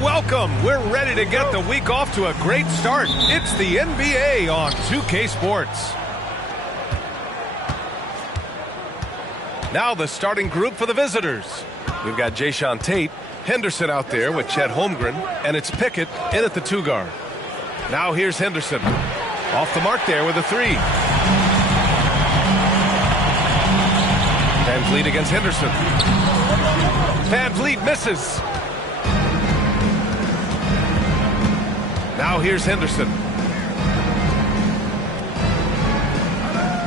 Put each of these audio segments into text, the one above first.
and welcome. We're ready to get the week off to a great start. It's the NBA on 2K Sports. Now the starting group for the visitors. We've got Jayshawn Tate, Henderson out there with Chet Holmgren, and it's Pickett in at the 2 guard. Now here's Henderson. Off the mark there with a 3. Van Vliet against Henderson. Van Vliet misses. Now here's Henderson.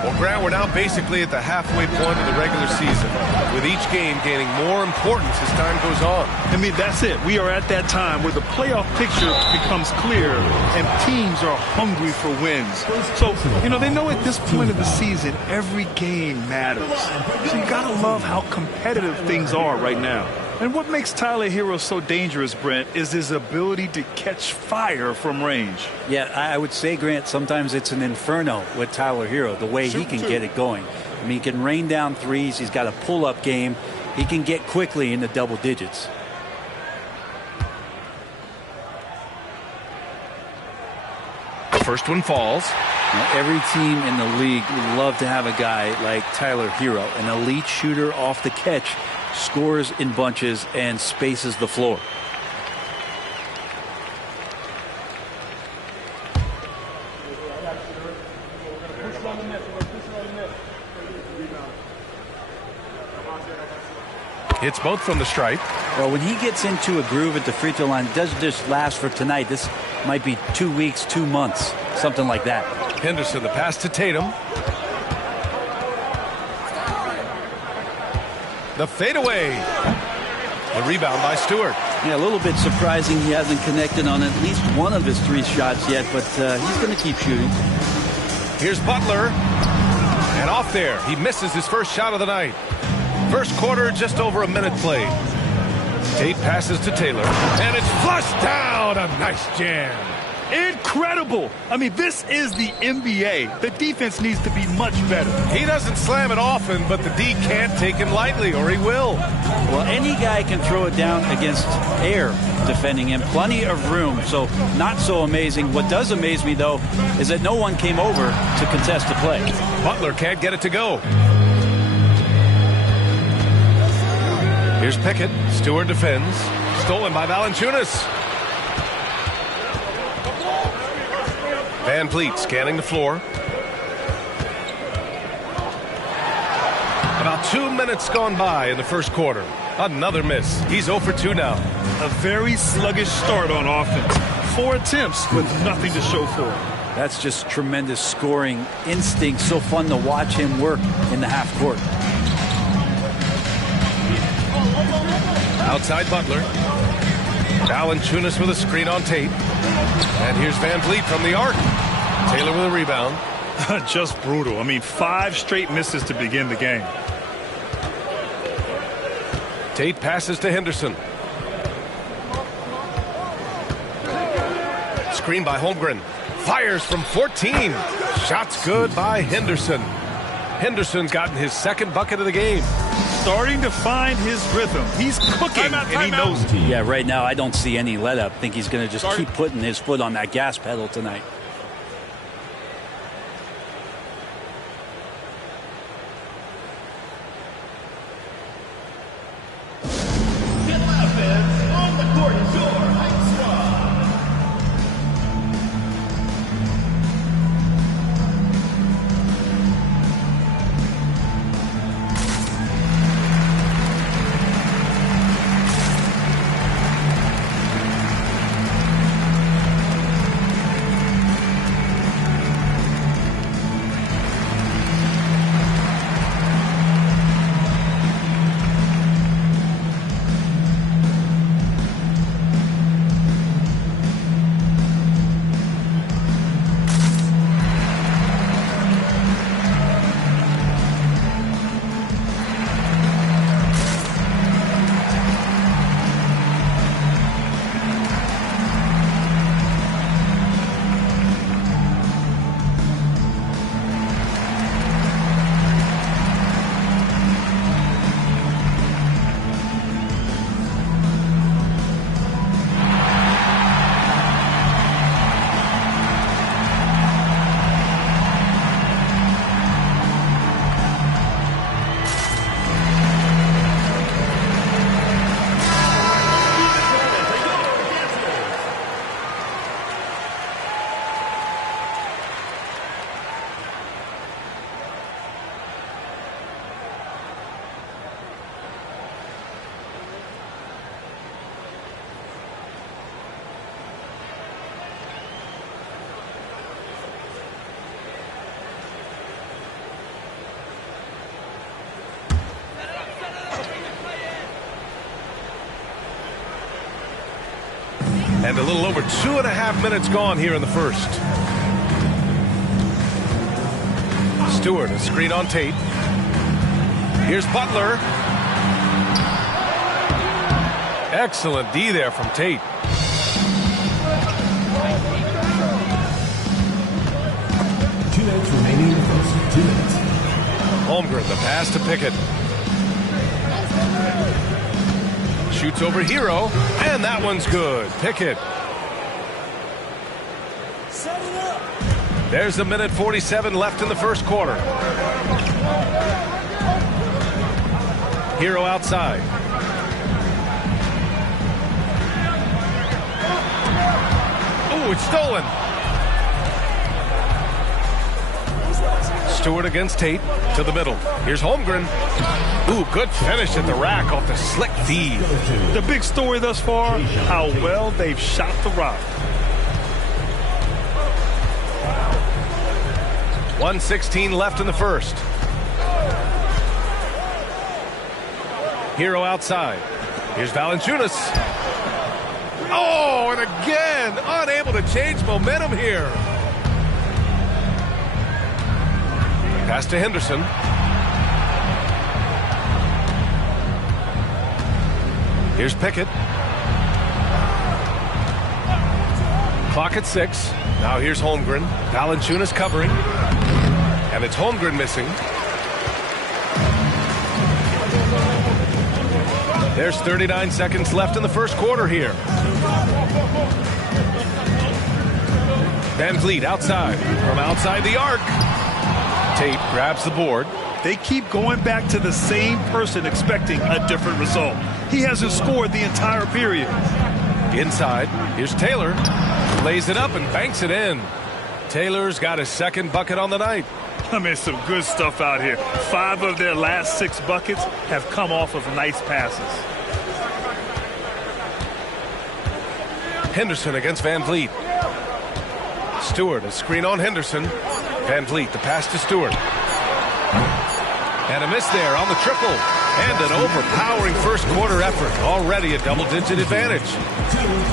Well, Grant, we're now basically at the halfway point of the regular season, with each game gaining more importance as time goes on. I mean, that's it. We are at that time where the playoff picture becomes clear and teams are hungry for wins. So, they know at this point of the season, every game matters. So you got to love how competitive things are right now. And what makes Tyler Hero so dangerous, Brent, is his ability to catch fire from range. Yeah, I would say, Grant, sometimes it's an inferno with Tyler Hero, the way he can get it going. I mean, he can rain down threes. He's got a pull-up game. He can get quickly into double digits. The first one falls. Now, every team in the league would love to have a guy like Tyler Hero, an elite shooter off the catch, scores in bunches and spaces the floor. Hits both from the stripe. Well, when he gets into a groove at the free throw line, it doesn't just last for tonight. This might be 2 weeks, 2 months, something like that. Henderson, the pass to Tatum. The fadeaway. The rebound by Stewart. Yeah, a little bit surprising he hasn't connected on at least one of his 3 shots yet, but he's going to keep shooting. Here's Butler. And off there. He misses his first shot of the night. First quarter, just over a minute played. Tate passes to Taylor. And it's flushed down. A nice jam. Incredible. I mean, this is the NBA. The defense needs to be much better. He doesn't slam it often, but the D can't take him lightly, or he will. Well, any guy can throw it down against air defending him. Plenty of room, so not so amazing. What does amaze me, though, is that no one came over to contest the play. Butler can't get it to go. Here's Pickett. Stewart defends. Stolen by Valanciunas. Van Vliet scanning the floor. About 2 minutes gone by in the first quarter. Another miss. He's 0 for 2 now. A very sluggish start on offense. 4 attempts with nothing to show for it. That's just tremendous scoring instinct. So fun to watch him work in the half court. Outside Butler. Valanciunas with a screen on Tate. And here's Van Vliet from the arc. Taylor with a rebound. Just brutal. I mean, 5 straight misses to begin the game. Tate passes to Henderson. Screen by Holmgren. Fires from 14. Shots good by Henderson. Henderson's gotten his 2nd bucket of the game. Starting to find his rhythm. He's cooking, and he knows it. Yeah, right now I don't see any let up. I think he's going to just keep putting his foot on that gas pedal tonight. On the court, your Heights squad. And a little over 2.5 minutes gone here in the first. Stewart, a screen on Tate. Here's Butler. Excellent D there from Tate. Remaining in the first. 2 minutes. Holmgren, the pass to Pickett. Shoots over Hero, and that one's good. Pickett. There's a minute 47 left in the first quarter. Hero outside. Oh, it's stolen. Stewart against Tate to the middle. Here's Holmgren. Ooh, good finish at the rack off the slick feed. The big story thus far, how well they've shot the rock. 1:16 left in the first. Hero outside. Here's Valanciunas. Oh, and again, unable to change momentum here. Pass to Henderson. Here's Pickett. Clock at 6. Now here's Holmgren. Valanciunas covering. And it's Holmgren missing. There's 39 seconds left in the first quarter here. Van Vliet outside. From outside the arc. Tate grabs the board. They keep going back to the same person expecting a different result. He hasn't scored the entire period. Inside, here's Taylor. Lays it up and banks it in. Taylor's got his second bucket on the night. I mean, some good stuff out here. 5 of their last 6 buckets have come off of nice passes. Henderson against Van Vliet. Stewart, a screen on Henderson. Van Vliet, the pass to Stewart. And a miss there on the triple. And an overpowering first quarter effort. Already a double-digit advantage.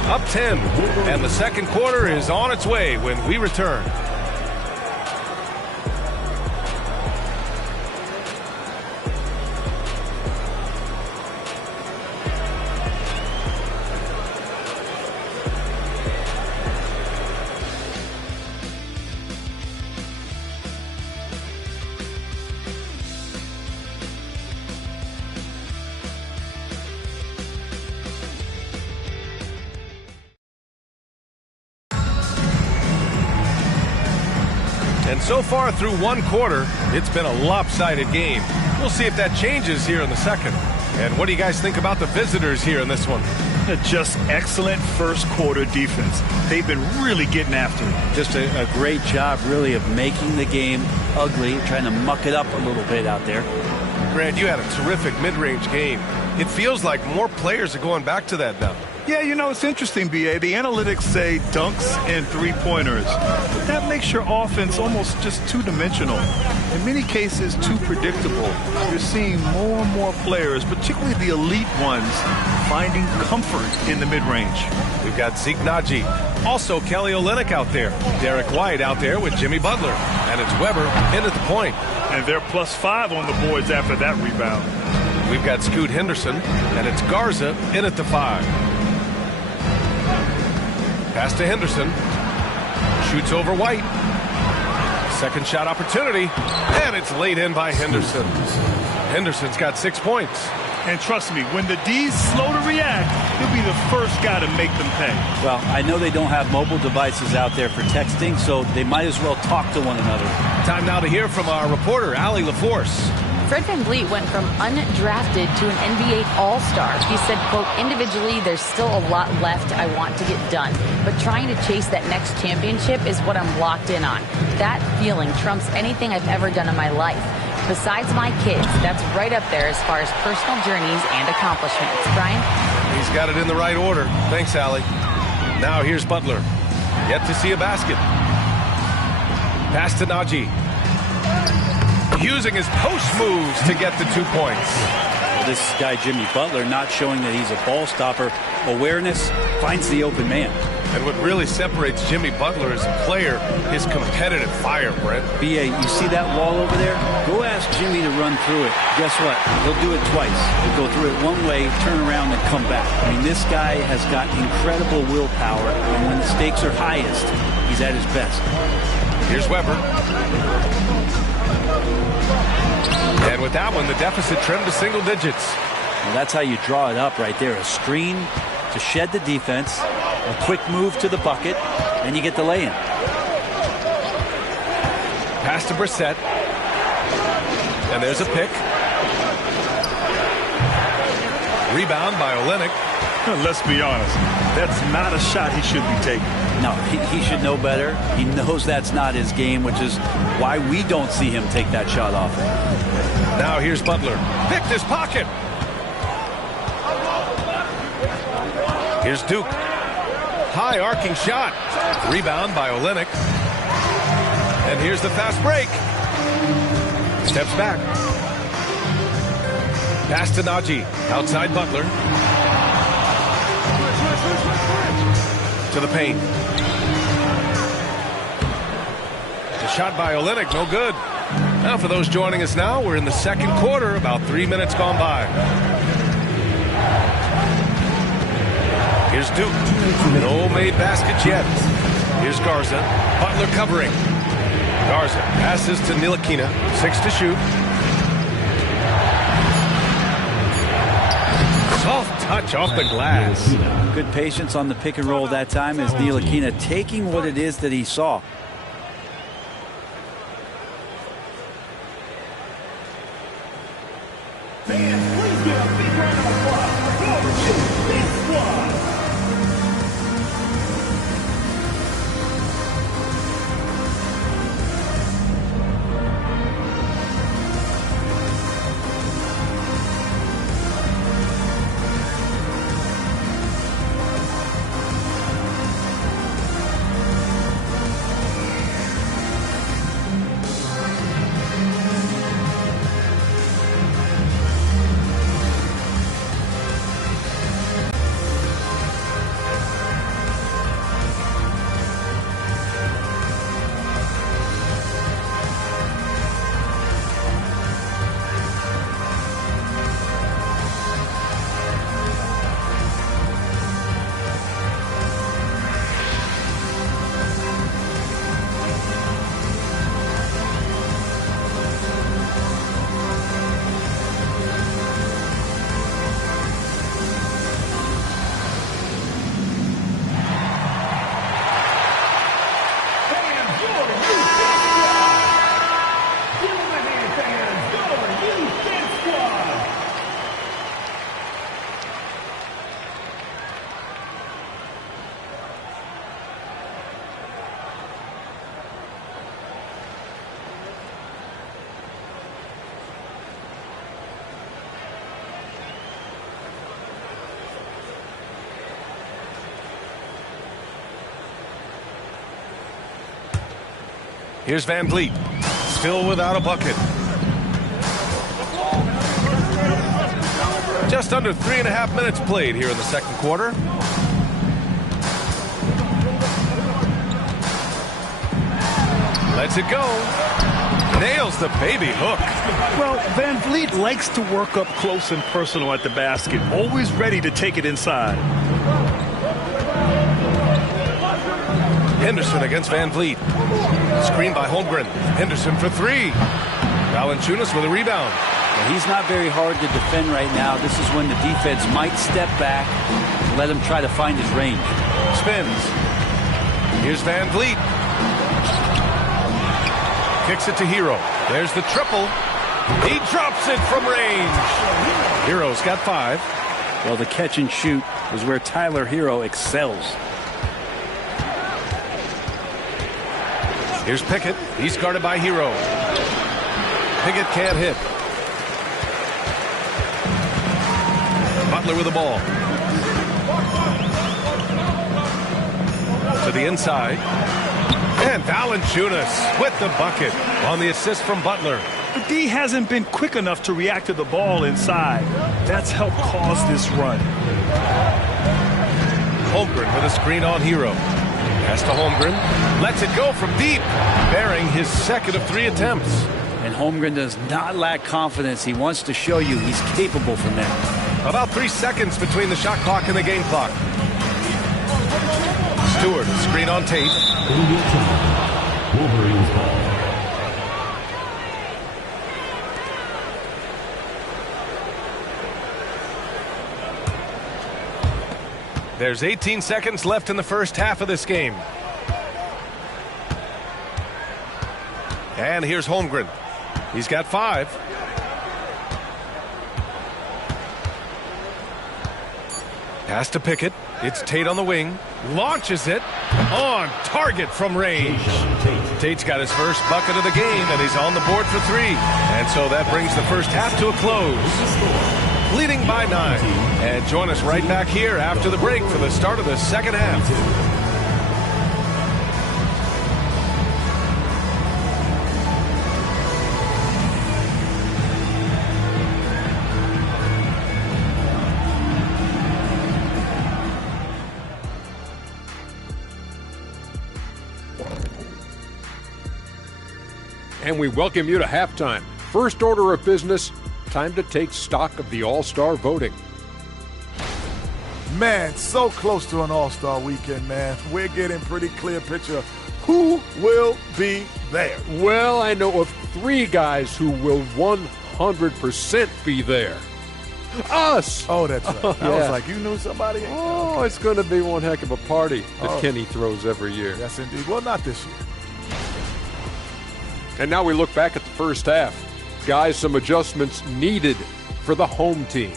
Up 10. And the second quarter is on its way when we return. And so far through one quarter, it's been a lopsided game. We'll see if that changes here in the second. And what do you guys think about the visitors here in this one? Just excellent first quarter defense. They've been really getting after it. Just a great job, really, of making the game ugly, trying to muck it up a little bit out there. Grant, you had a terrific mid-range game. It feels like more players are going back to that now. Yeah, you know, it's interesting, B.A. The analytics say dunks and three-pointers. But that makes your offense almost just two-dimensional. In many cases, too predictable. You're seeing more and more players, particularly the elite ones, finding comfort in the mid-range. We've got Zeke Naji. Also, Kelly Olynyk out there. Derek White out there with Jimmy Butler. And it's Weber in at the point. And they're +5 on the boards after that rebound. We've got Scoot Henderson, and it's Garza in at the 5. Pass to Henderson. Shoots over White. Second shot opportunity, and it's laid in by Henderson. Henderson's got 6 points. And trust me, when the D's slow to react, he'll be the first guy to make them pay. Well, I know they don't have mobile devices out there for texting, so they might as well talk to one another. Time now to hear from our reporter, Allie LaForce. Fred VanVleet went from undrafted to an NBA All-Star. He said, quote, individually, there's still a lot left I want to get done, but trying to chase that next championship is what I'm locked in on. That feeling trumps anything I've ever done in my life. Besides my kids, that's right up there as far as personal journeys and accomplishments. Brian? He's got it in the right order. Thanks, Allie. Now here's Butler. Yet to see a basket. Pass to Naji. Using his post moves to get the 2 points. The this guy, Jimmy Butler, not showing that he's a ball stopper. Awareness, finds the open man. And what really separates Jimmy Butler as a player is competitive fire, Brent. B.A., you see that wall over there? Go ask Jimmy to run through it. Guess what? He'll do it twice. He'll go through it one way, turn around, and come back. I mean, this guy has got incredible willpower, and when the stakes are highest, he's at his best. Here's Weber. And with that one, the deficit trimmed to single digits. Well, that's how you draw it up right there. A screen to shed the defense, a quick move to the bucket, and you get the lay-in. Pass to Brissett. And there's a pick. Rebound by Olynyk. Let's be honest. That's not a shot he should be taking. No, he should know better. He knows that's not his game, which is why we don't see him take that shot often. Now here's Butler. Picked his pocket. Here's Duke. High arcing shot. Rebound by Olynyk. And here's the fast break. Steps back. Pass to Najee. Outside Butler. To the paint. The shot by Olynyk, no good. Now for those joining us now, we're in the second quarter, about 3 minutes gone by. Here's Duke. No made baskets yet. Here's Garza. Butler covering. Garza passes to Ntilikina. 6 to shoot. Soft touch off the glass. Good patience on the pick and roll that time as Ntilikina taking what it is that he saw. Fans, please give a big round of applause for number 2, Big Squad. Here's Van Vliet. Still without a bucket. Just under 3.5 minutes played here in the second quarter. Lets it go. Nails the baby hook. Well, Van Vliet likes to work up close and personal at the basket, always ready to take it inside. Henderson against Van Vliet. Screen by Holmgren. Henderson for 3. Valanciunas with a rebound. Well, he's not very hard to defend right now. This is when the defense might step back and let him try to find his range. Spins. Here's Van Vliet. Kicks it to Hero. There's the triple. He drops it from range. Hero's got 5. Well, the catch and shoot is where Tyler Hero excels. Here's Pickett. He's guarded by Hero. Pickett can't hit. Butler with the ball. To the inside. And Valanciunas with the bucket on the assist from Butler. The D hasn't been quick enough to react to the ball inside. That's helped cause this run. Holmgren with a screen on Hero. Pass to Holmgren. Lets it go from deep, bearing his second of 3 attempts. And Holmgren does not lack confidence. He wants to show you he's capable from there. About 3 seconds between the shot clock and the game clock. Stewart, screen on Tate. Wolverines ball. There's 18 seconds left in the first half of this game. And here's Holmgren. He's got 5. Pass to Pickett. It's Tate on the wing. Launches it. On target from range. Tate's got his first bucket of the game, and he's on the board for 3. And so that brings the first half to a close. Leading by 9. And join us right back here after the break for the start of the second half. And we welcome you to halftime. First order of business, time to take stock of the All-Star voting. Man, so close to an All-Star weekend, man. We're getting pretty clear picture of who will be there. Well, I know of 3 guys who will 100% be there. Us! Oh, that's right. I was like, you knew somebody? Oh, it's going to be one heck of a party that Kenny throws every year. Yes, indeed. Well, not this year. And now we look back at the first half. Guys, some adjustments needed for the home team.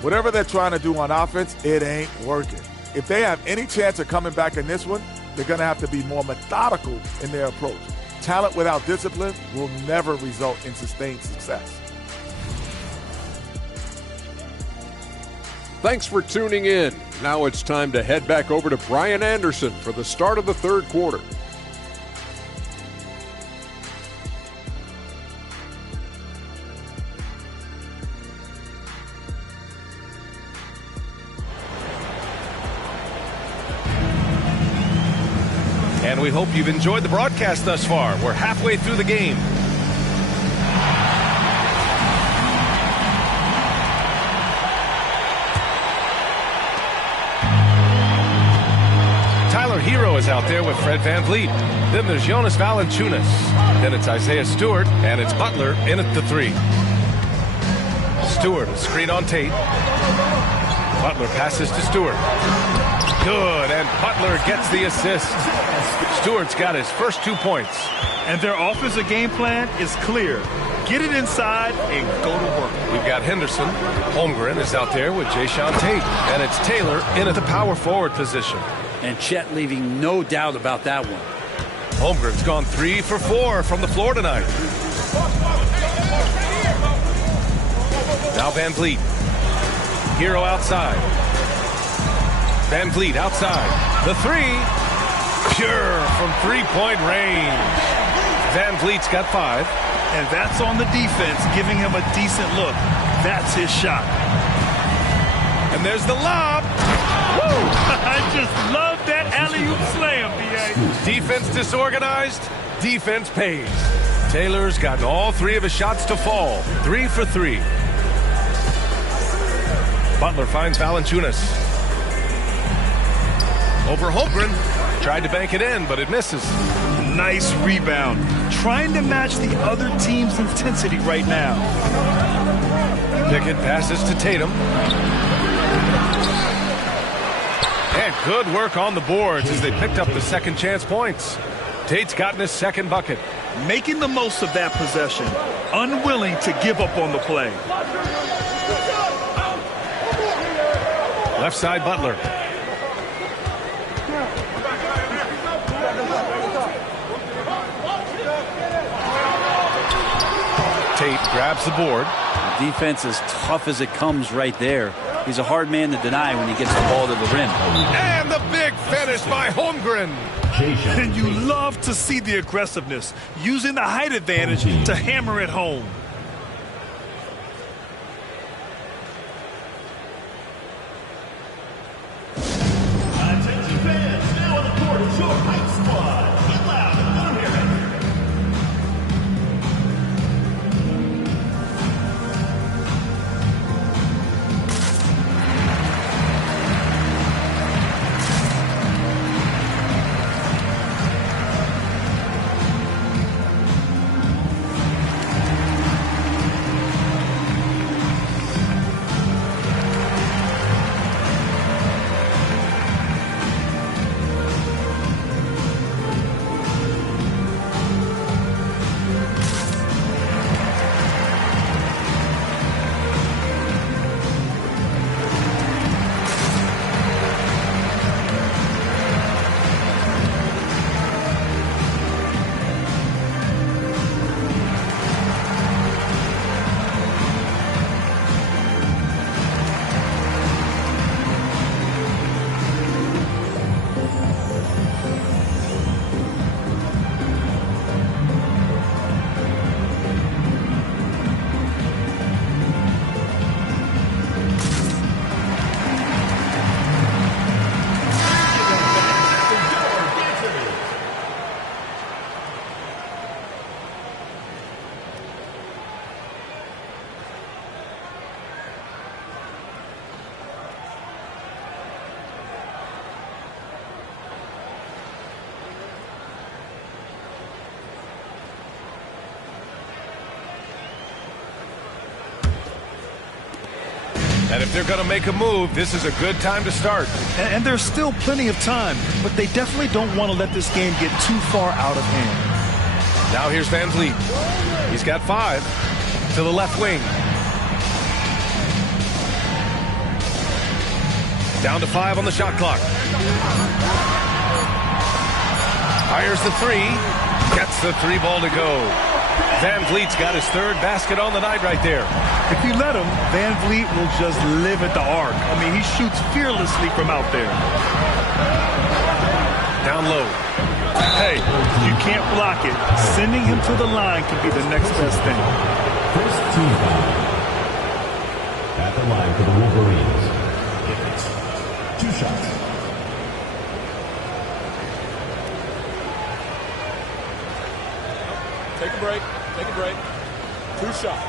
Whatever they're trying to do on offense, it ain't working. If they have any chance of coming back in this one, they're going to have to be more methodical in their approach. Talent without discipline will never result in sustained success. Thanks for tuning in. Now it's time to head back over to Brian Anderson for the start of the third quarter. And we hope you've enjoyed the broadcast thus far. We're halfway through the game. Tyler Hero is out there with Fred VanVleet. Then there's Jonas Valanciunas. Then it's Isaiah Stewart, and it's Butler in at the 3. Stewart, a screen on Tate. Butler passes to Stewart. Good, and Butler gets the assist. Stewart's got his first 2 points. And their offensive game plan is clear. Get it inside and go to work. We've got Henderson. Holmgren is out there with Jayshawn Tate. And it's Taylor in at the power forward position. And Chet leaving no doubt about that one. Holmgren's gone 3 for 4 from the floor tonight. Now VanVleet. Hero outside. VanVleet outside. The 3. Pure from 3-point range. VanVleet's got 5. And that's on the defense, giving him a decent look. That's his shot. And there's the lob. Woo! I just love that alley-oop slam, B.A. Defense disorganized. Defense pays. Taylor's gotten all 3 of his shots to fall. 3 for 3. Butler finds Valanciunas. Over Holmgren. Tried to bank it in, but it misses. Nice rebound. Trying to match the other team's intensity right now. Pickett passes to Tatum. And good work on the boards as they picked up the second chance points. Tate's gotten his second bucket. Making the most of that possession. Unwilling to give up on the play. Left side, Butler. Tate grabs the board. The defense is tough as it comes right there. He's a hard man to deny when he gets the ball to the rim. And the big finish by Holmgren. And you love to see the aggressiveness, using the height advantage to hammer it home. And if they're going to make a move, this is a good time to start. And there's still plenty of time, but they definitely don't want to let this game get too far out of hand. Now here's Van Vliet. He's got 5 to the left wing. Down to 5 on the shot clock. Fires the 3. Gets the 3 ball to go. Van Vliet's got his 3rd basket on the night right there. If you let him, Van Vliet will just live at the arc. I mean, he shoots fearlessly from out there. Down low. Hey, you can't block it. Sending him to the line could be the next best thing. First team foul. At the line for the Wolverines. 2 shots. Take a break. Take a break. 2 shots.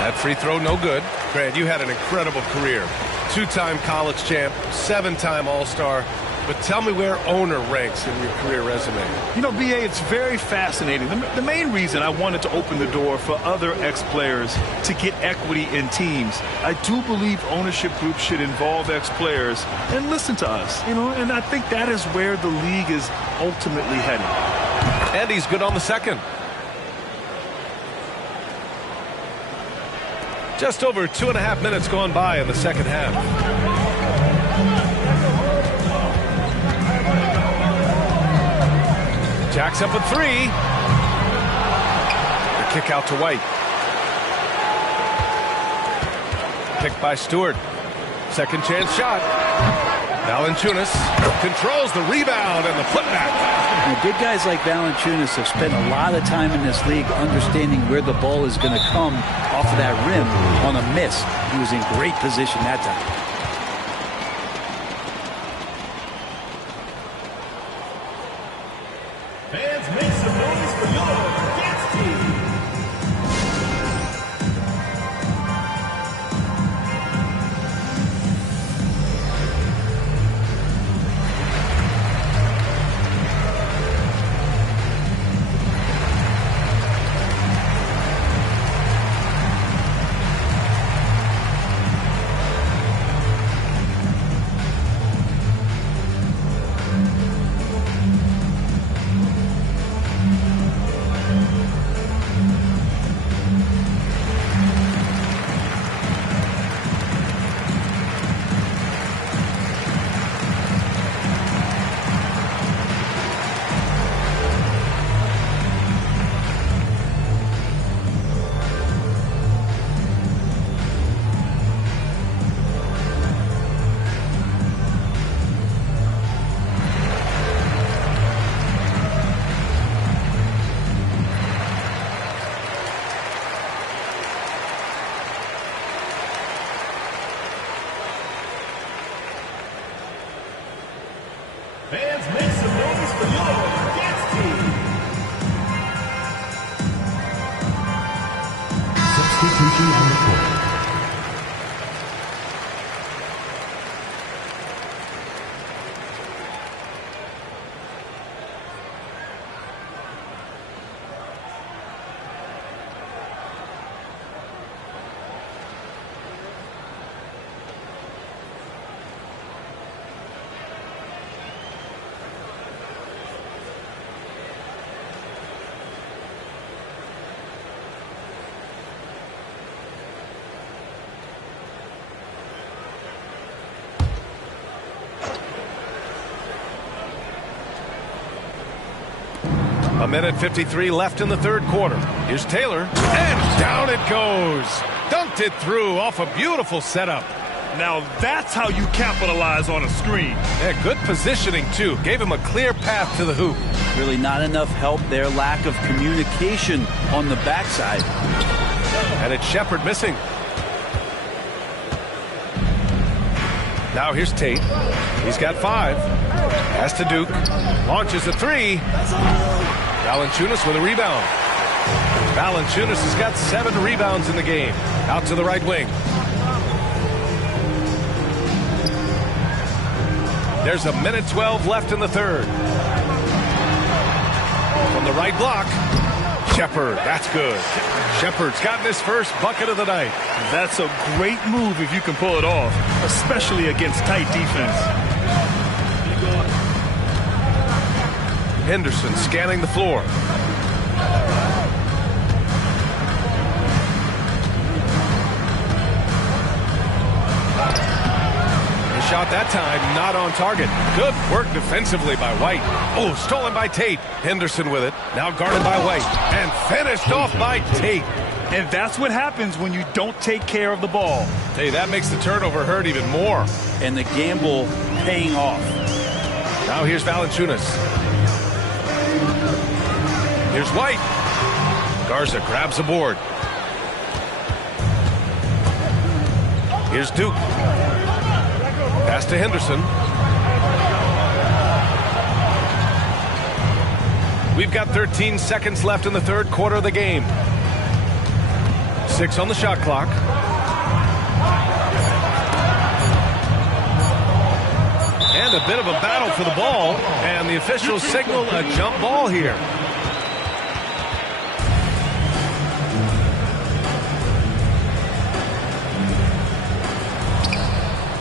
That free throw, no good. Grant, you had an incredible career. 2-time college champ, 7-time All-Star. But tell me where owner ranks in your career resume. You know, B.A., it's very fascinating. The main reason I wanted to open the door for other ex-players to get equity in teams, I do believe ownership groups should involve ex-players and listen to us, you know, and I think that is where the league is ultimately headed. And he's good on the second. Just over 2.5 minutes gone by in the second half. Jacks up a 3. The kick out to White. Picked by Stewart. Second chance shot. Valanciunas controls the rebound and the putback. Now, big guys like Valanciunas have spent a lot of time in this league understanding where the ball is going to come off of that rim on a miss. He was in great position that time. Fans, make some noise for your dance team. Fans, make some noise for your dance team. Substitution on the court. A minute 53 left in the third quarter. Here's Taylor, and down it goes. Dunked it through off a beautiful setup. Now that's how you capitalize on a screen. Yeah, good positioning, too. Gave him a clear path to the hoop. Really not enough help there. Lack of communication on the backside. And it's Shepherd missing. Now here's Tate. He's got 5. Pass to Duke. Launches a 3. Valanciunas with a rebound. Valanciunas has got 7 rebounds in the game. Out to the right wing. There's a minute 12 left in the third. From the right block, Shepard, that's good. Shepard's gotten his first bucket of the night. That's a great move if you can pull it off, especially against tight defense. Henderson scanning the floor. Shot that time, not on target. Good work defensively by White. Oh, stolen by Tate. Henderson with it. Now guarded by White. And finished off by Tate. And that's what happens when you don't take care of the ball. Hey, that makes the turnover hurt even more. And the gamble paying off. Now here's Valanciunas. Here's White. Garza grabs the board. Here's Duke. Pass to Henderson. We've got 13 seconds left in the third quarter of the game. 6 on the shot clock. And a bit of a battle for the ball. And the officials signal a jump ball here.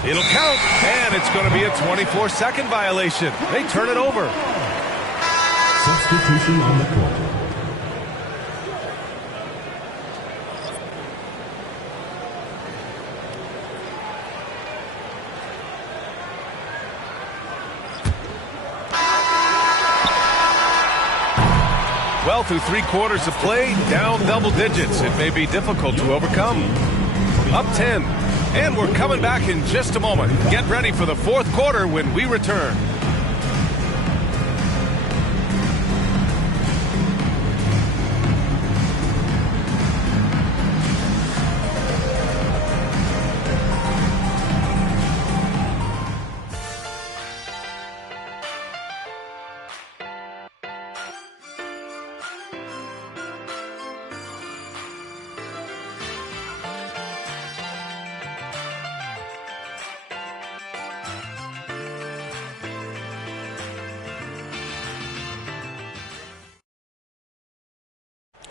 It'll count, and it's going to be a 24-second violation. They turn it over. Substitution on the court. Well, through 3 quarters of play, down double digits. It may be difficult to overcome. Up 10. And we're coming back in just a moment. Get ready for the fourth quarter when we return.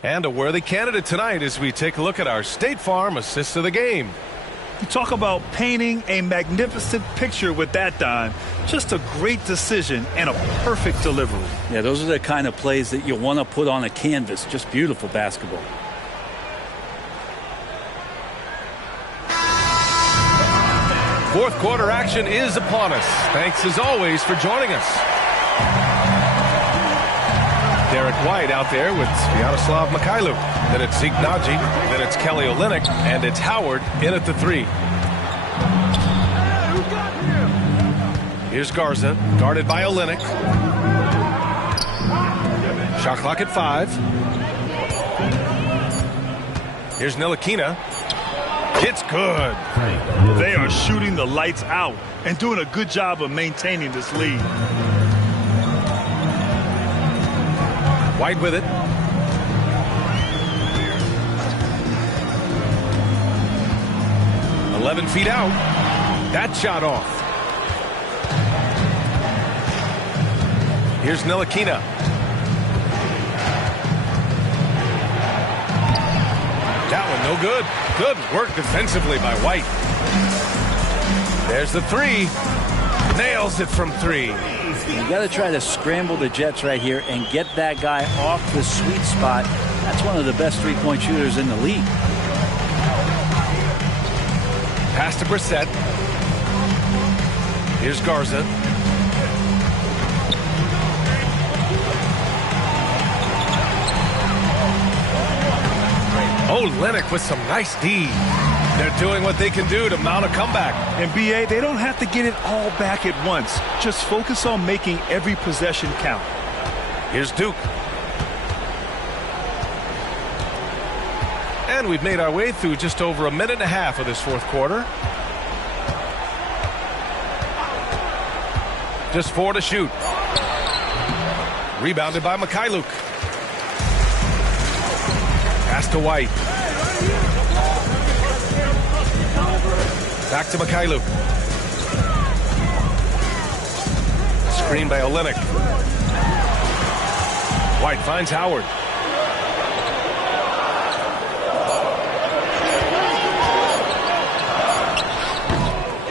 And a worthy candidate tonight as we take a look at our State Farm assist of the game. You talk about painting a magnificent picture with that, Don. Just a great decision and a perfect delivery. Yeah, those are the kind of plays that you want to put on a canvas. Just beautiful basketball. Fourth quarter action is upon us. Thanks as always for joining us. Derek White out there with Sviatoslav Mikhailuk. Then it's Zeke Naji. Then it's Kelly Olynyk. And it's Howard in at the 3. Here's Garza, guarded by Olynyk. Shot clock at 5. Here's Ntilikina. It's good. They are shooting the lights out and doing a good job of maintaining this lead. White with it. "11 feet out. That shot off. Here's Ntilikina. That one no good. Good work defensively by White. There's the 3. Nails it from 3. You got to try to scramble the Jets right here and get that guy off the sweet spot. That's one of the best three-point shooters in the league. Pass to Brissett. Here's Garza. Olynyk with some nice D. They're doing what they can do to mount a comeback. And BA, they don't have to get it all back at once. Just focus on making every possession count. Here's Duke. And we've made our way through just over a minute and a half of this fourth quarter. Just 4 to shoot. Rebounded by Mikhailuk. Pass to White. Back to Mikhailuk. screen by Olynyk. White finds Howard.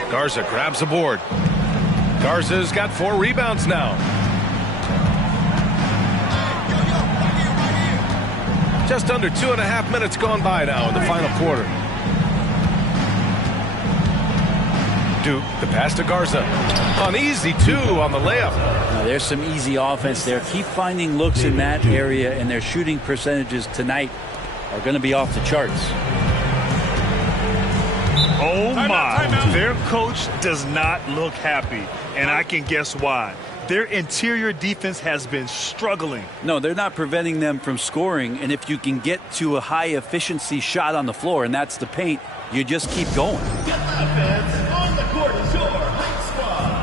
Garza grabs the board. Garza's got 4 rebounds now. Just under 2.5 minutes gone by now in the final quarter. Duke, the pass to Garza. An easy 2 on the layup. Now, there's some easy offense there. Keep finding looks in that area, and their shooting percentages tonight are going to be off the charts. Oh my, their coach does not look happy, and I can guess why. Their interior defense has been struggling. No, they're not preventing them from scoring, and if you can get to a high efficiency shot on the floor, and that's the paint, you just keep going. Get offense on the court is your Heights squad.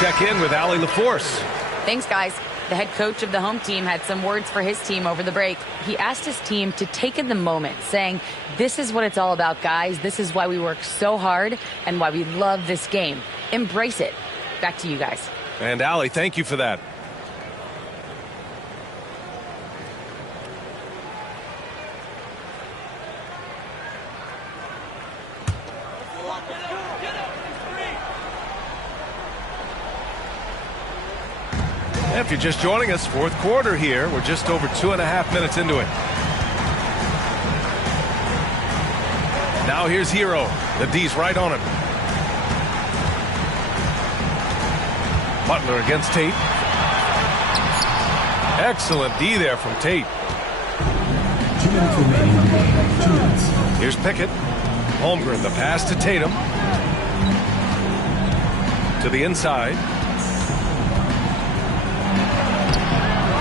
Check in with Allie LaForce. Thanks, guys. The head coach of the home team had some words for his team over the break. He asked his team to take in the moment, saying, "This is what it's all about, guys. This is why we work so hard and why we love this game. Embrace it." Back to you guys. And Allie, thank you for that. If you're just joining us, fourth quarter here. We're just over 2.5 minutes into it. Now here's Hero. The D's right on him. Butler against Tate. Excellent D there from Tate. 2 minutes remaining in the game. 2 minutes. Here's Pickett. Holmgren, the pass to Tatum. To the inside.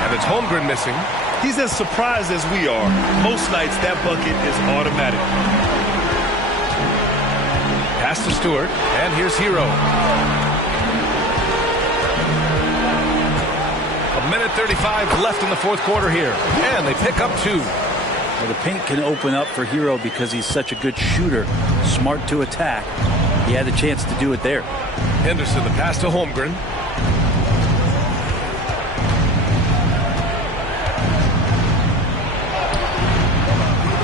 And it's Holmgren missing. He's as surprised as we are. Most nights, that bucket is automatic. Pass to Stewart. And here's Hero. 1:35 left in the fourth quarter here. And they pick up 2. Well, the paint can open up for Hero because he's such a good shooter. Smart to attack. He had a chance to do it there. Henderson, the pass to Holmgren.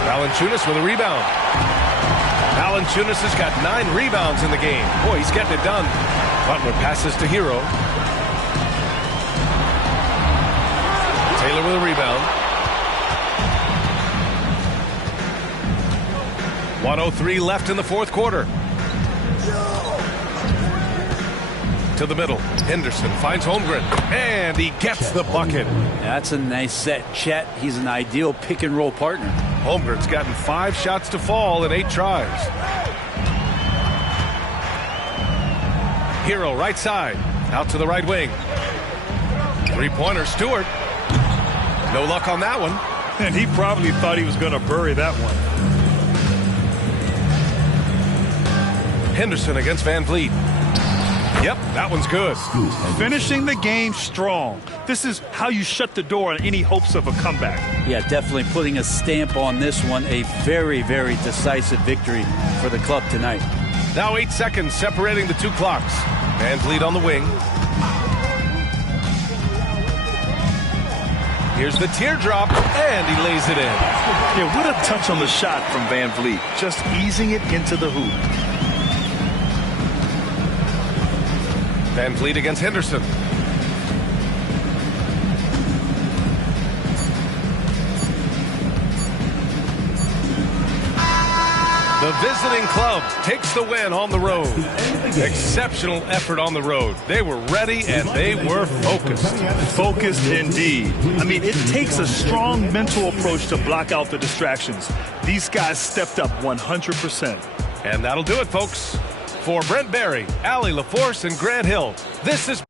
Valanciunas with a rebound. Valanciunas has got 9 rebounds in the game. Boy, he's getting it done. Butler passes to Hero. Taylor with a rebound. 1:03 left in the fourth quarter. To the middle. Henderson finds Holmgren. And he gets the bucket. That's a nice set. Chet, he's an ideal pick and roll partner. Holmgren's gotten 5 shots to fall in 8 tries. Hero right side. Out to the right wing. 3-pointer Stewart. No luck on that one. And he probably thought he was going to bury that one. Henderson against Van Vliet. Yep, that one's good. Finishing the game strong. This is how you shut the door on any hopes of a comeback. Yeah, definitely putting a stamp on this one. A very, very decisive victory for the club tonight. Now 8 seconds separating the 2 clocks. Van Vliet on the wing. Here's the teardrop, and he lays it in. Yeah, what a touch on the shot from Van Vliet. Just easing it into the hoop. Van Vliet against Henderson. The visiting club takes the win on the road. Exceptional effort on the road. They were ready and they were focused. Focused indeed. I mean, it takes a strong mental approach to block out the distractions. These guys stepped up 100%. And that'll do it, folks. For Brent Barry, Allie LaForce, and Grant Hill, this is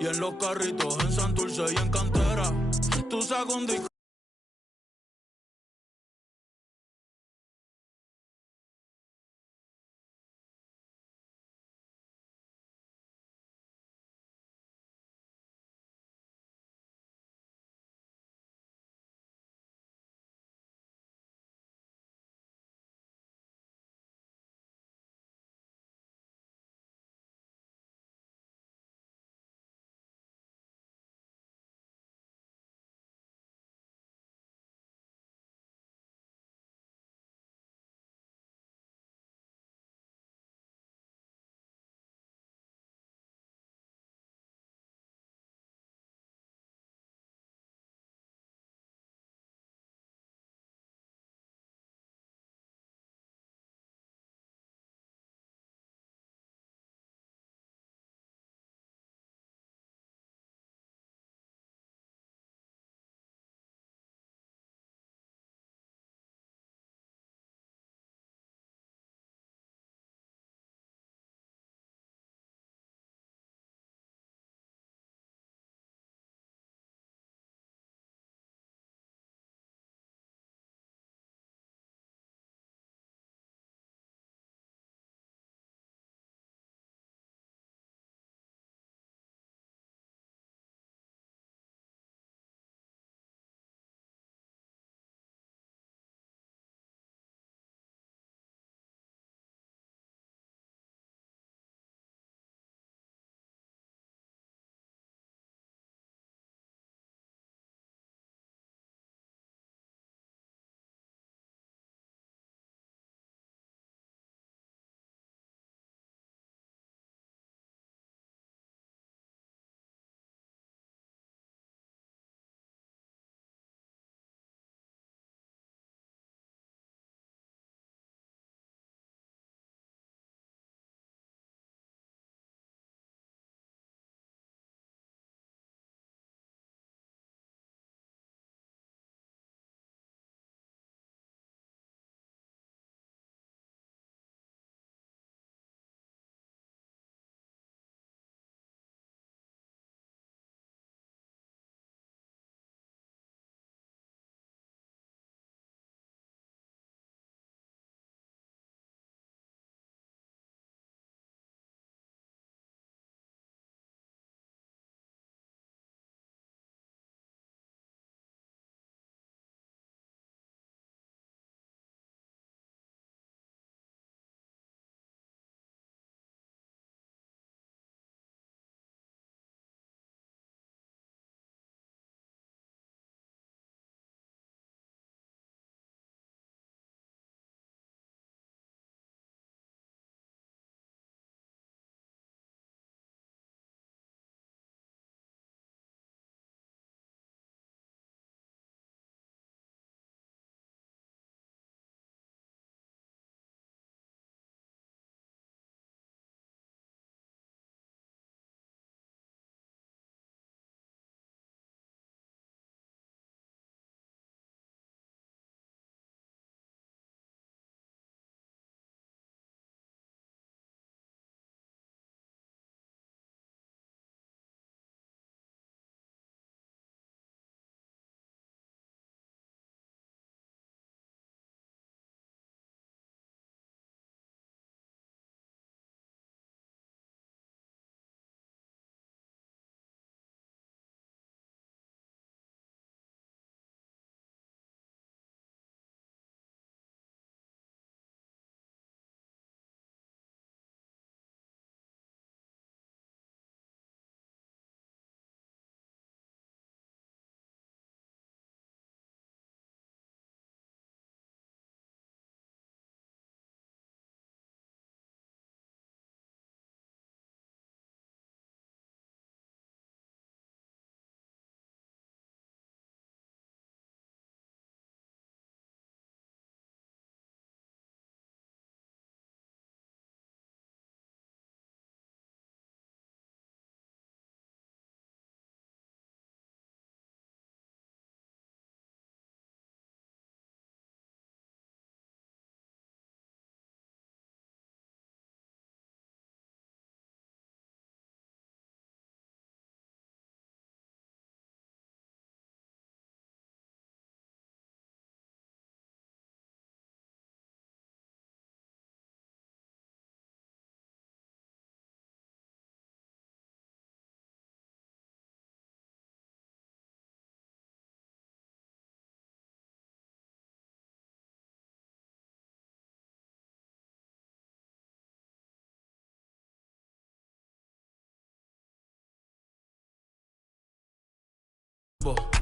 Y en los carritos, en Santurce y en Cantera. Tú sacas un disco.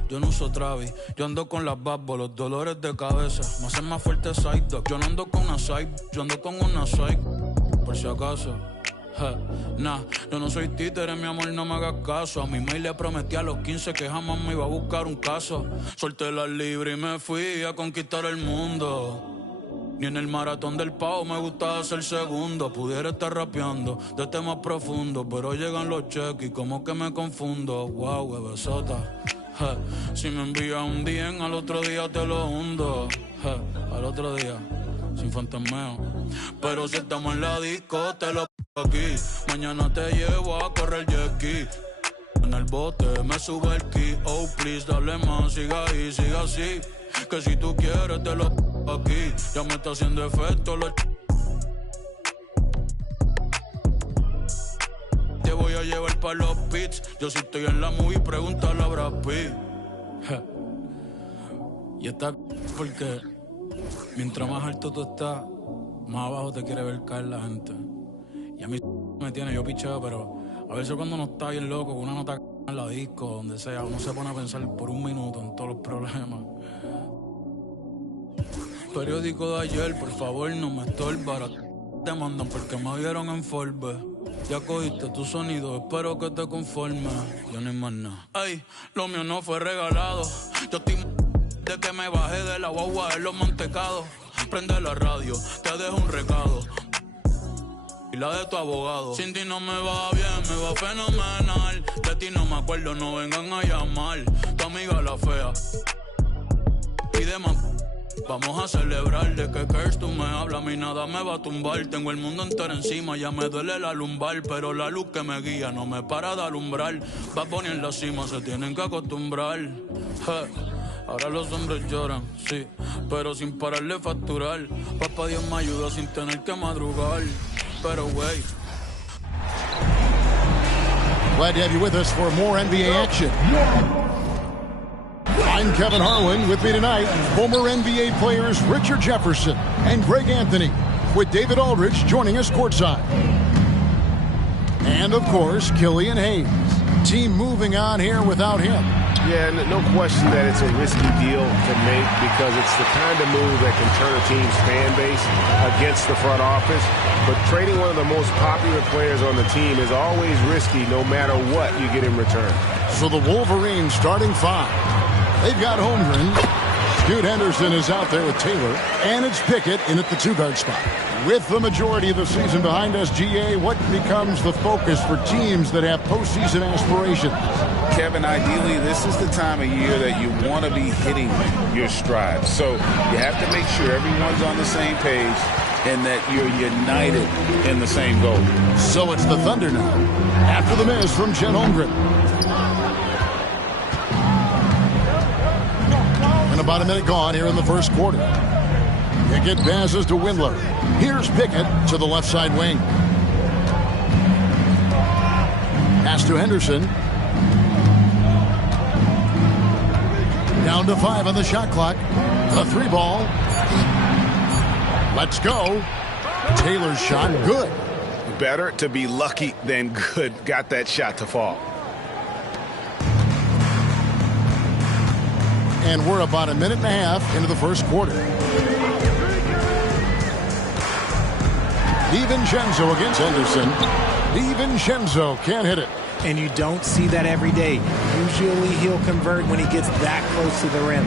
Yo no uso Travis, yo ando con las babos, los dolores de cabeza me hacen más fuerte side dog. Yo no ando con una side, yo ando con una side, por si acaso. Nah, yo no soy títere, mi amor, no me hagas caso. A mi mail le prometí a los 15 que jamás me iba a buscar un caso. Solté la libre y me fui a conquistar el mundo. Ni en el maratón del pavo me gustaba ser segundo. Pudiera estar rapeando de temas profundos, pero llegan los cheques y como que me confundo. Wow, bebesota. Si me envías un DM, al otro día te lo hundo. Al otro día, sin fantasmeo. Pero si estamos en la disco, te lo aquí. Mañana te llevo a correr jet ski. En el bote me sube el ki. Oh, please, dale más, siga ahí, siga así. Que si tú quieres, te lo aquí. Ya me está haciendo efecto lo. Te voy a llevar pa' los pits. Yo si estoy en la movie, pregúntale a Brad Pitt. Y está porque mientras más alto tú estás, más abajo te quiere ver caer la gente. Y a mí me tiene, yo picheo, pero a veces cuando uno está bien loco, uno no está en la disco, donde sea, uno se pone a pensar por un minuto en todos los problemas. Periódico de ayer, por favor, no me estorba. Te mandan porque me vieron en Forbes. Ya cogiste tu sonido, espero que te conformes. Yo no hay más nada. Ay, lo mío no fue regalado. Yo estoy de que me bajé de la guagua en los mantecados. Prende la radio, te dejo un recado. Y la de tu abogado. Sin ti no me va bien, me va fenomenal. De ti no me acuerdo, no vengan a llamar. Tu amiga la fea. Pide más. Vamos a celebrar de que curse tú me hablas, a mí nada me va a tumbar. Tengo el mundo entero encima, ya me duele la lumbar. Pero la luz que me guía no me para de alumbrar. Va a poner en la cima, se tienen que acostumbrar. Ahora los hombres lloran, sí, pero sin pararle facturar. Papá Dios me ayuda sin tener que madrugar. Pero wey. Glad to have you with us for more NBA action. I'm Kevin Harlan. With me tonight, former NBA players Richard Jefferson and Greg Anthony, with David Aldridge joining us courtside. And, of course, Killian Hayes. Team moving on here without him. Yeah, no question that it's a risky deal to make because it's the kind of move that can turn a team's fan base against the front office. But trading one of the most popular players on the team is always risky no matter what you get in return. So the Wolverines starting five. They've got Holmgren. Scoot Henderson is out there with Taylor. And it's Pickett in at the two-guard spot. With the majority of the season behind us, GA, what becomes the focus for teams that have postseason aspirations? Kevin, ideally, this is the time of year that you want to be hitting your stride. So you have to make sure everyone's on the same page and that you're united in the same goal. So it's the Thunder now. After the miss from Chet Holmgren. And about a minute gone here in the first quarter. Pickett passes to Windler. Here's Pickett to the left side wing. Pass to Henderson. Down to 5 on the shot clock. The three ball. Let's go. Taylor's shot, good. Better to be lucky than good. Got that shot to fall. And we're about a minute and a half into the first quarter. DiVincenzo against Henderson. DiVincenzo can't hit it. And you don't see that every day. Usually he'll convert when he gets that close to the rim.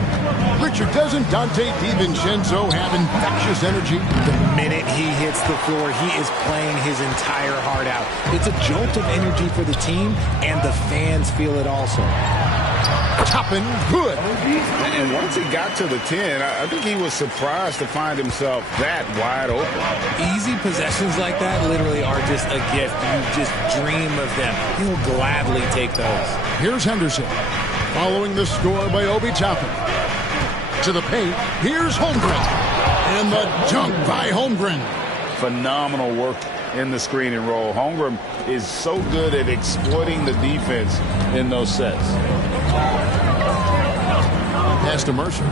Richard, doesn't Dante DiVincenzo have infectious energy? The minute he hits the floor, he is playing his entire heart out. It's a jolt of energy for the team, and the fans feel it also. Toppin, good. And once he got to the 10, I think he was surprised to find himself that wide open. Easy possessions like that literally are just a gift. You just dream of them. He'll gladly take those. Here's Henderson. Following the score by Obi Toppin. To the paint. Here's Holmgren. And the dunk by Holmgren. Phenomenal work in the screen and roll. Holmgren is so good at exploiting the defense in those sets. Pass to Mercer.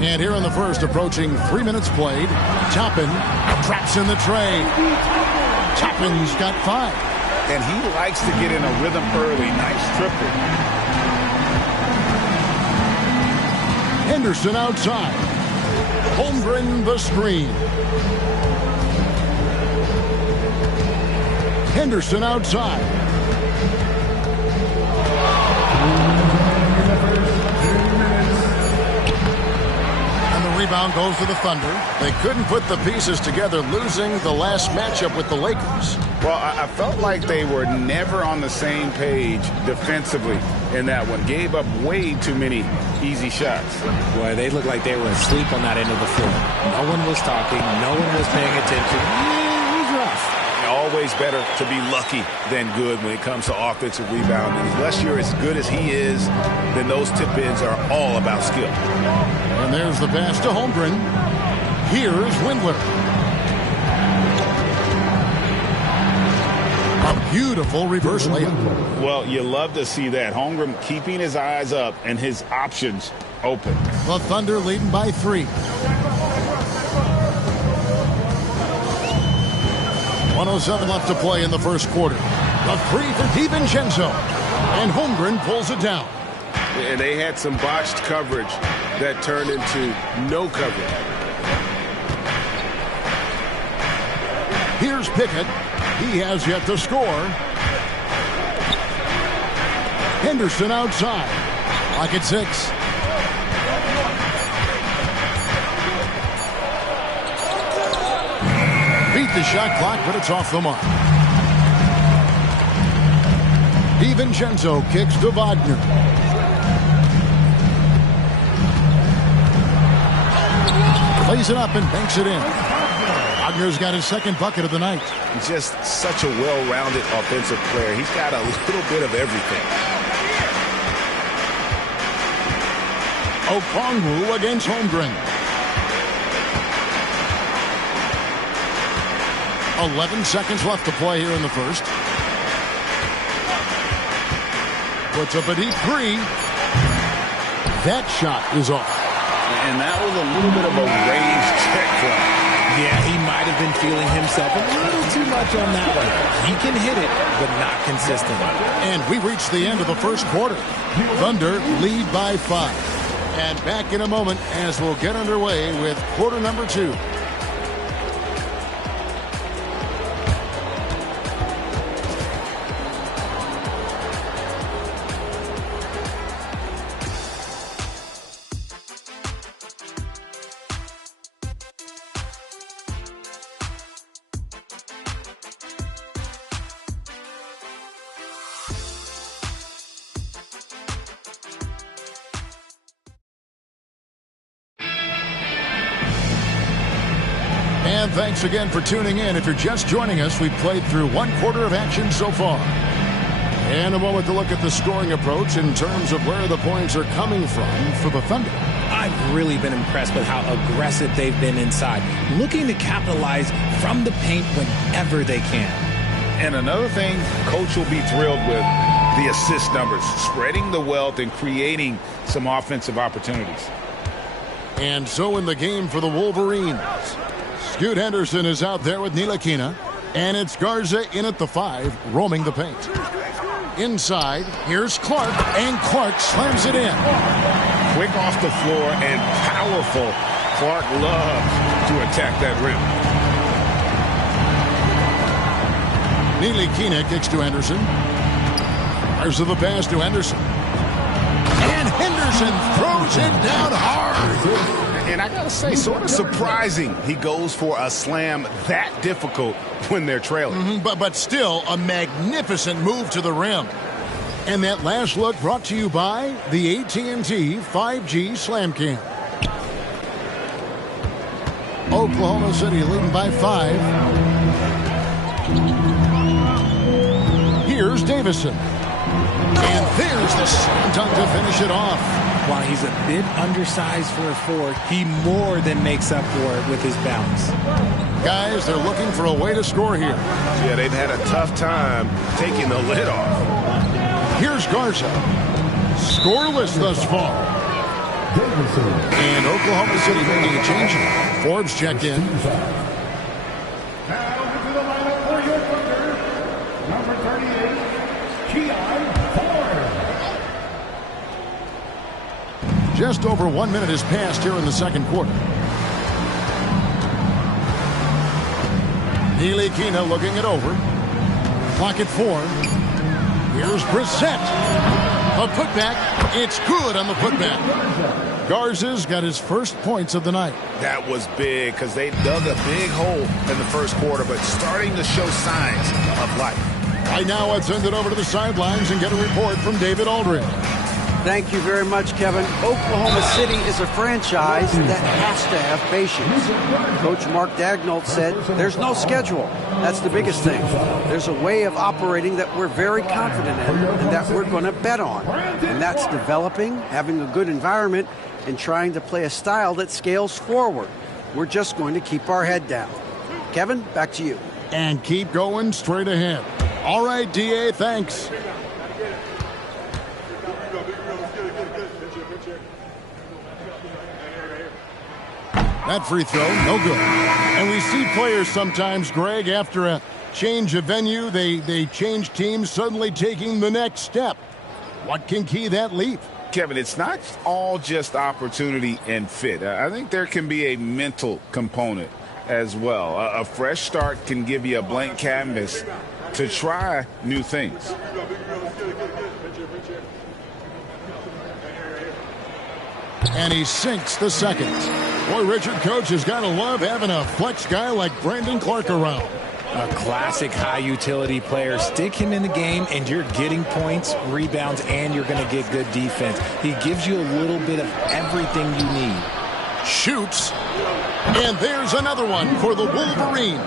And here in the first, approaching 3 minutes played, Toppin traps in the tray. Toppin's got 5. and he likes to get in a rhythm early. Nice triple. Henderson outside. Holmgren the screen. Henderson outside. And the rebound goes to the Thunder. They couldn't put the pieces together, losing the last matchup with the Lakers. Well, I felt like they were never on the same page defensively in that one. Gave up way too many easy shots. Boy, they looked like they were asleep on that end of the floor. No one was talking. No one was paying attention. It was rough. Always better to be lucky than good when it comes to offensive rebounding. Unless you're as good as he is, then those tip-ins are all about skill. And there's the pass to Holmgren. Here's Windler. A beautiful reverse layup. Well, you love to see that. Holmgren keeping his eyes up and his options open. The Thunder leading by 3. 1:07 left to play in the first quarter. A three for DiVincenzo. And Holmgren pulls it down. And they had some botched coverage that turned into no coverage. Here's Pickett. He has yet to score. Henderson outside. Clock at 6. Beat the shot clock, but it's off the mark. DiVincenzo kicks to Wagner. Plays it up and banks it in. Wagner's got his second bucket of the night. Just such a well-rounded offensive player. He's got a little bit of everything. Okongwu against Holmgren. 11 seconds left to play here in the first. Puts up a deep 3. That shot is off. And that was a little bit of a range check for him. Yeah, he might have been feeling himself a little too much on that one. He can hit it, but not consistent. And we reached the end of the first quarter. Thunder lead by 5. And back in a moment as we'll get underway with quarter number 2. And thanks again for tuning in. If you're just joining us, we've played through one quarter of action so far. And a moment to look at the scoring approach in terms of where the points are coming from for the Thunder. I've really been impressed with how aggressive they've been inside, looking to capitalize from the paint whenever they can. And another thing, Coach will be thrilled with the assist numbers, spreading the wealth and creating some offensive opportunities. And so in the game for the Wolverines, Scoot Henderson is out there with Ntilikina, and it's Garza in at the 5, roaming the paint. Inside, here's Clark, and Clark slams it in. Quick off the floor and powerful. Clark loves to attack that rim. Ntilikina kicks to Henderson. There's the pass to Henderson. And Henderson throws it down hard. And I gotta say, sort of surprising he goes for a slam that difficult when they're trailing. But still a magnificent move to the rim. And that last look brought to you by the AT&T 5G Slam Cam. Oklahoma City leading by 5. Here's Davison. And there's the slam dunk to finish it off. While he's a bit undersized for a 4, he more than makes up for it with his bounce. Guys, they're looking for a way to score here. Yeah, they've had a tough time taking the lid off. Here's Garza. Scoreless thus far. And Oklahoma City making a change. Forbes checked in. Now into the lineup for your Thunder, number 30. Just over 1 minute has passed here in the second quarter. Neely Kina looking it over. Clock at 4. Here's Brissett. A putback. It's good on the putback. Garza's got his first points of the night. That was big because they dug a big hole in the first quarter, but starting to show signs of life. Right now, let's send it over to the sidelines and get a report from David Aldridge. Thank you very much, Kevin. Oklahoma City is a franchise that has to have patience. Coach Mark Daigneault said there's no schedule. That's the biggest thing. There's a way of operating that we're very confident in and that we're going to bet on. And that's developing, having a good environment, and trying to play a style that scales forward. We're just going to keep our head down. Kevin, back to you. And keep going straight ahead. All right, D.A., thanks. That free throw, no good. And we see players sometimes, Greg, after a change of venue, they change teams, suddenly taking the next step. What can key that leap? Kevin, it's not all just opportunity and fit. I think there can be a mental component as well. A fresh start can give you a blank canvas to try new things. And he sinks the second. Boy, Richard, coach has got to love having a flex guy like Brandon Clark around. A classic high-utility player. Stick him in the game, and you're getting points, rebounds, and you're going to get good defense. He gives you a little bit of everything you need. Shoots. And there's another one for the Wolverines.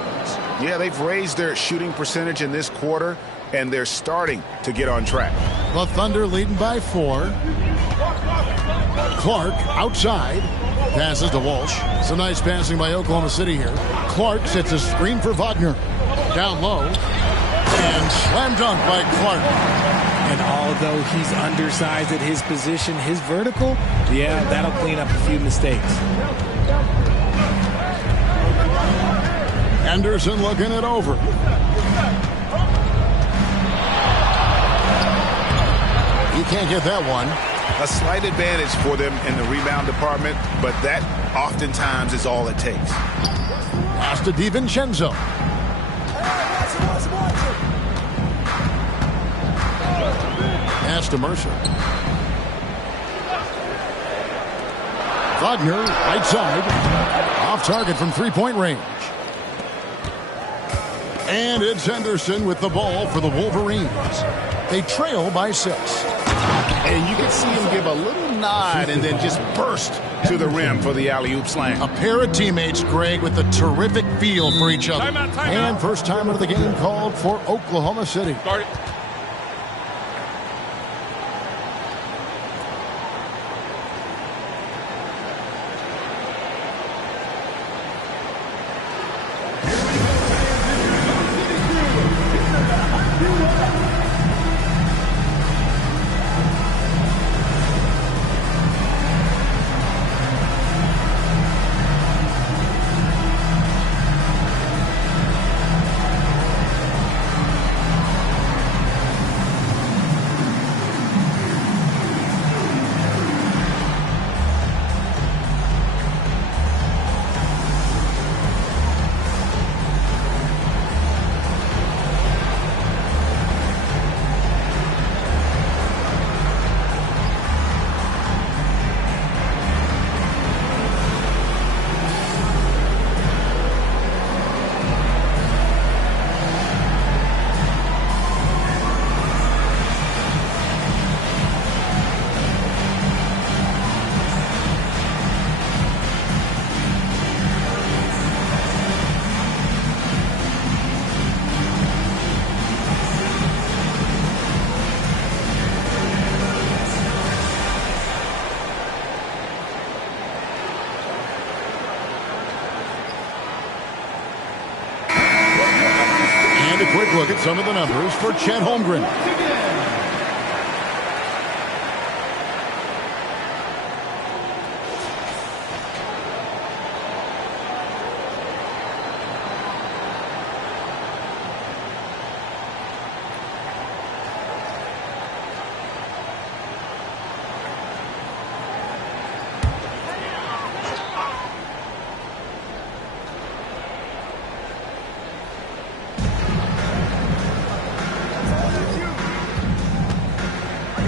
Yeah, they've raised their shooting percentage in this quarter, and they're starting to get on track. The Thunder leading by 4. Clark outside. Passes to Walsh. Some nice passing by Oklahoma City here. Clark sets a screen for Wagner. Down low. And slam dunk by Clark. And although he's undersized at his position, his vertical, yeah, that'll clean up a few mistakes. Anderson looking it over. He can't get that one. A slight advantage for them in the rebound department, but that oftentimes is all it takes. Pass to DiVincenzo. Pass to Mercer. Wagner, right side. Off target from three-point range. And it's Henderson with the ball for the Wolverines. They trail by 6. And you can see him give a little nod and then just burst to the rim for the alley-oop slam. A pair of teammates, Greg, with a terrific feel for each other. Timeout. And first time of the game called for Oklahoma City. Guard it. Quick look at some of the numbers for Chet Holmgren.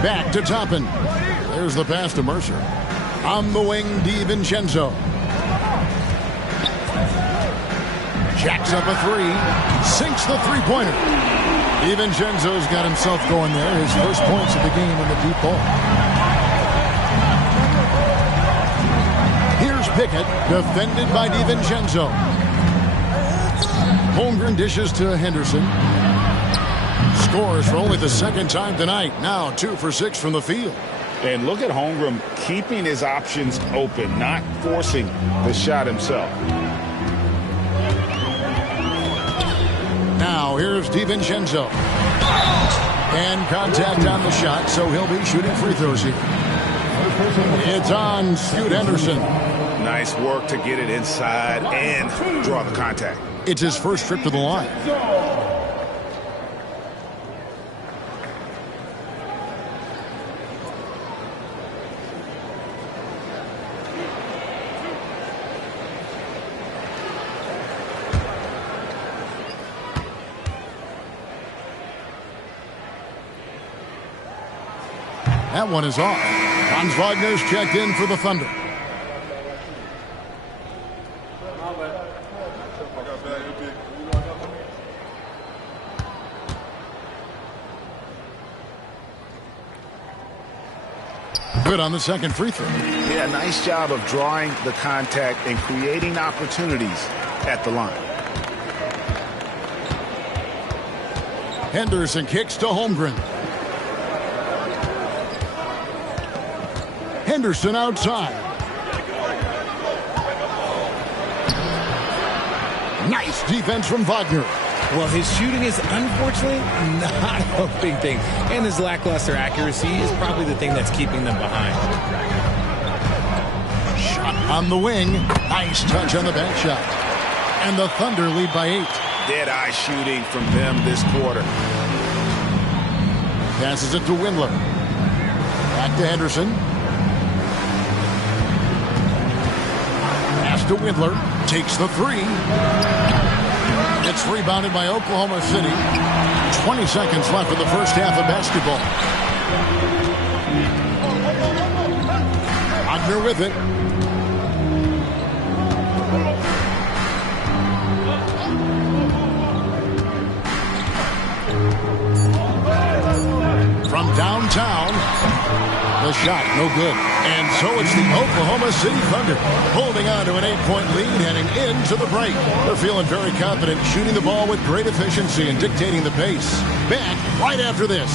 Back to Toppin. There's the pass to Mercer. On the wing, DiVincenzo. Jacks up a three. Sinks the three-pointer. DiVincenzo's got himself going there. His first points of the game on the deep ball. Here's Pickett, defended by DiVincenzo. Holmgren dishes to Henderson. Scores for only the second time tonight. Now 2 for 6 from the field. And look at Holmgren keeping his options open, not forcing the shot himself. Now here's DiVincenzo. And contact on the shot, so he'll be shooting free throws here. It's on Scoot Henderson. Nice work to get it inside and draw the contact. It's his first trip to the line. That one is off. Hans Wagner's checked in for the Thunder. Good on the second free throw. Yeah, nice job of drawing the contact and creating opportunities at the line. Henderson kicks to Holmgren. Henderson outside. Nice defense from Wagner. Well, his shooting is unfortunately not a big thing. And his lackluster accuracy is probably the thing that's keeping them behind. Shot on the wing. Nice touch on the back shot. And the Thunder lead by 8. Dead-eye shooting from them this quarter. Passes it to Windler. Back to Henderson. Pass to Windler. Takes the three. It's rebounded by Oklahoma City. 20 seconds left in the first half of basketball. Wagner with it. From downtown, the shot no good. And so it's the Oklahoma City Thunder holding on to an 8-point lead heading into the break. They're feeling very confident, shooting the ball with great efficiency and dictating the pace. Back right after this.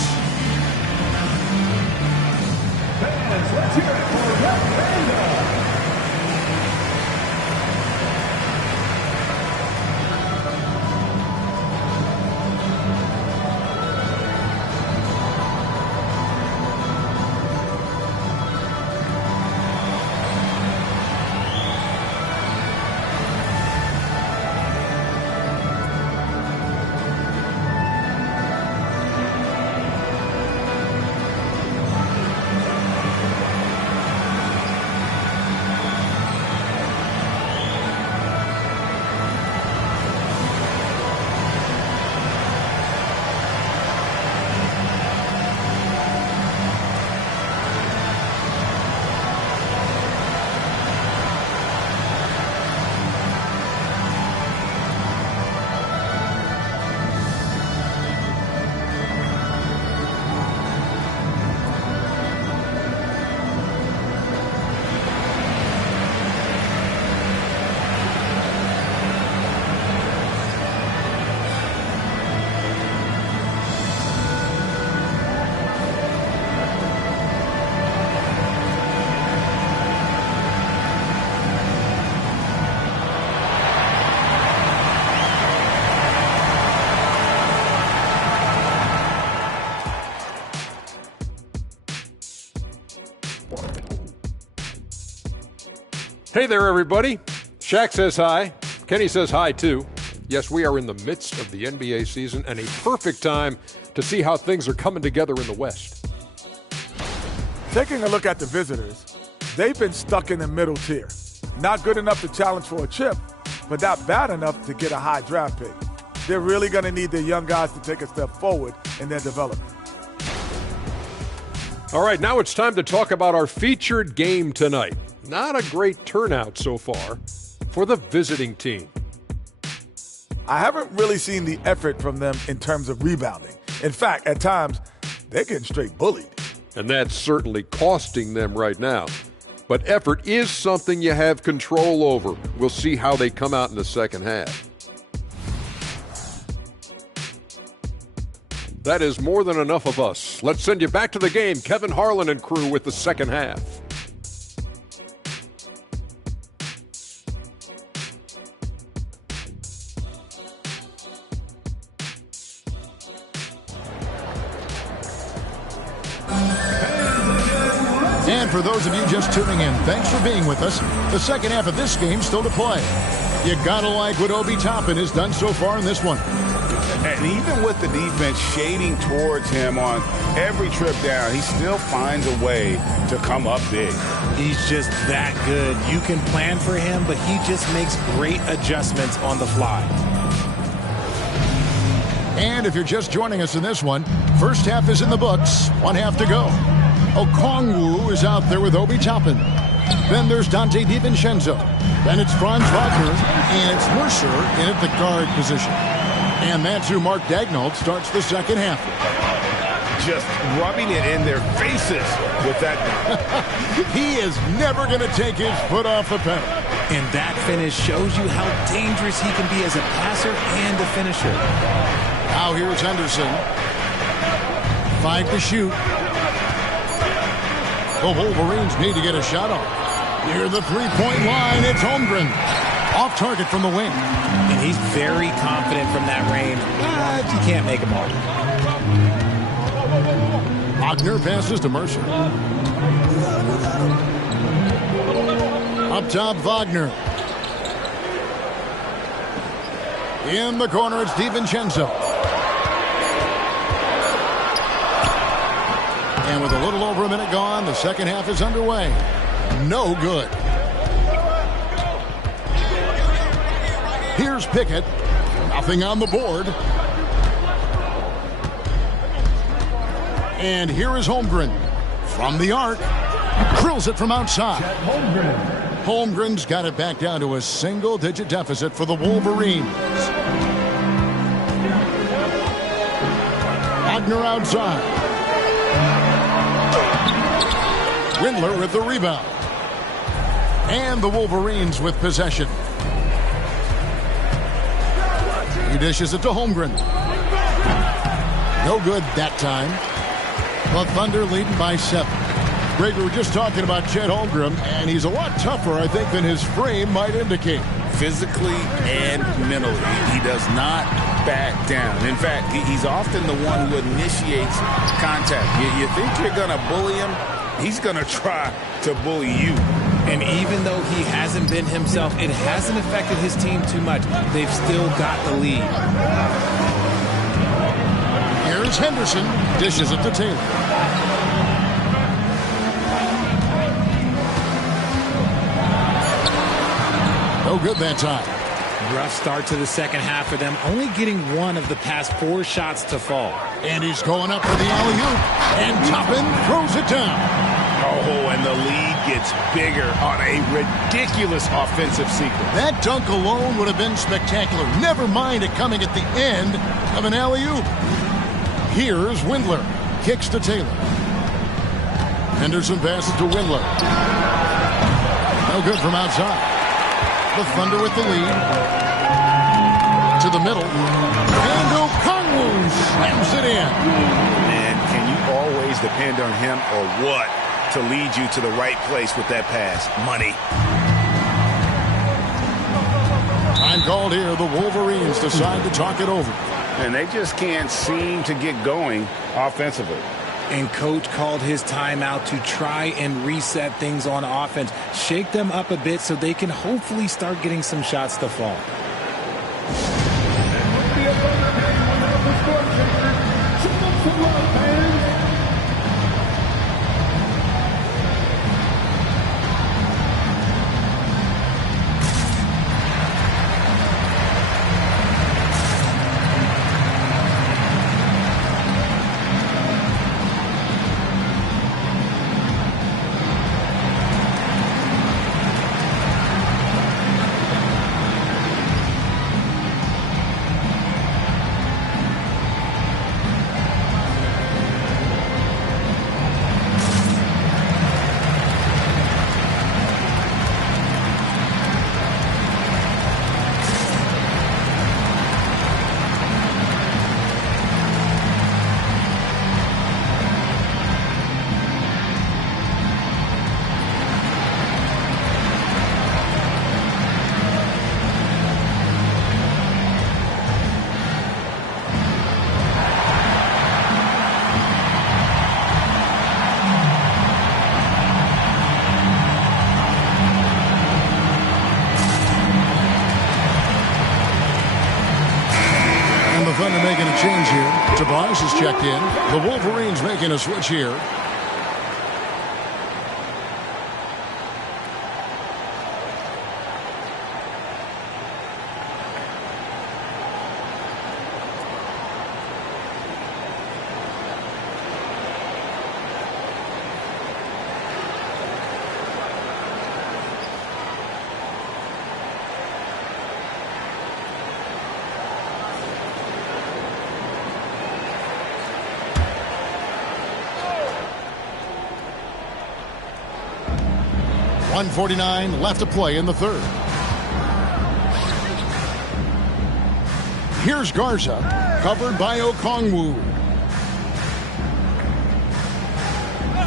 Fans, let's hear it for Red Panda. Hey there, everybody. Shaq says hi. Kenny says hi, too. Yes, we are in the midst of the NBA season and a perfect time to see how things are coming together in the West. Taking a look at the visitors, they've been stuck in the middle tier. Not good enough to challenge for a chip, but not bad enough to get a high draft pick. They're really going to need their young guys to take a step forward in their development. All right, now it's time to talk about our featured game tonight. Not a great turnout so far for the visiting team. I haven't really seen the effort from them in terms of rebounding. In fact, at times, they're getting straight bullied. And that's certainly costing them right now. But effort is something you have control over. We'll see how they come out in the second half. That is more than enough of us. Let's send you back to the game. Kevin Harlan and crew with the second half. And for those of you just tuning in, thanks for being with us. The second half of this game still to play. You gotta like what Obi Toppin has done so far in this one. And even with the defense shading towards him on every trip down, he still finds a way to come up big. He's just that good. You can plan for him, but he just makes great adjustments on the fly. And if you're just joining us in this one, first half is in the books, one half to go. Okongwu is out there with Obi Toppin. Then there's Dante DiVincenzo. Then it's Franz Wagner, and it's Mercer in at the guard position. And that's who Mark Daigneault starts the second half. Just rubbing it in their faces with that. He is never going to take his foot off the pedal. And that finish shows you how dangerous he can be as a passer and a finisher. Now here's Henderson. 5 to shoot. The Wolverines need to get a shot off. Near the three-point line, it's Holmgren. Off target from the wing. And he's very confident from that range. But you can't make him all. Wagner passes to Mercer. Up top, Wagner. In the corner, it's DiVincenzo. And with a little over a minute gone, the second half is underway. No good. Here's Pickett. Nothing on the board. And here is Holmgren. From the arc. Drills it from outside. Holmgren's got it back down to a single-digit deficit for the Wolverines. Wagner outside. Windler with the rebound. And the Wolverines with possession. He dishes it to Holmgren. No good that time. The Thunder leading by 7. Greg, we were just talking about Chet Holmgren, and he's a lot tougher, I think, than his frame might indicate. Physically and mentally, he does not back down. In fact, he's often the one who initiates contact. You think you're going to bully him? He's going to try to bully you. And even though he hasn't been himself, it hasn't affected his team too much. They've still got the lead. Here's Henderson. Dishes it to Taylor. No good that time. Rough start to the second half for them, only getting one of the past 4 shots to fall. And he's going up for the alley-oop. And Toppin throws it down. Oh, and the lead gets bigger on a ridiculous offensive sequence. That dunk alone would have been spectacular. Never mind it coming at the end of an alley-oop. Here's Windler. Kicks to Taylor. Henderson passes to Windler. No good from outside. The Thunder with the lead. To the middle. And Okongwu slams it in. And can you always depend on him or what to lead you to the right place with that pass? Money. Time called here. The Wolverines decide to talk it over. And they just can't seem to get going offensively. And coach called his timeout to try and reset things on offense. Shake them up a bit so they can hopefully start getting some shots to fall. Thunder making a change here. Tobias is checked in. The Wolverines making a switch here. .149 left to play in the third. Here's Garza, covered by Okongwu.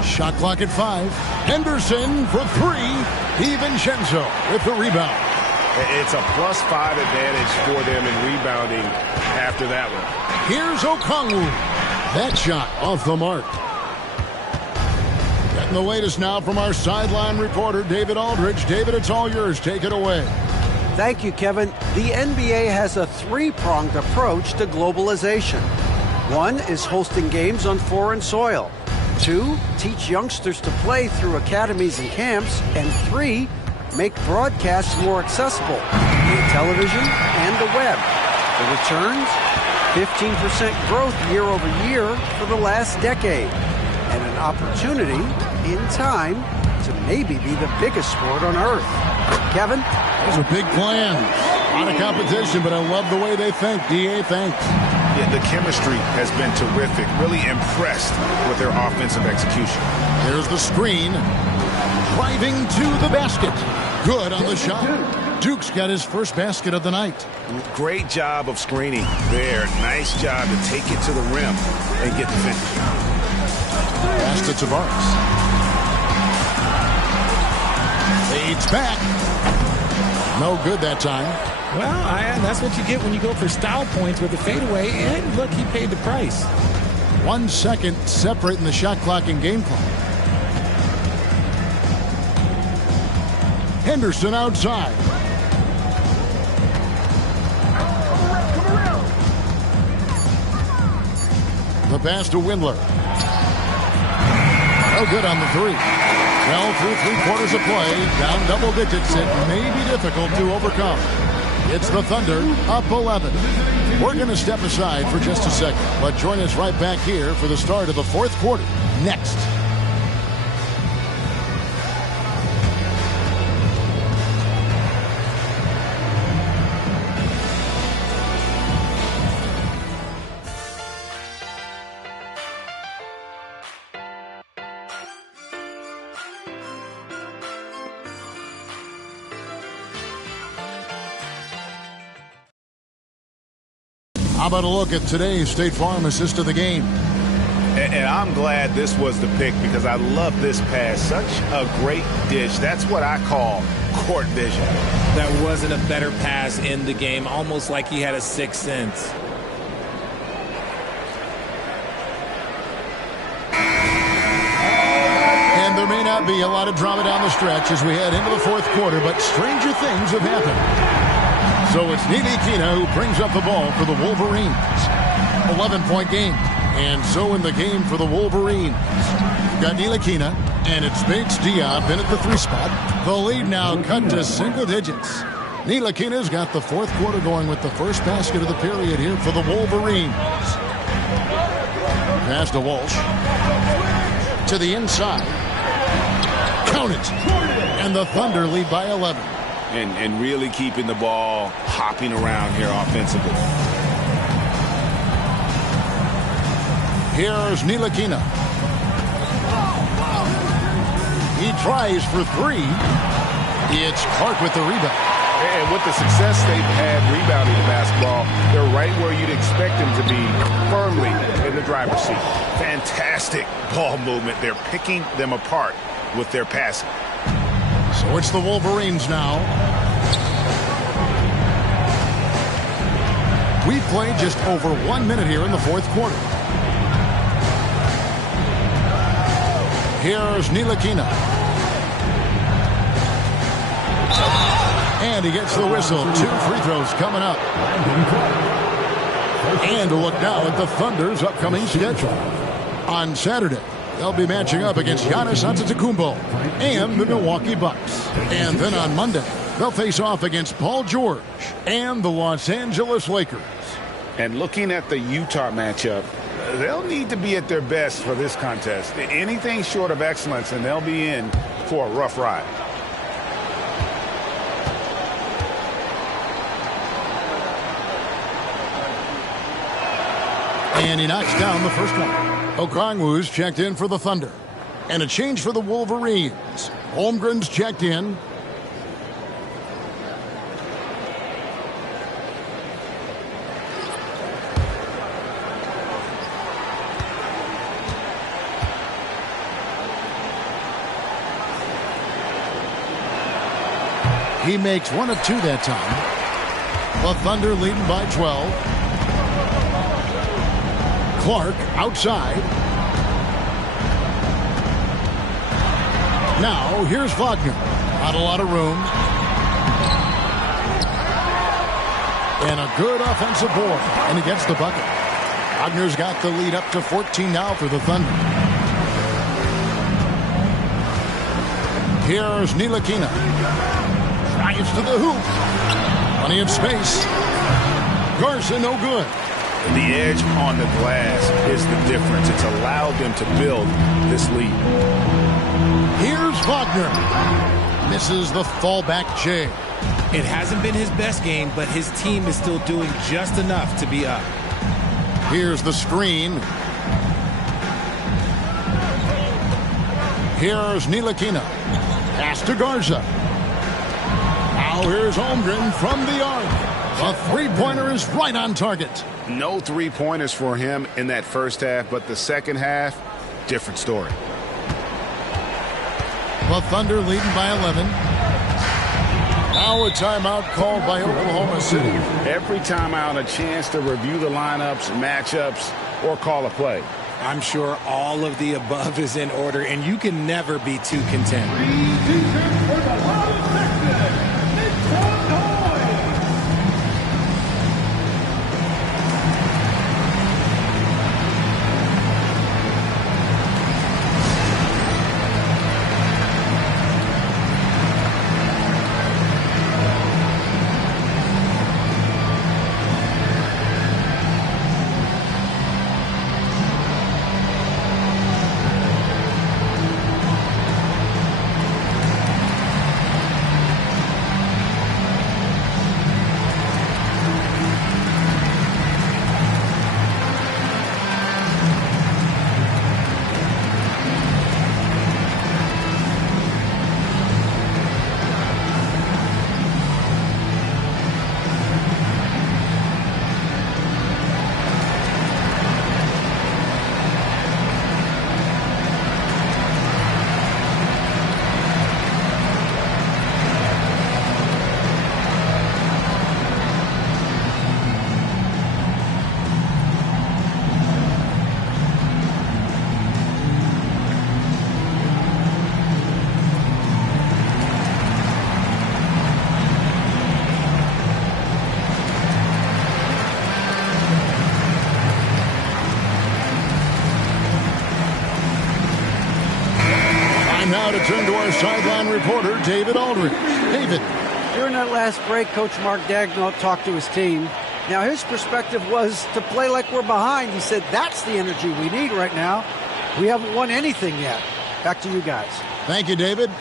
Shot clock at 5. Henderson for 3. DiVincenzo with the rebound. It's a +5 advantage for them in rebounding after that one. Here's Okongwu. That shot off the mark. Getting the latest now from our sideline reporter, David Aldridge. David, it's all yours. Take it away. Thank you, Kevin. The NBA has a three-pronged approach to globalization. 1 is hosting games on foreign soil. 2, teach youngsters to play through academies and camps. And 3, make broadcasts more accessible via television and the web. The returns? 15% growth year over year for the last decade. And an opportunity, in time, to maybe be the biggest sport on earth. Kevin? Those are big plans. A lot of competition, but I love the way they think. D.A., thanks. Yeah, the chemistry has been terrific. Really impressed with their offensive execution. There's the screen. Driving to the basket. Good on the shot. Duke's got his first basket of the night. Great job of screening there. Nice job to take it to the rim and get the finish. Pass to Tavares. Fades back. No good that time. Well, that's what you get when you go for style points with the fadeaway. And look, he paid the price. 1 second separating the shot clock and game clock. Henderson outside. The pass to Windler. No good on the 3. Well, through 3/4 of play, down double digits, it may be difficult to overcome. It's the Thunder, up 11. We're going to step aside for just a second, but join us right back here for the start of the fourth quarter next. How about a look at today's State Farm assist of the game? And I'm glad this was the pick because I love this pass. Such a great dish. That's what I call court vision. That wasn't a better pass in the game, almost like he had a sixth sense. And there may not be a lot of drama down the stretch as we head into the fourth quarter, but stranger things have happened. So it's Ntilikina who brings up the ball for the Wolverines. 11-point game. And so in the game for the Wolverines, you've got Ntilikina, and it's Bates Diop in at the 3 spot. The lead now cut to single digits. Ntilikina's got the fourth quarter going with the first basket of the period here for the Wolverines. Pass to Walsh. To the inside. Count it. And the Thunder lead by 11. And really keeping the ball hopping around here offensively. Here's Ntilikina. He tries for 3. It's Clark with the rebound. And with the success they've had rebounding the basketball, they're right where you'd expect them to be, firmly in the driver's seat. Fantastic ball movement. They're picking them apart with their passing. So it's the Wolverines now. We've played just over 1 minute here in the fourth quarter. Here's Ntilikina. And he gets the whistle. 2 free throws coming up. And a look now at the Thunder's upcoming schedule. On Saturday, they'll be matching up against Giannis Antetokounmpo and the Milwaukee Bucks. And then on Monday, they'll face off against Paul George and the Los Angeles Lakers. And looking at the Utah matchup, they'll need to be at their best for this contest. Anything short of excellence, and they'll be in for a rough ride. And he knocks down the first one. Okongwu's checked in for the Thunder. And a change for the Wolverines. Holmgren's checked in. He makes 1 of 2 that time. The Thunder leading by 12. Clark outside. Now here's Wagner. Not a lot of room. And a good offensive board. And he gets the bucket. Wagner's got the lead up to 14 now for the Thunder. Here's Ntilikina. Drives to the hoop. Plenty of space. Garza no good. The edge on the glass is the difference. It's allowed them to build this lead. Here's Wagner. Misses the fallback J. It hasn't been his best game, but his team is still doing just enough to be up. Here's the screen. Here's Ntilikina. Pass to Garza. Now here's Holmgren from the arc. A three-pointer is right on target. No three-pointers for him in that first half, but the second half, different story. The Thunder leading by 11. Now a timeout called by Oklahoma City. Every timeout, a chance to review the lineups, matchups, or call a play. I'm sure all of the above is in order, and you can never be too content. Now to turn to our sideline reporter, David Aldridge. David. During that last break, Coach Mark Daigneault talked to his team. Now, his perspective was to play like we're behind. He said, that's the energy we need right now. We haven't won anything yet. Back to you guys. Thank you, David.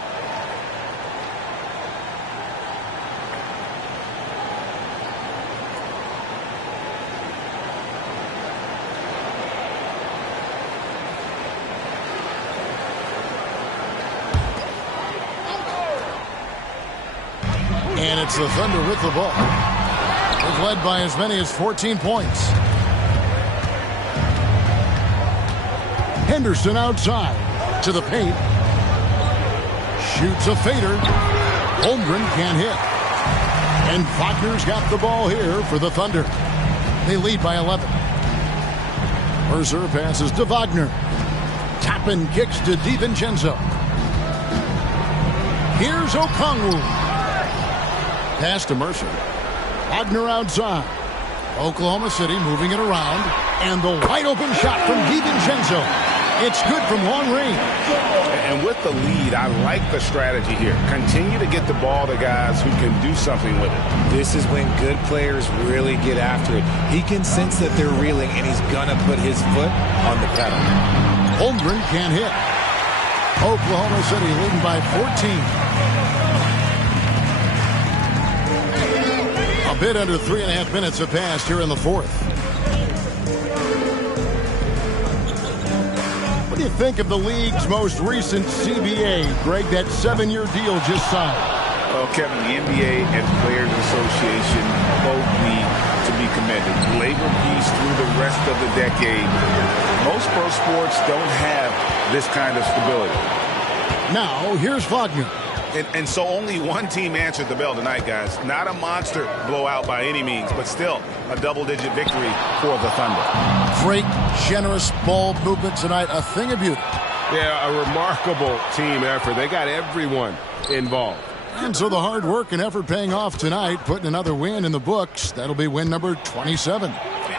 And it's the Thunder with the ball. They've led by as many as 14 points. Henderson outside to the paint. Shoots a fader. Holmgren can't hit. And Wagner's got the ball here for the Thunder. They lead by 11. Mercer passes to Wagner. Toppin kicks to DiVincenzo. Here's Okongwu. Pass to Mercer. Wagner outside. Oklahoma City moving it around. And the wide open shot from DiVincenzo. It's good from long range. And with the lead, I like the strategy here. Continue to get the ball to guys who can do something with it. This is when good players really get after it. He can sense that they're reeling, and he's going to put his foot on the pedal. Holmgren can't hit. Oklahoma City leading by 14. A bit under 3.5 minutes have passed here in the fourth. What do you think of the league's most recent CBA? Greg, that 7-year deal just signed. Well, Kevin, the NBA and Players Association both need to be commended. Labor peace through the rest of the decade. Most pro sports don't have this kind of stability. Now, here's Wagner. And so only one team answered the bell tonight, guys. Not a monster blowout by any means, but still a double-digit victory for the Thunder. Great, generous ball movement tonight. A thing of beauty. Yeah, a remarkable team effort. They got everyone involved. And so the hard work and effort paying off tonight, putting another win in the books. That'll be win number 27.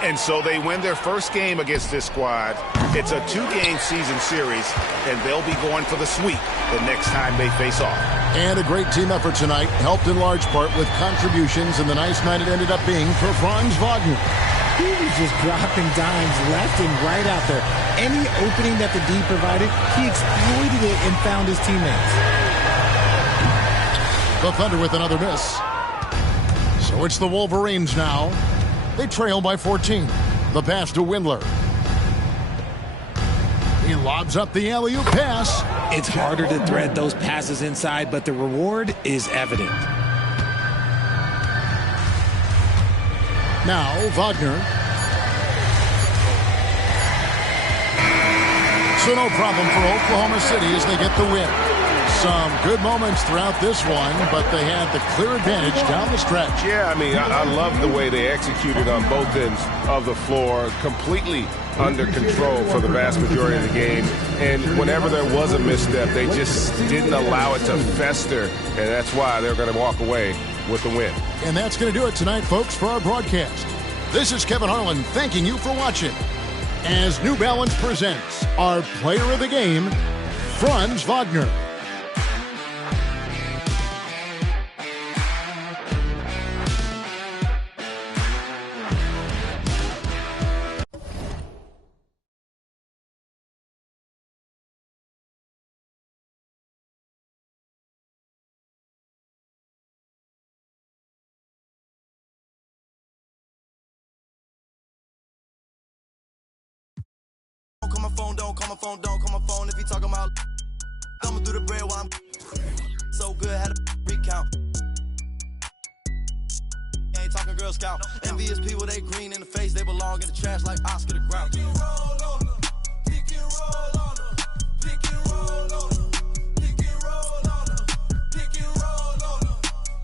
And so they win their first game against this squad. It's a 2-game season series, and they'll be going for the sweep the next time they face off. And a great team effort tonight, helped in large part with contributions, and the nice night it ended up being for Franz Wagner. He was just dropping dimes left and right out there. Any opening that the D provided, he exploited it and found his teammates. The Thunder with another miss. So it's the Wolverines now. They trail by 14. The pass to Windler. He lobs up the alley-oop pass. It's harder to thread those passes inside, but the reward is evident. Now, Wagner. So no problem for Oklahoma City as they get the win. Some good moments throughout this one, but they had the clear advantage down the stretch. Yeah, I mean, I love the way they executed on both ends of the floor, completely under control for the vast majority of the game. And whenever there was a misstep, they just didn't allow it to fester, and that's why they're going to walk away with the win. And that's going to do it tonight, folks, for our broadcast. This is Kevin Harlan thanking you for watching as New Balance presents our player of the game, Franz Wagner. Don't call my phone if you talking about thumbing through the bread while I'm so good, had a recount. Ain't talking Girl Scout. Envious people, they green in the face, they belong in the trash like Oscar the Grouch. Pick and roll on them, pick and roll on them, pick and roll on them, pick and roll on them, pick and roll on them,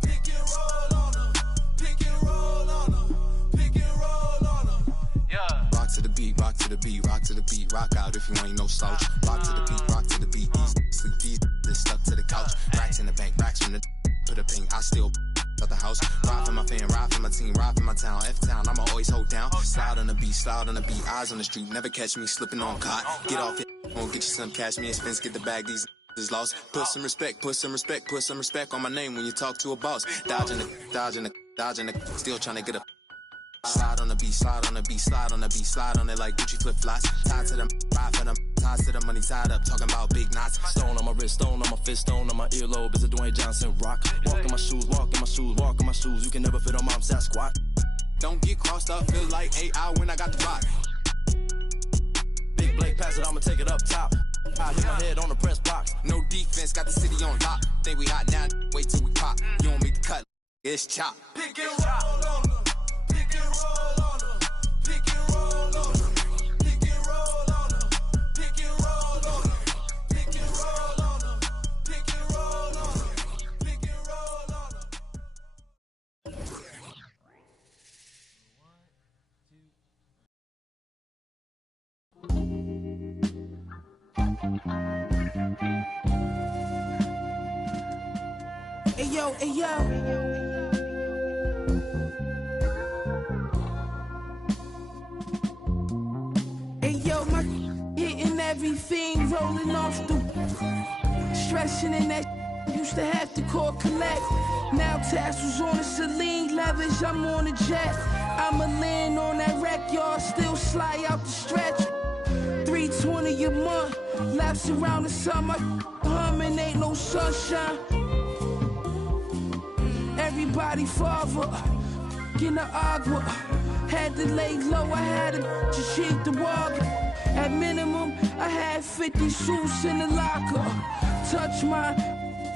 pick and roll on them, pick and roll on them, pick and roll on them. Yeah. Rock to the beat, rock to the beat, rock to the beat, rock out if you ain't no slouch. Rock to the beat, easy, sleep easy, this stuck to the couch. Racks in the bank, racks from the put a ping, I still out the house. Ride for my fan, ride for my team, ride for my town. F-town, I'ma always hold down. Slide on the beat, eyes on the street, never catch me slipping on cot. Get off it, won't get you some cash, me and Spence get the bag, these is lost. Put some respect, put some respect, put some respect on my name when you talk to a boss. Dodging the, still trying to get a slide on the beat, slide on the beat, slide on the beat, slide on it like Gucci flip flops. Tied to them, ride for them, tied to the money, tied up, talking about big knots. Stone on my wrist, stone on my fist, stone on my earlobe. Is a Dwayne Johnson rock. Walk in my shoes, walk in my shoes, walk in my shoes. You can never fit on mom's squat. Don't get crossed up, feel like AI when I got the rock. Big Blake pass it, I'ma take it up top. I hit my head on the press box. No defense, got the city on lock. Think we hot now, wait till we pop. You don't make the cut, it's chop. Pick and roll on them. Pick and roll on them. Pick and roll on them. Pick and roll on them. Pick and roll on them. Pick and roll on them. Pick and roll on them. Pick and roll on them. Hey yo, hey yo. Everything rolling off the stressing in that used to have to call collect. Now tassels on the Celine leathers, I'm on a jet. I'ma land on that wreck, y'all still slide out the stretch. 320 a month, laps around the summer, humming ain't no sunshine. Everybody father, in the agua, had to lay low, I had to cheat the water. At minimum, I had 50 suits in the locker. Touch mine,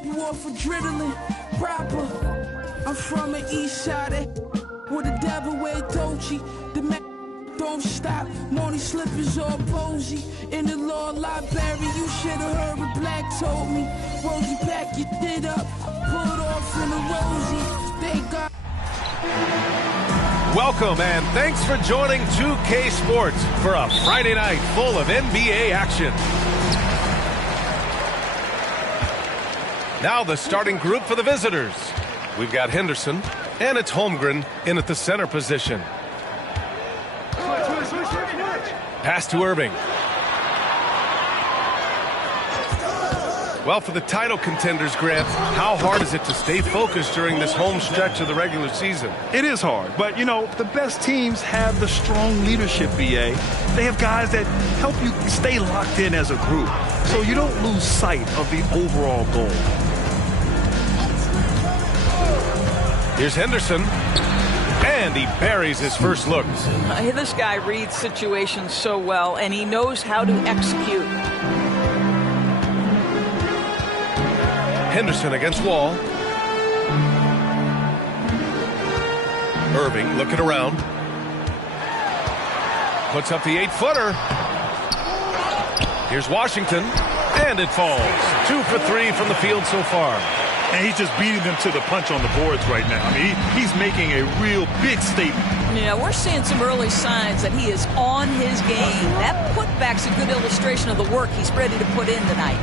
you off adrenaline, proper. I'm from the east side, where the devil wear Dolce. The man don't stop, Money slippers all posy. In the law library, you should've heard what Black told me. Rosie, back your shit up, pulled off in a Rosie. Thank God. Welcome and thanks for joining 2K Sports for a Friday night full of NBA action. Now the starting group for the visitors. We've got Henderson, and it's Holmgren in at the center position. Pass to Irving. Well, for the title contenders, Grant, how hard is it to stay focused during this home stretch of the regular season? It is hard, but, you know, the best teams have the strong leadership, BA. They have guys that help you stay locked in as a group, so you don't lose sight of the overall goal. Here's Henderson, and he buries his first look. This guy reads situations so well, and he knows how to execute. Henderson against Wall. Irving looking around. Puts up the 8-footer. Here's Washington, and it falls. 2 for 3 from the field so far. And he's just beating them to the punch on the boards right now. I mean, he's making a real big statement. Yeah, we're seeing some early signs that he is on his game. That putback's a good illustration of the work he's ready to put in tonight.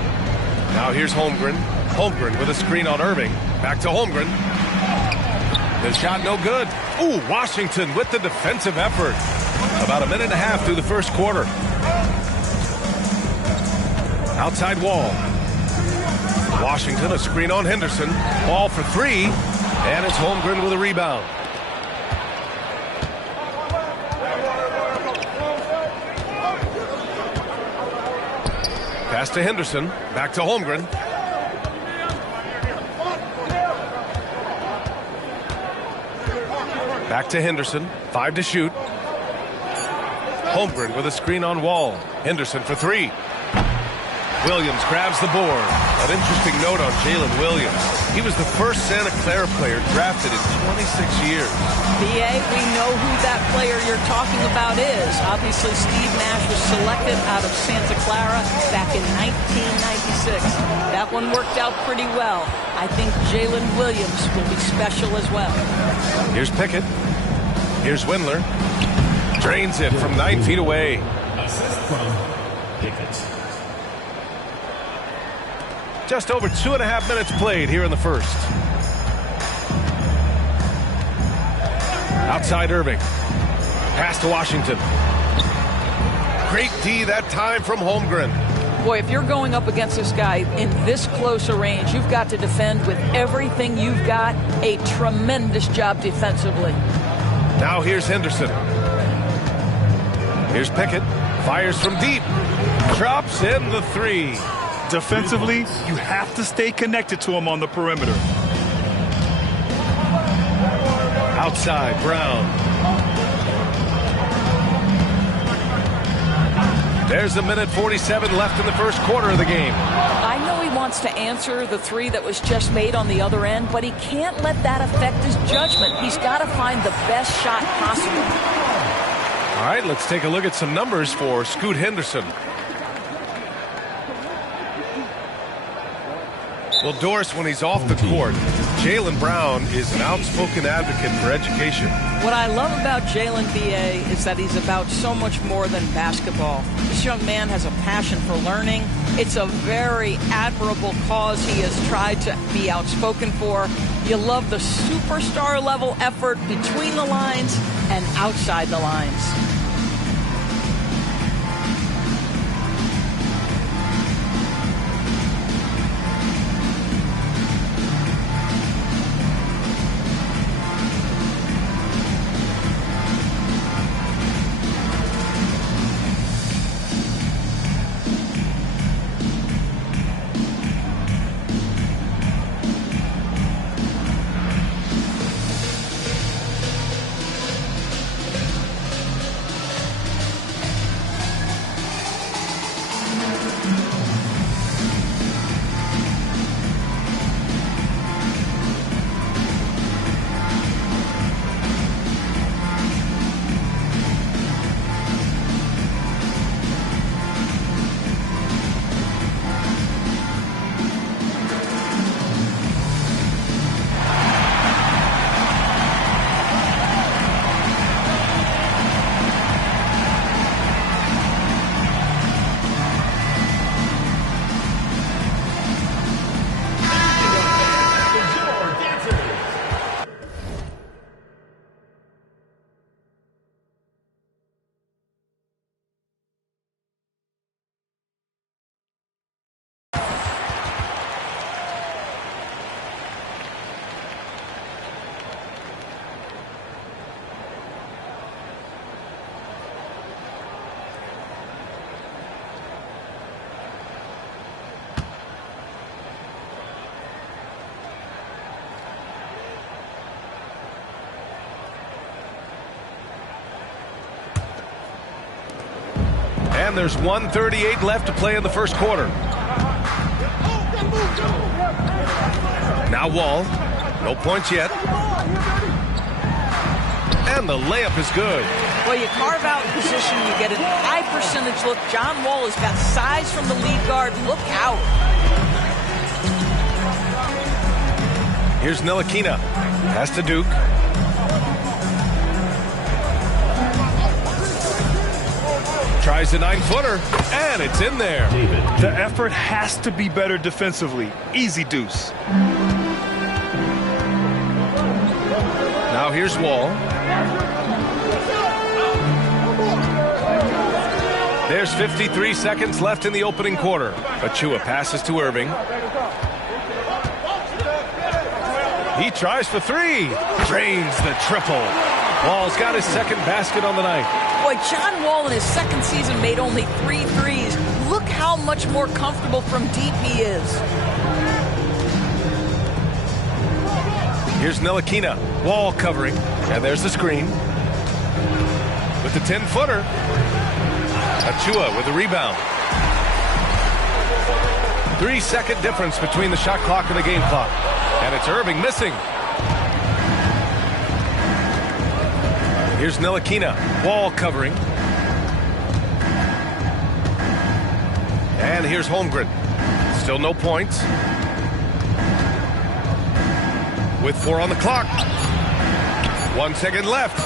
Now here's Holmgren. Holmgren with a screen on Irving. Back to Holmgren. The shot no good. Ooh, Washington with the defensive effort. About a minute and a half through the first quarter. Outside Wall. Washington, a screen on Henderson. Ball for 3, and it's Holmgren with a rebound. Pass to Henderson. Back to Holmgren. Back to Henderson. 5 to shoot. Holmgren with a screen on Wall. Henderson for 3. Williams grabs the board. An interesting note on Jalen Williams. He was the first Santa Clara player drafted in 26 years. BA, we know who that player you're talking about is. Obviously, Steve Nash was selected out of Santa Clara back in 1996. That one worked out pretty well. I think Jalen Williams will be special as well. Here's Pickett. Here's Windler. Drains it from 9 feet away. Assist from Pickett. Just over 2.5 minutes played here in the first. Outside Irving. Pass to Washington. Great D that time from Holmgren. Boy, if you're going up against this guy in this close a range, you've got to defend with everything you've got. A tremendous job defensively. Now here's Henderson. Here's Pickett. Fires from deep. Drops in the 3. Defensively, you have to stay connected to him on the perimeter. Outside, Brown. There's a minute 47 left in the first quarter of the game. I know he wants to answer the 3 that was just made on the other end, but he can't let that affect his judgment. He's got to find the best shot possible. All right, let's take a look at some numbers for Scoot Henderson. Well, Doris, when he's off the court, Jaylen Brown is an outspoken advocate for education. What I love about Jalen, BA, is that he's about so much more than basketball. This young man has a passion for learning. It's a very admirable cause he has tried to be outspoken for. You love the superstar level effort between the lines and outside the lines. And there's 1:38 left to play in the first quarter. Now Wall. No points yet. And the layup is good. Well, you carve out position, you get a high percentage look. John Wall has got size from the lead guard. Look out. Here's Ntilikina. Pass to Duke. Tries the 9-footer, and it's in there. The effort has to be better defensively. Easy deuce. Now here's Wall. There's 53 seconds left in the opening quarter. Achua passes to Irving. He tries for three. Drains the triple. Wall's got his second basket on the night. Boy, John Wall in his second season made only 3 threes. Look how much more comfortable from deep he is. Here's Ntilikina. Wall covering. And there's the screen. With the 10-footer. Achua with the rebound. 3-second difference between the shot clock and the game clock. And it's Irving missing. Here's Ntilikina. Wall covering. And here's Holmgren. Still no points. With 4 on the clock. 1 second left.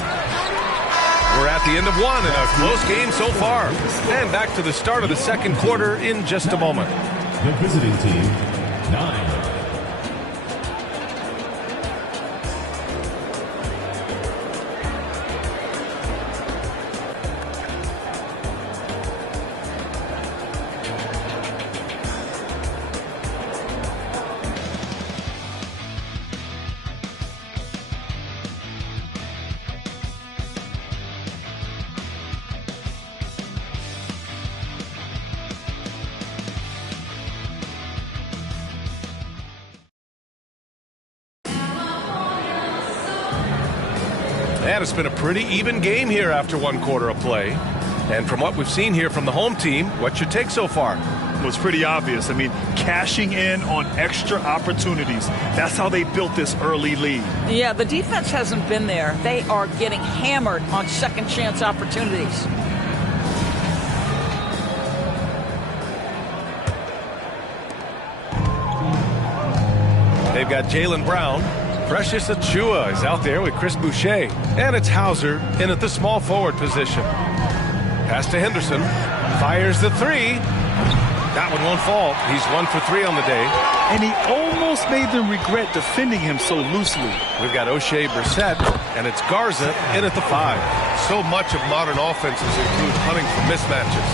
We're at the end of one in a close game so far. And back to the start of the second quarter in just a moment. The visiting team, 9. And it's been a pretty even game here after 1 quarter of play. And from what we've seen here from the home team, what's your take so far? Well, it's pretty obvious. I mean, cashing in on extra opportunities. That's how they built this early lead. Yeah, the defense hasn't been there. They are getting hammered on second chance opportunities. They've got Jaylen Brown. Precious Achua is out there with Chris Boucher. And it's Hauser in at the small forward position. Pass to Henderson. Fires the 3. That one won't fall. He's 1 for 3 on the day. And he almost made them regret defending him so loosely. We've got O'Shea Brissett, and it's Garza in at the 5. So much of modern offenses include hunting for mismatches.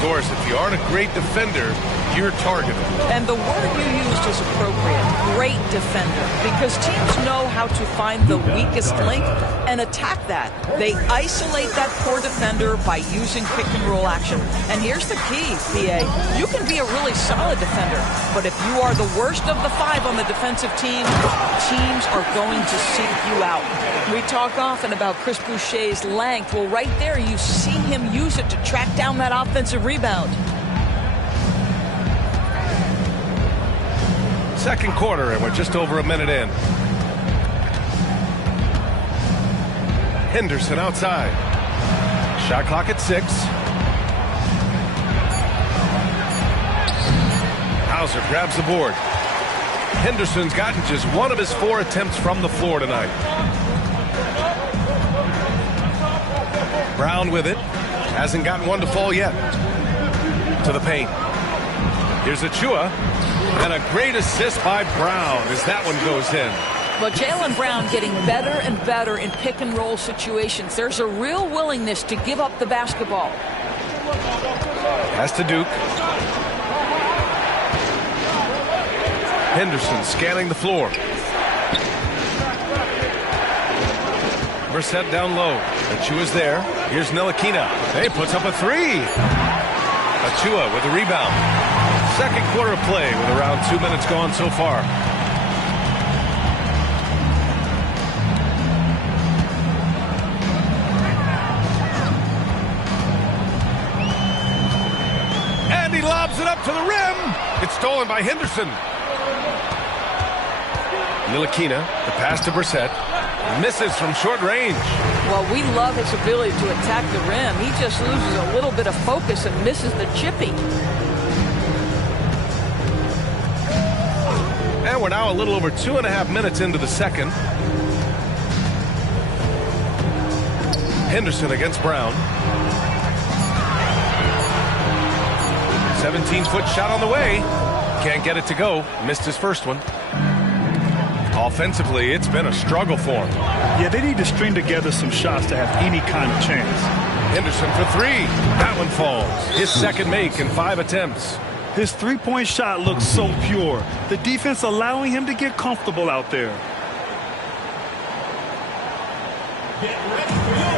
Doris, if you aren't a great defender, you're targeted. And the word you used is appropriate. Great defender. Because teams know how to find the weakest link and attack that. They isolate that poor defender by using pick and roll action. And here's the key, PA. You can be a really solid defender, but if you are the worst of the 5 on the defensive team, teams are going to seek you out. We talk often about Chris Boucher's length. Well, right there, you see him use it to track down that offensive rebound. Second quarter, and we're just over a minute in. Henderson outside. Shot clock at 6. Hauser grabs the board. Henderson's gotten just 1 of his 4 attempts from the floor tonight. Brown with it. Hasn't gotten one to fall yet. To the paint. Here's Achua. And a great assist by Brown as that one goes in. But Jaylen Brown getting better and better in pick and roll situations. There's a real willingness to give up the basketball. Pass to Duke. Henderson scanning the floor. Brissett down low. Achua's there. Here's Ntilikina. He puts up a 3. Achua with the rebound. Second quarter of play with around 2 minutes gone so far. it up to the rim. It's stolen by Henderson. Ntilikina, the pass to Brissett. Misses from short range. Well, we love his ability to attack the rim. He just loses a little bit of focus and misses the chippy. And we're now a little over 2.5 minutes into the second. Henderson against Brown. 17-foot shot on the way. Can't get it to go. Missed his first one. Offensively, it's been a struggle for him. Yeah, they need to string together some shots to have any kind of chance. Henderson for three. That one falls. His second make in 5 attempts. His three-point shot looks so pure. The defense allowing him to get comfortable out there. Get ready for your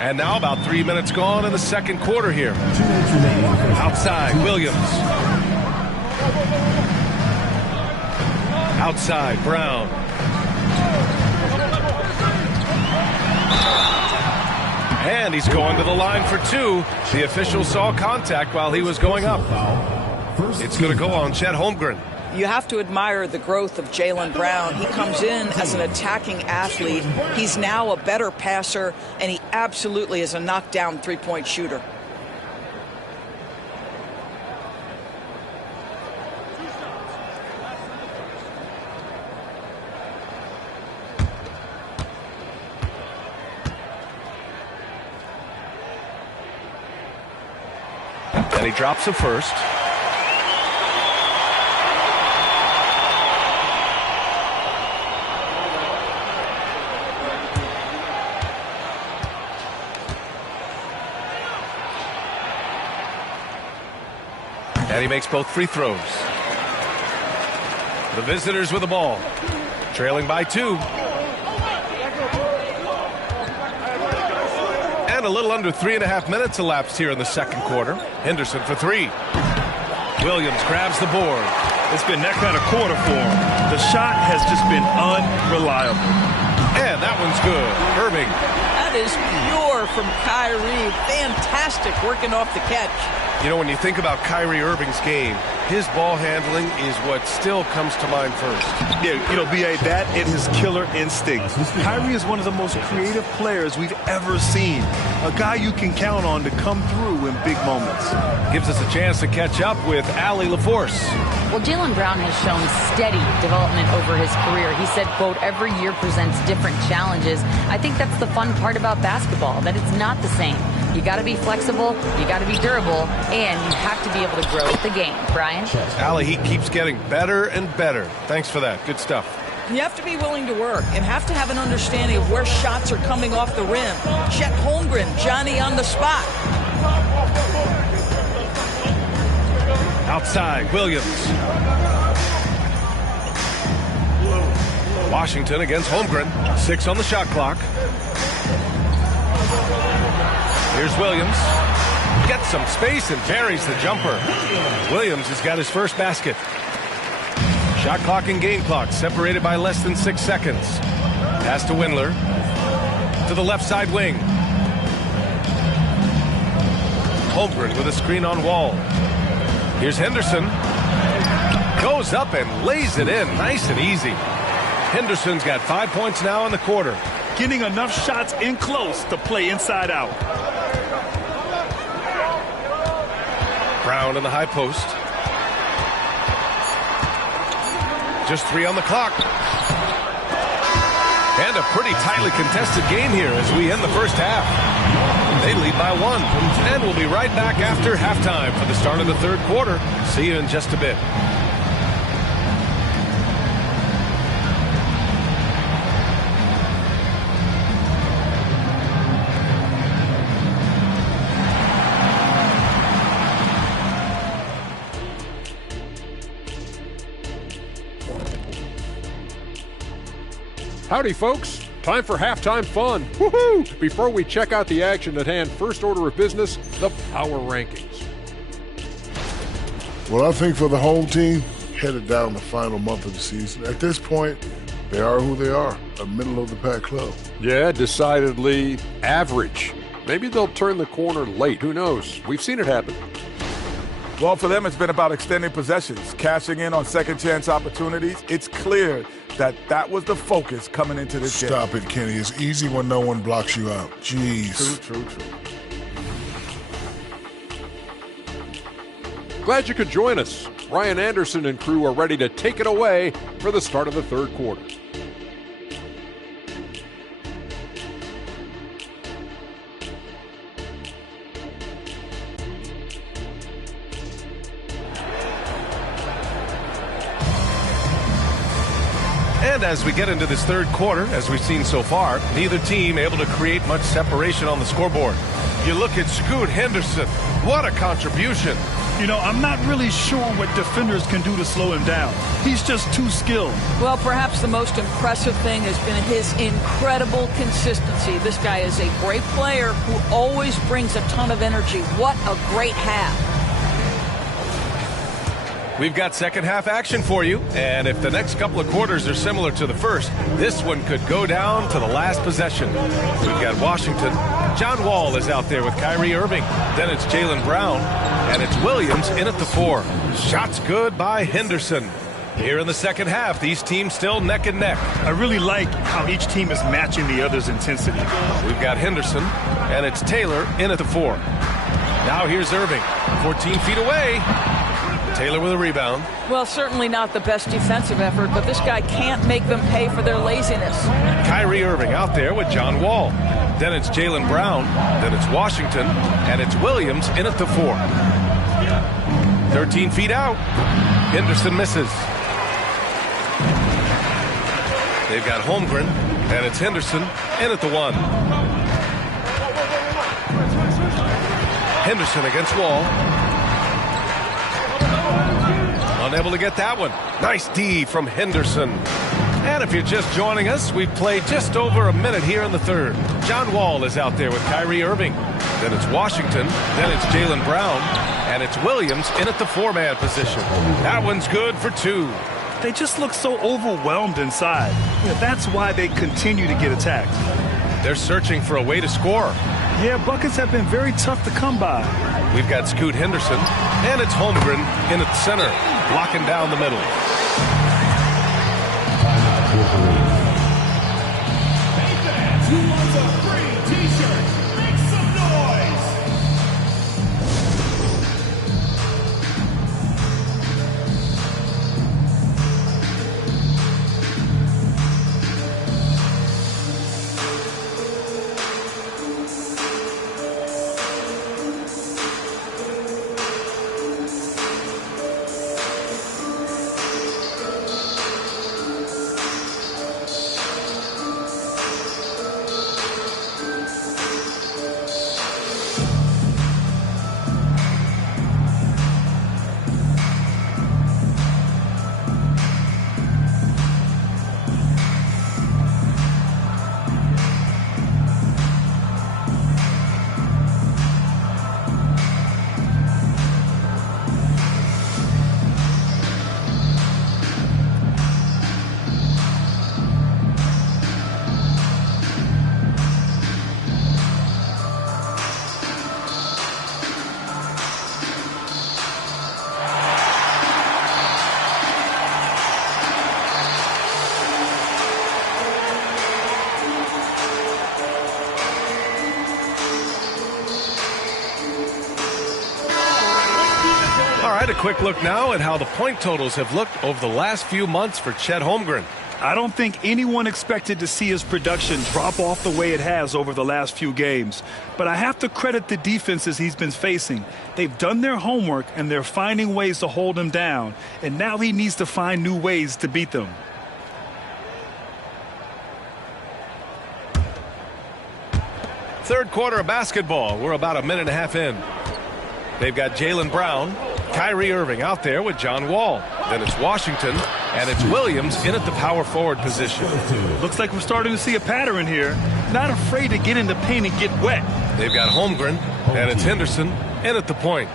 And now about 3 minutes gone in the second quarter here. Outside, Williams. Outside, Brown. And he's going to the line for two. The official saw contact while he was going up. It's going to go on Chet Holmgren. You have to admire the growth of Jaylen Brown. He comes in as an attacking athlete. He's now a better passer, and he absolutely is a knockdown three-point shooter. And he drops the first. And he makes both free throws. The visitors with the ball. Trailing by 2. And a little under 3.5 minutes elapsed here in the second quarter. Henderson for 3. Williams grabs the board. It's been that kind of quarter for him. The shot has just been unreliable. And that one's good. Irving. That is pure from Kyrie. Fantastic working off the catch. You know, when you think about Kyrie Irving's game, his ball handling is what still comes to mind first. Yeah, you know, B.A., that and his killer instinct. Kyrie is one of the most creative players we've ever seen. A guy you can count on to come through in big moments. Gives us a chance to catch up with Allie LaForce. Well, Jaylen Brown has shown steady development over his career. He said, quote, every year presents different challenges. I think that's the fun part about basketball, that it's not the same. You got to be flexible, you got to be durable, and you have to be able to grow with the game. Brian? Allie, he keeps getting better and better. Thanks for that. Good stuff. You have to be willing to work and have to have an understanding of where shots are coming off the rim. Chet Holmgren, Johnny on the spot. Outside, Williams. Washington against Holmgren. 6 on the shot clock. Here's Williams. Gets some space and buries the jumper. Williams has got his first basket. Shot clock and game clock separated by less than 6 seconds. Pass to Windler. To the left side wing. Holmgren with a screen on Wall. Here's Henderson. Goes up and lays it in nice and easy. Henderson's got 5 points now in the quarter. Getting enough shots in close to play inside out. Brown in the high post. Just 3 on the clock. And a pretty tightly contested game here as we end the first half. They lead by 1. And we'll be right back after halftime for the start of the third quarter. See you in just a bit. Howdy, folks. Time for halftime fun. Woohoo! Before we check out the action at hand, first order of business, the power rankings. Well, I think for the home team, headed down the final month of the season, at this point, they are who they are, a middle-of-the-pack club. Yeah, decidedly average. Maybe they'll turn the corner late. Who knows? We've seen it happen. Well, for them, it's been about extending possessions, cashing in on second-chance opportunities. It's clear that was the focus coming into this game. Stop it, Kenny. It's easy when no one blocks you out. Jeez. True. Glad you could join us. Ryan Anderson and crew are ready to take it away for the start of the third quarter. And as we get into this third quarter, as we've seen so far, neither team able to create much separation on the scoreboard. You look at Scoot Henderson. What a contribution. You know, I'm not really sure what defenders can do to slow him down. He's just too skilled. Well, perhaps the most impressive thing has been his incredible consistency. This guy is a great player who always brings a ton of energy. What a great half. We've got second half action for you, and if the next couple of quarters are similar to the first, this one could go down to the last possession. We've got Washington. John Wall is out there with Kyrie Irving. Then it's Jaylen Brown, and it's Williams in at the 4. Shots good by Henderson. Here in the second half, these teams still neck and neck. I really like how each team is matching the other's intensity. We've got Henderson, and it's Taylor in at the 4. Now here's Irving, 14 feet away. Taylor with a rebound. Well, certainly not the best defensive effort, but this guy can't make them pay for their laziness. Kyrie Irving out there with John Wall. Then it's Jaylen Brown. Then it's Washington. And it's Williams in at the 4. 13 feet out. Henderson misses. They've got Holmgren. And it's Henderson in at the 1. Henderson against Wall. Unable to get that one. Nice D from Henderson. And if you're just joining us, we've played just over a minute here in the third. John Wall is out there with Kyrie Irving. Then it's Washington. Then it's Jaylen Brown. And it's Williams in at the 4-man position. That one's good for 2. They just look so overwhelmed inside. That's why they continue to get attacked. They're searching for a way to score. Yeah, buckets have been very tough to come by. We've got Scoot Henderson, and it's Holmgren in at the center, blocking down the middle. Who wants a free t-shirt? Make some noise! And a quick look now at how the point totals have looked over the last few months for Chet Holmgren. I don't think anyone expected to see his production drop off the way it has over the last few games. But I have to credit the defenses he's been facing. They've done their homework, and they're finding ways to hold him down. And now he needs to find new ways to beat them. Third quarter of basketball. We're about a minute and a half in. They've got Jaylen Brown, Kyrie Irving out there with John Wall. Then it's Washington, and it's Williams in at the power forward position. Looks like we're starting to see a pattern here. Not afraid to get in the paint and get wet. They've got Holmgren, and it's Henderson in at the point.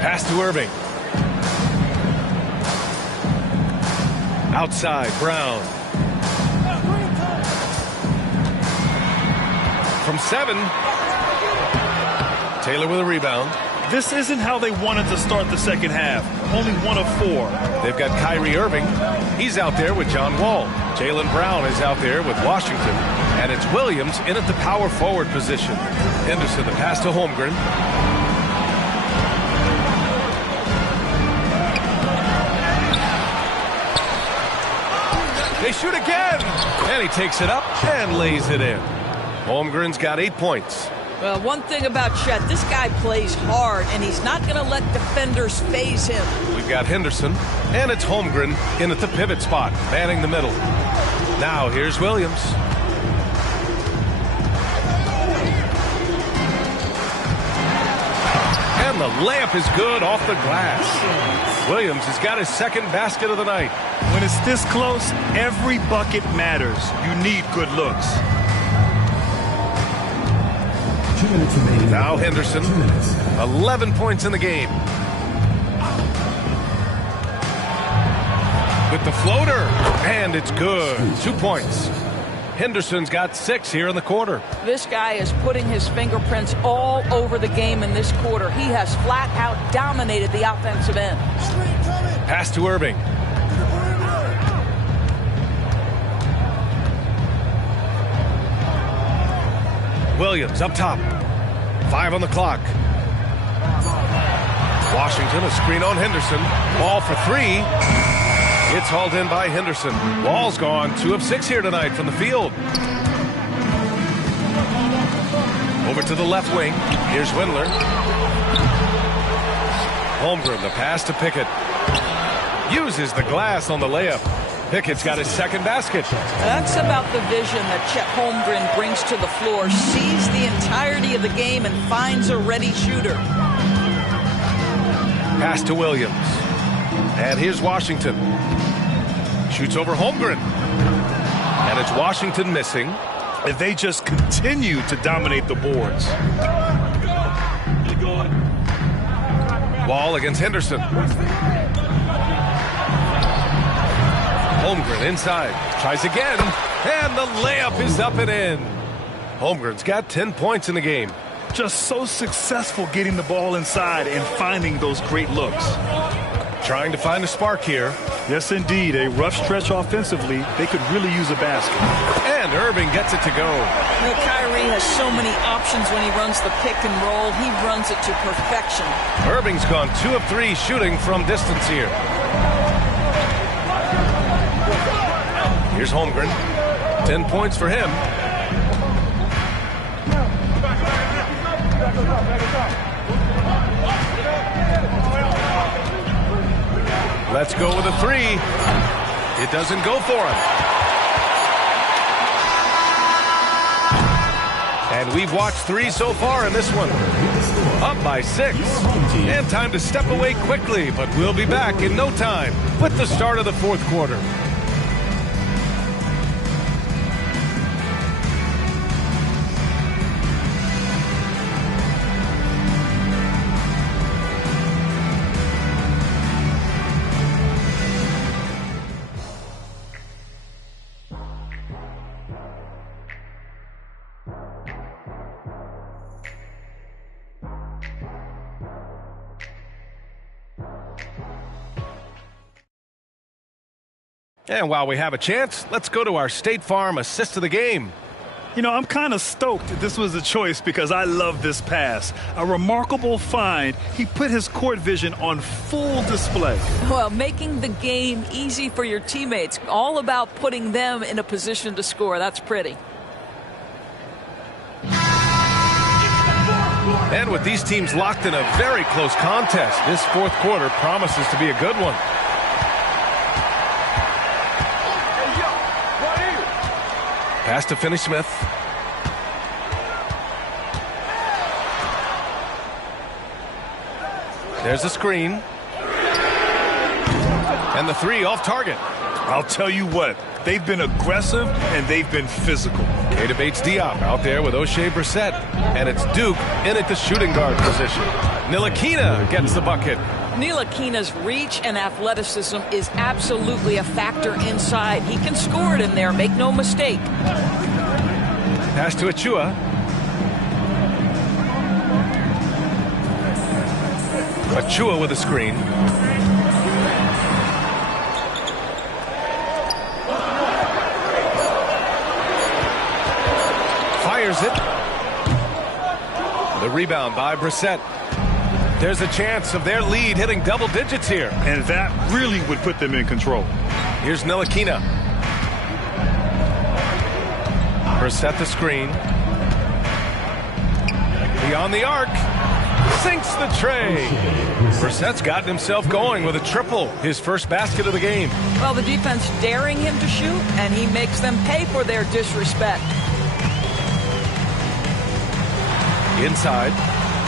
Pass to Irving. Outside, Brown. From 7. Taylor with a rebound. This isn't how they wanted to start the second half. Only 1 of 4. They've got Kyrie Irving. He's out there with John Wall. Jaylen Brown is out there with Washington. And it's Williams in at the power forward position. Henderson, the pass to Holmgren. They shoot again. And he takes it up and lays it in. Holmgren's got 8 points. Well, one thing about Chet, this guy plays hard, and he's not going to let defenders phase him. We've got Henderson, and it's Holmgren in at the pivot spot, manning the middle. Now here's Williams. And the layup is good off the glass. Williams has got his second basket of the night. When it's this close, every bucket matters. You need good looks. 2 minutes remaining. Now Henderson, 2 minutes. 11 points in the game. With the floater, and it's good. 2 points. Henderson's got 6 here in the quarter. This guy is putting his fingerprints all over the game in this quarter. He has flat out dominated the offensive end. Pass to Irving. Williams up top. 5 on the clock. Washington, a screen on Henderson. Ball for 3. It's hauled in by Henderson. Wall's gone 2 of 6 here tonight from the field. Over to the left wing. Here's Windler. Holmgren, the pass to Pickett. Uses the glass on the layup. Pickett's got his second basket. That's about the vision that Chet Holmgren brings to the floor. Sees the entirety of the game and finds a ready shooter. Pass to Williams. And here's Washington. Shoots over Holmgren. And it's Washington missing. If they just continue to dominate the boards. Wall against Henderson. Holmgren inside. Tries again. And the layup is up and in. Holmgren's got 10 points in the game. Just so successful getting the ball inside and finding those great looks. Trying to find a spark here. Yes, indeed. A rough stretch offensively. They could really use a basket. And Irving gets it to go. You know, Kyrie has so many options when he runs the pick and roll. He runs it to perfection. Irving's gone 2 of 3 shooting from distance here. Here's Holmgren. 10 points for him. Let's go with a 3. It doesn't go for him. And we've watched 3 so far in this one. Up by 6. And time to step away quickly, but we'll be back in no time with the start of the fourth quarter. And while we have a chance, let's go to our State Farm assist of the game. You know, I'm kind of stoked that this was a choice because I love this pass. A remarkable find. He put his court vision on full display. Well, making the game easy for your teammates. All about putting them in a position to score. That's pretty. And with these teams locked in a very close contest, this fourth quarter promises to be a good one. Pass to Finney-Smith. There's a screen. And the 3 off target. I'll tell you what, they've been aggressive and they've been physical. Keita Bates-Diop out there with O'Shea Brissett. And it's Duke in at the shooting guard position. Ntilikina gets the bucket. Ntilikina's reach and athleticism is absolutely a factor inside. He can score it in there, make no mistake. Pass to Achua. Achua with a screen. Fires it. The rebound by Brissett. There's a chance of their lead hitting double digits here. And that really would put them in control. Here's Ntilikina. Brissett the screen. Beyond the arc. Sinks the tray. Brissett's gotten himself going with a triple. His first basket of the game. Well, the defense daring him to shoot, and he makes them pay for their disrespect. Inside.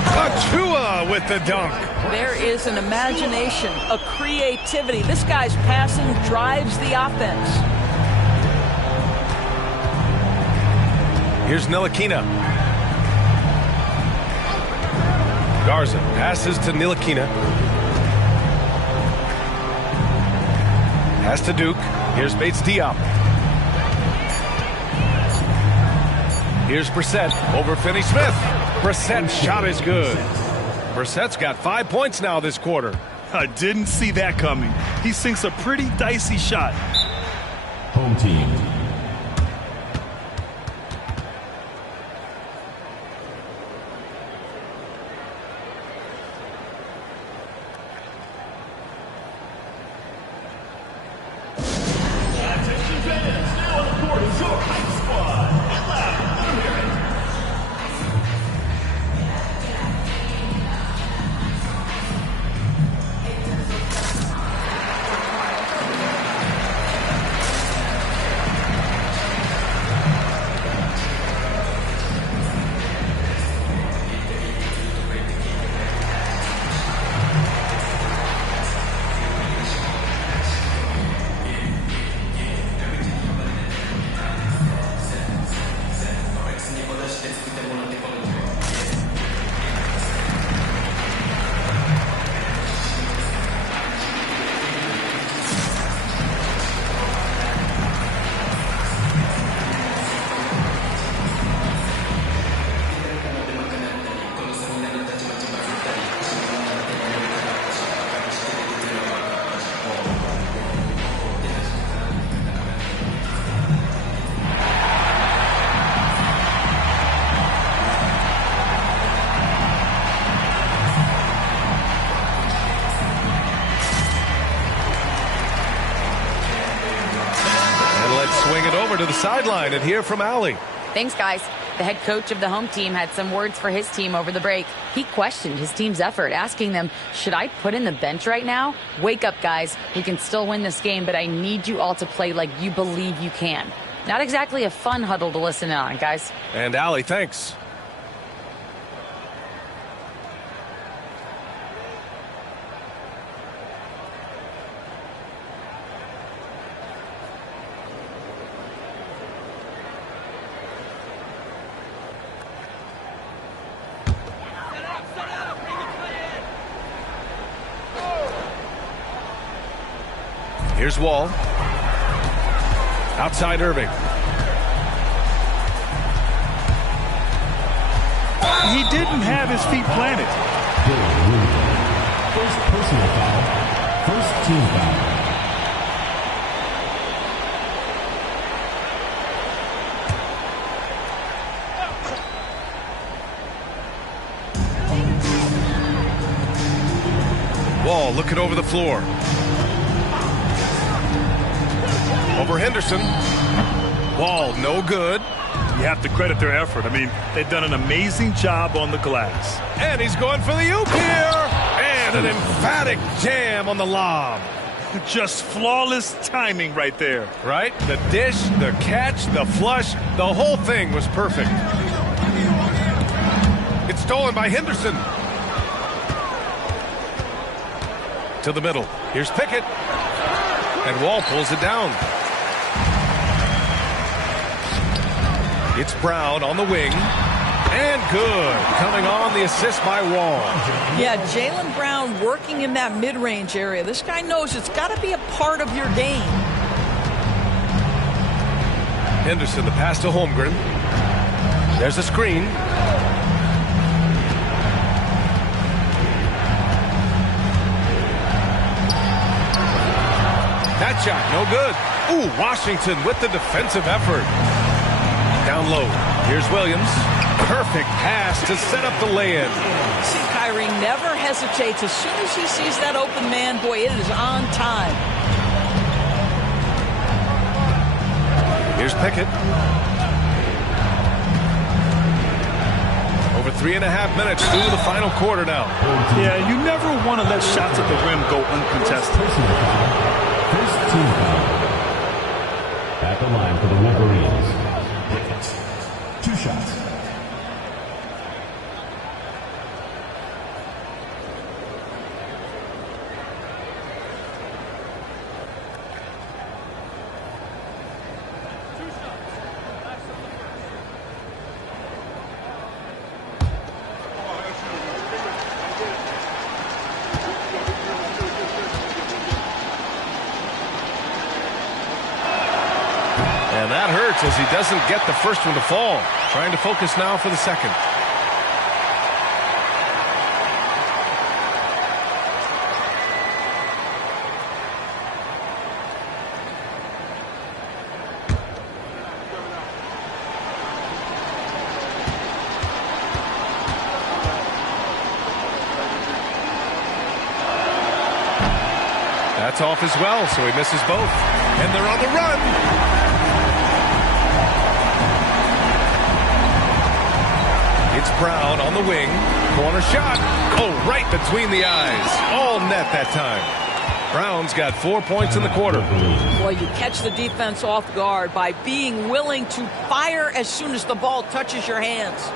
Achua with the dunk. There is an imagination, a creativity. This guy's passing drives the offense. Here's Ntilikina. Garza passes to Ntilikina. Pass to Duke. Here's Bates-Diop. Here's Brissett over Finney-Smith. Brissett's shot is good. Brissett's got 5 points now this quarter. I didn't see that coming. He sinks a pretty dicey shot. Home team. swing it over to the sideline and hear from Allie. Thanks, guys. The head coach of the home team had some words for his team over the break. He questioned his team's effort, asking them, should I put in the bench right now? Wake up, guys. We can still win this game, but I need you all to play like you believe you can. Not exactly a fun huddle to listen in on, guys. And Allie, thanks. Here's Wall. Outside Irving. He didn't have his feet planted. First personal foul. First team foul. Wall looking over the floor. Over Henderson. Wall, no good. You have to credit their effort. I mean, they've done an amazing job on the glass. And he's going for the oop here. And an emphatic jam on the lob. Just flawless timing right there. Right? The dish, the catch, the flush, the whole thing was perfect. It's stolen by Henderson. To the middle. Here's Pickett. And Wall pulls it down. It's Brown on the wing. And good. Coming on the assist by Wall. Yeah, Jaylen Brown working in that mid-range area. This guy knows it's got to be a part of your game. Henderson, the pass to Holmgren. There's a screen. That shot, no good. Ooh, Washington with the defensive effort. Down low. Here's Williams. Perfect pass to set up the lay-in. See, Kyrie never hesitates. As soon as he sees that open man, boy, it is on time. Here's Pickett. Over 3.5 minutes through the final quarter now. Yeah, you never want to let shots at the rim go uncontested. First team foul. At the line for the Wolverines. 2 shots. And that hurts as he doesn't get the first one to fall. Trying to focus now for the second. That's off as well, so he misses both. And they're on the run. It's Brown on the wing. Corner shot. Oh, right between the eyes. All net that time. Brown's got 4 points in the quarter. Well, you catch the defense off guard by being willing to fire as soon as the ball touches your hands.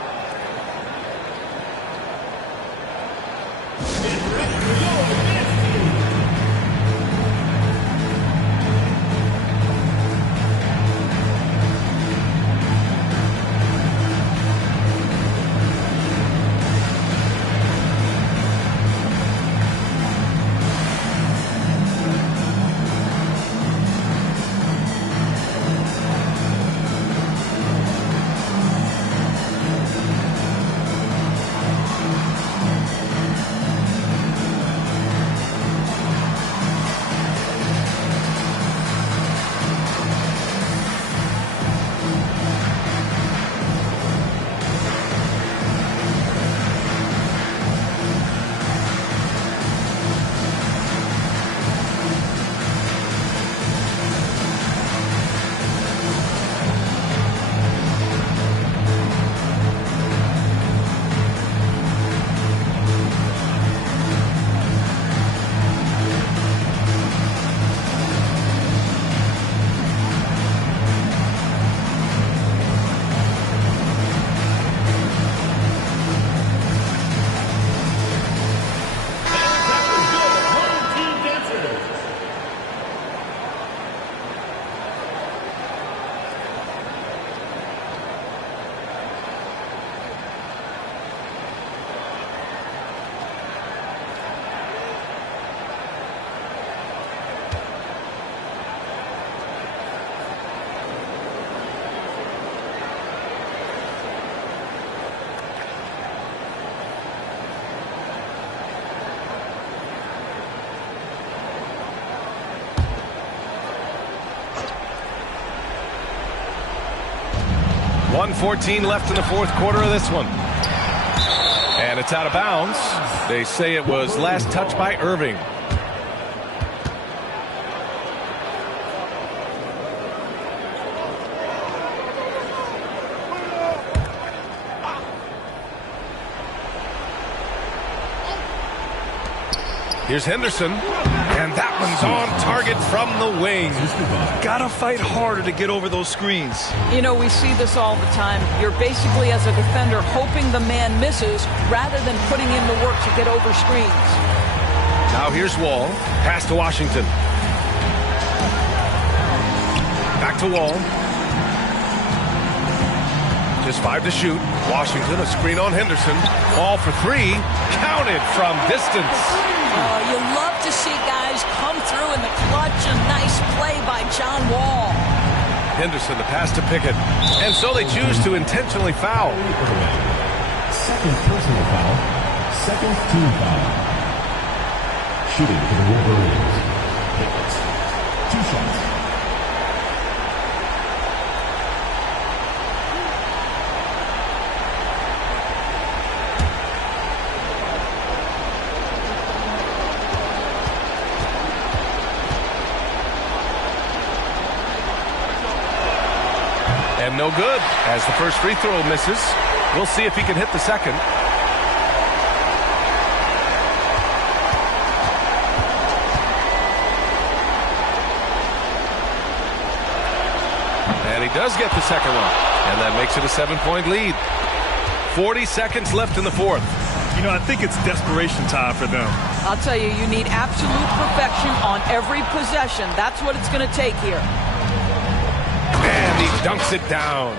1:14 left in the fourth quarter of this one. And it's out of bounds. They say it was last touched by Irving. Here's Henderson, and that one's on target from the wing. Gotta fight harder to get over those screens. You know, we see this all the time. You're basically, as a defender, hoping the man misses rather than putting in the work to get over screens. Now here's Wall. Pass to Washington. Back to Wall. Just 5 to shoot. Washington, a screen on Henderson. Ball for 3. Counted from distance. You love to see guys come through in the clutch. A nice play by John Wall. Henderson, the pass to Pickett. And so they choose to intentionally foul. Second personal foul. Second team foul. Shooting for the Wolverines. Pickett. 2 shots. And no good, as the first free throw misses. We'll see if he can hit the second. And he does get the second one. And that makes it a 7-point lead. 40 seconds left in the fourth. You know, I think it's desperation time for them. I'll tell you, you need absolute perfection on every possession. That's what it's going to take here. And he dunks it down.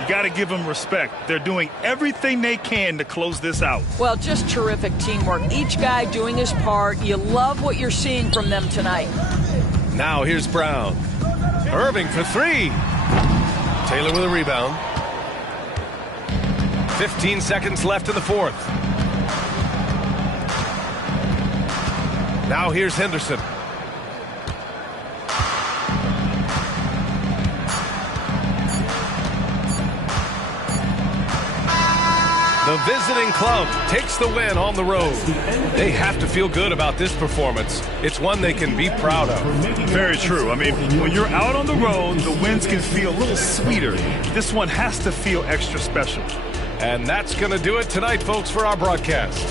You got to give them respect. They're doing everything they can to close this out. Well, just terrific teamwork. Each guy doing his part. You love what you're seeing from them tonight. Now here's Brown. Irving for 3. Taylor with a rebound. 15 seconds left in the fourth. Now here's Henderson. The visiting club takes the win on the road. They have to feel good about this performance. It's one they can be proud of. Very true. I mean, when you're out on the road, the wins can feel a little sweeter. This one has to feel extra special. And that's going to do it tonight, folks, for our broadcast.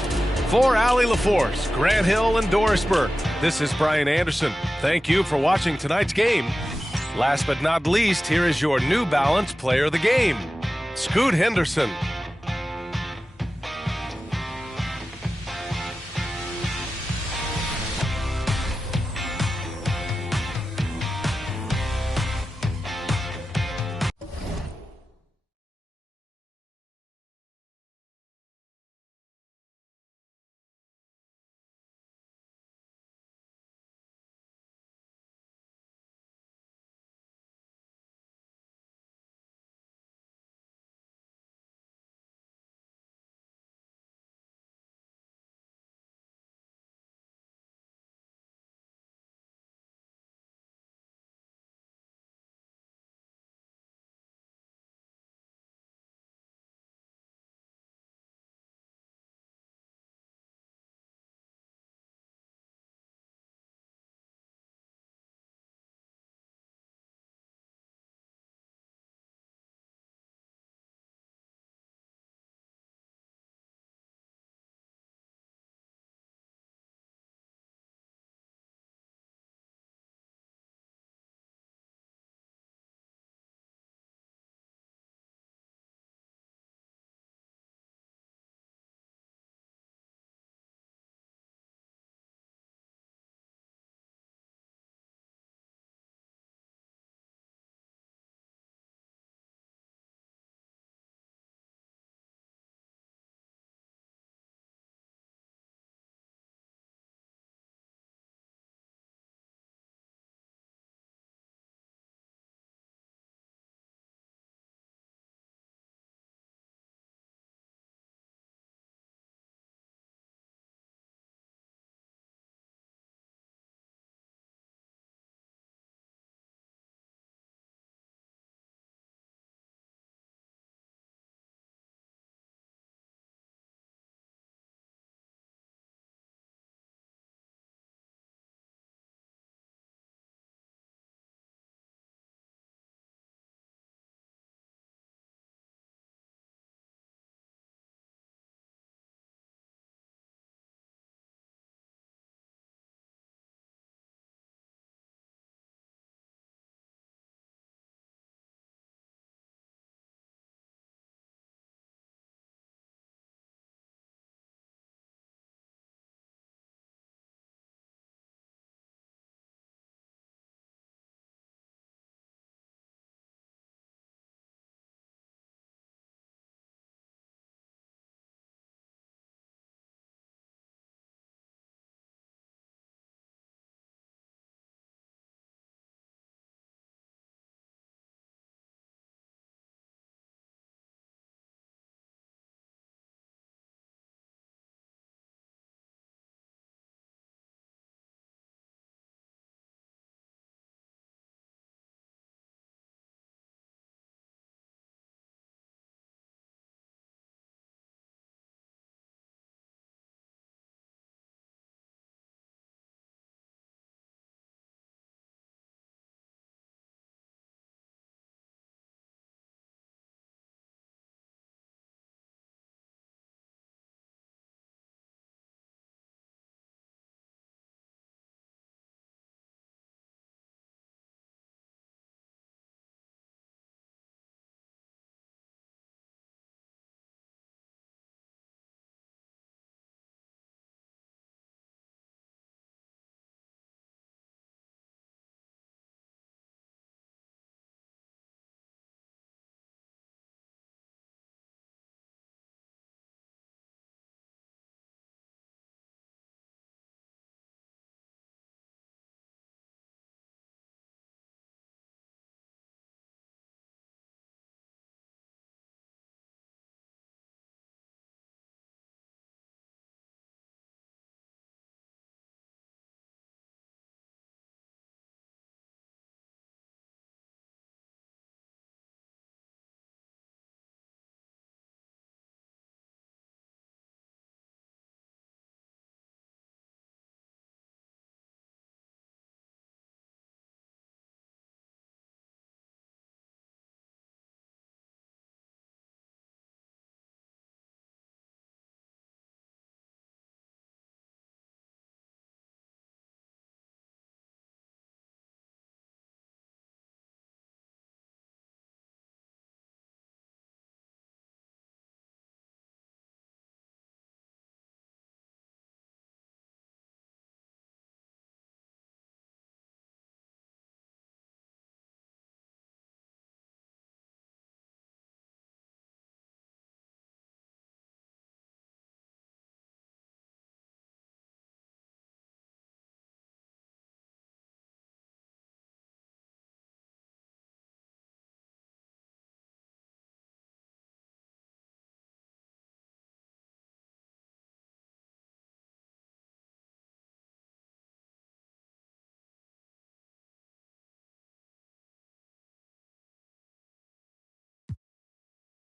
For Allie LaForce, Grant Hill, and Doris Burke, this is Brian Anderson. Thank you for watching tonight's game. Last but not least, here is your New Balance Player of the Game, Scoot Henderson.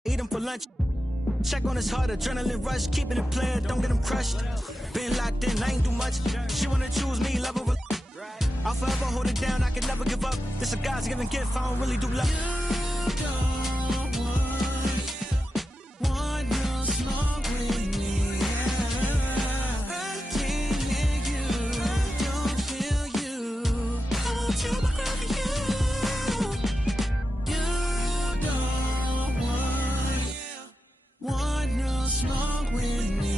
Eat 'em for lunch. Check on his heart, adrenaline rush, keeping it playing, don't get him crushed. Been locked in, I ain't do much. She wanna choose me, love her. I'll forever hold it down, I can never give up. This a God's given gift, I don't really do love. You don't want no smoke with me. I can't hear you, I don't feel you. I want you, my girl, for you. You don't want no smoke with me.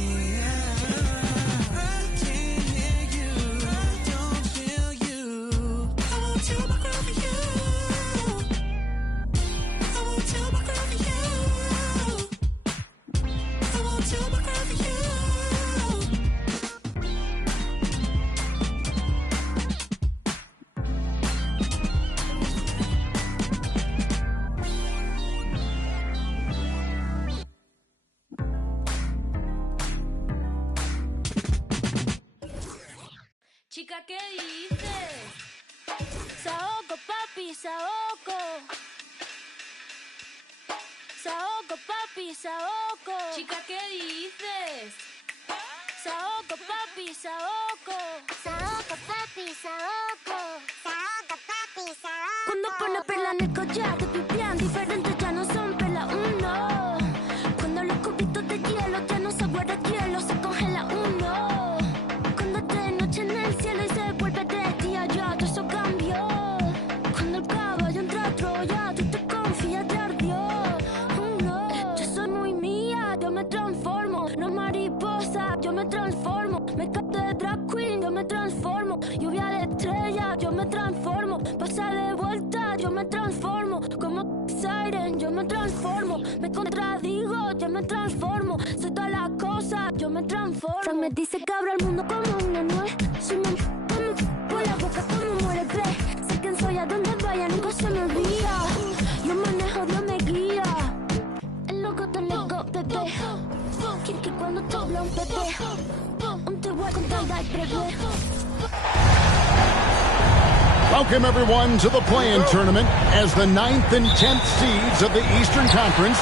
Chica, ¿qué dices? Saoco, papi, saoco. Saoco, papi, saoco. Chica, ¿qué dices? Saoco, papi, saoco. Saoco, papi, saoco. Saoco, papi, saoco. Cuando pone perla en el collar, te pipián diferentes, ya no son perla uno. Cuando los cubitos de hielo ya no se guarda hielo, se congela uno. Cuando esté de noche en el cielo y se vuelve de día, ya todo eso cambió. Cuando el caballo entra a Troya, tú te confías, te ardió. No, yo soy muy mía, yo me transformo. No mariposa, yo me transformo. Me capto de drag queen, yo me transformo. Lluvia de estrella, yo me transformo. Pasa de vuelta, yo me transformo. Como Siren, yo me transformo. Me contradigo, yo me transformo. Soy todas las cosas, yo me transformo. Se me dice que abro el mundo como una nuez. Soy como por la boca como muere ve. Sé quién soy, a donde vaya, nunca se me olvida. Yo manejo, Dios me guía. El loco te loco, bebé. Que cuando te habla un bebé. Un te voy a contar del bebé. Welcome, everyone, to the play-in tournament as the 9th and 10th seeds of the Eastern Conference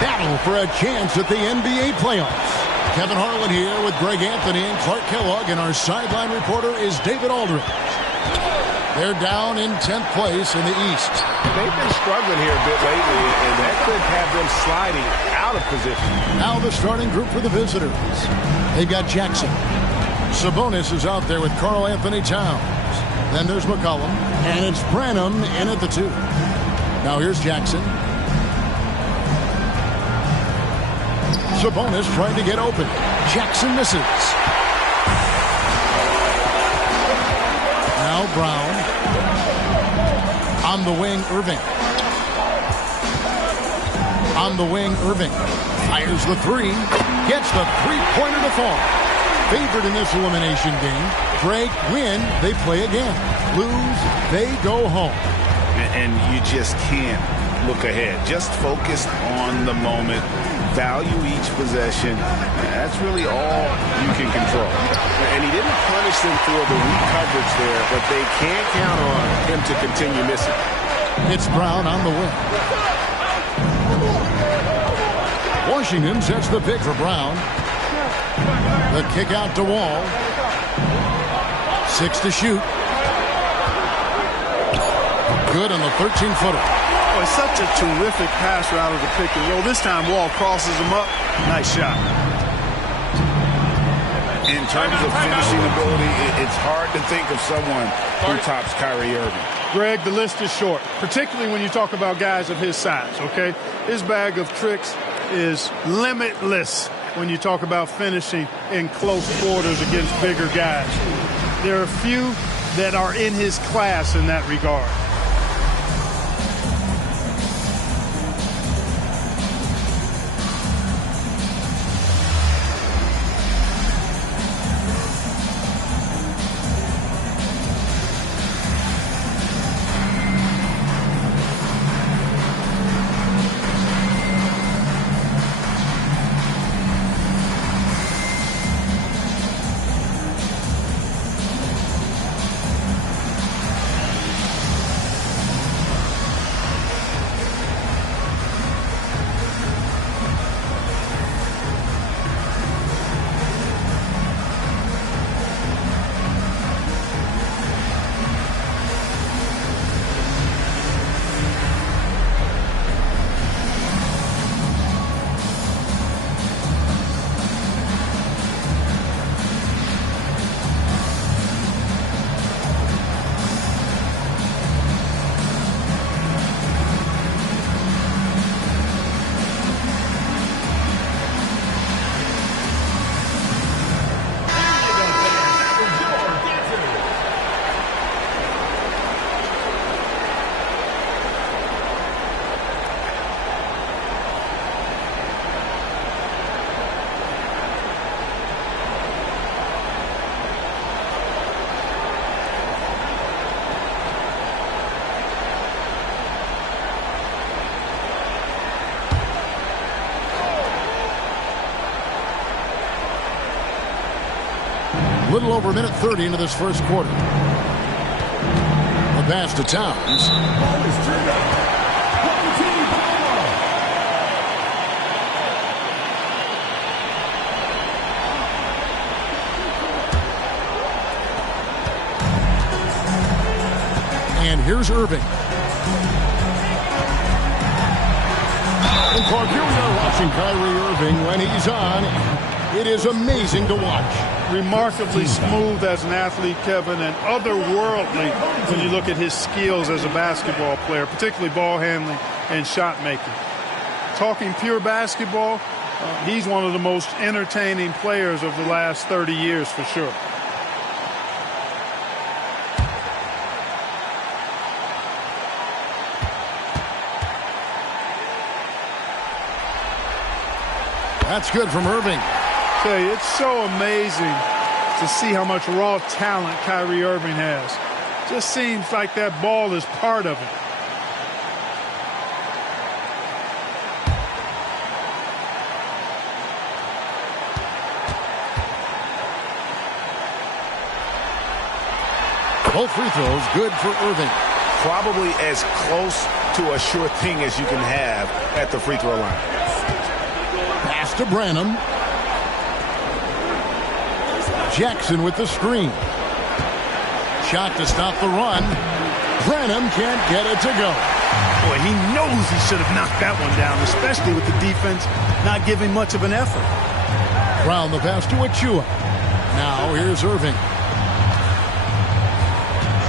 battle for a chance at the NBA playoffs. Kevin Harlan here with Greg Anthony and Clark Kellogg, and our sideline reporter is David Aldridge. They're down in 10th place in the East. They've been struggling here a bit lately, and that could have them sliding out of position. Now the starting group for the visitors. They've got Jackson. Sabonis is out there with Karl Anthony Towns. Then there's McCollum, and it's Branham in at the 2. Now here's Jackson. Sabonis trying to get open. Jackson misses. Now Brown. On the wing, Irving. On the wing, Irving. Fires the 3. Gets the three-pointer to fall. Favored in this elimination game. Greg, win, they play again. Lose, they go home. And you just can't look ahead. Just focus on the moment. Value each possession. That's really all you can control. And he didn't punish them for the weak coverage there, but they can't count on him to continue missing. It's Brown on the wing. Washington sets the pick for Brown. The kick out to Wall. 6 to shoot. Good on the 13-footer. Oh, it's such a terrific pass route of the pick and roll. This time Wall crosses him up. Nice shot. In terms of finishing ability, it's hard to think of someone who tops Kyrie Irving. Greg, the list is short, particularly when you talk about guys of his size, okay? His bag of tricks is limitless when you talk about finishing in close quarters against bigger guys. There are few that are in his class in that regard. little over a minute 30 into this first quarter. The pass to Towns. And here's Irving. And Clark, here we are watching Kyrie Irving when he's on. It is amazing to watch. Remarkably smooth as an athlete, Kevin, and otherworldly when you look at his skills as a basketball player, particularly ball handling and shot making. Talking pure basketball, he's one of the most entertaining players of the last 30 years for sure. That's good from Irving. Tell you, it's so amazing to see how much raw talent Kyrie Irving has. Just seems like that ball is part of it. Both free throws good for Irving. Probably as close to a sure thing as you can have at the free throw line. Pass to Branham. Jackson with the screen. Shot to stop the run. Branham can't get it to go. Boy, he knows he should have knocked that one down, especially with the defense not giving much of an effort. Brown the pass to Achua. Now here's Irving.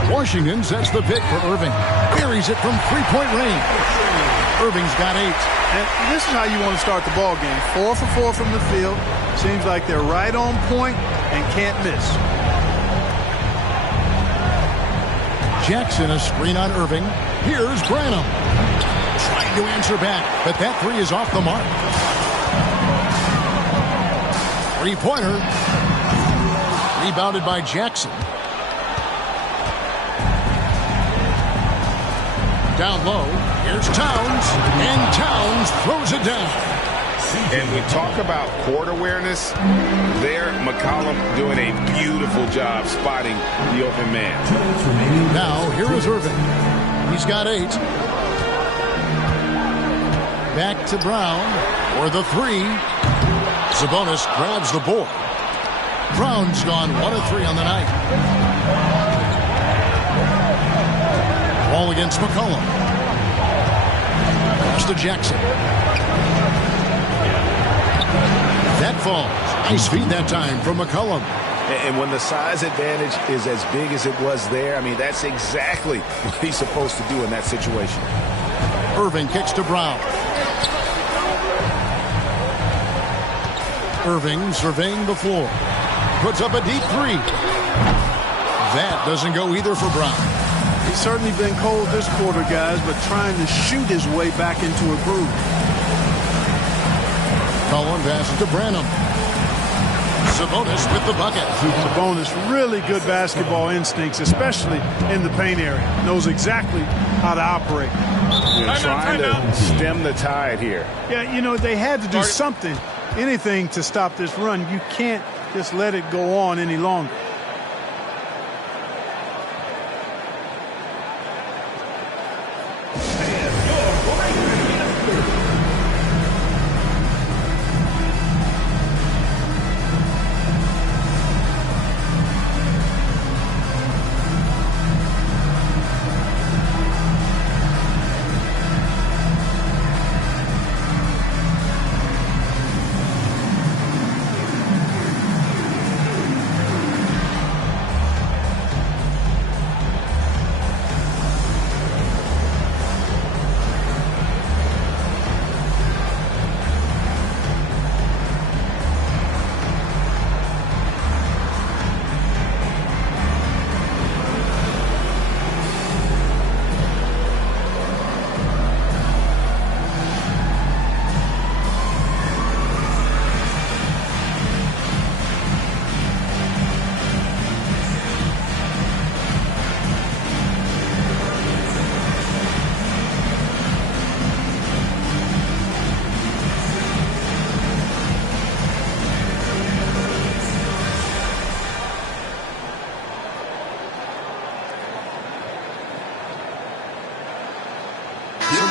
Washington sets the pick for Irving. Buries it from three-point range. Irving's got 8. And this is how you want to start the ball game. 4 for 4 from the field. Seems like they're right on point and can't miss. Jackson a screen on Irving. Here's Branham. Trying to answer back, but that 3 is off the mark. Three-pointer. Rebounded by Jackson. Down low, here's Towns, and Towns throws it down. And we talk about court awareness. There, McCollum doing a beautiful job spotting the open man. Now, here is Irving. He's got 8. Back to Brown for the 3. Sabonis grabs the board. Brown's gone 1 of 3 on the night. Ball against McCollum. Pass to Jackson. That falls. Nice feed that time from McCollum. And when the size advantage is as big as it was there, I mean, that's exactly what he's supposed to do in that situation. Irving kicks to Brown. Irving surveying the floor. Puts up a deep 3. That doesn't go either for Brown. He's certainly been cold this quarter, guys, but trying to shoot his way back into a groove. Cullen passes to Branham. Sabonis with the bucket. Sabonis, really good basketball instincts, especially in the paint area. Knows exactly how to operate. Trying to stem the tide here. Yeah, you know, they had to do something, anything to stop this run. You can't just let it go on any longer.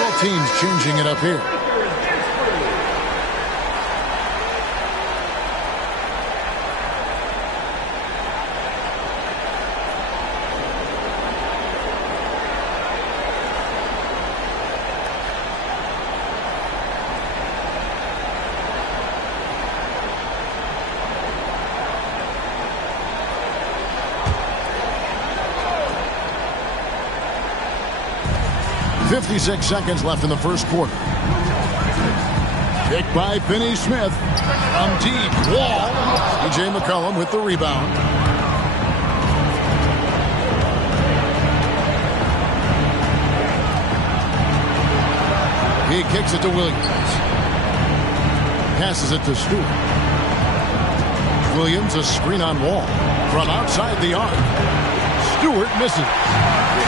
Both teams changing it up here. .56 seconds left in the first quarter. Picked by Finney Smith. From deep. Wall. C.J. McCollum with the rebound. He kicks it to Williams. Passes it to Stewart. Williams, a screen on Wall. From outside the arc. Stewart misses.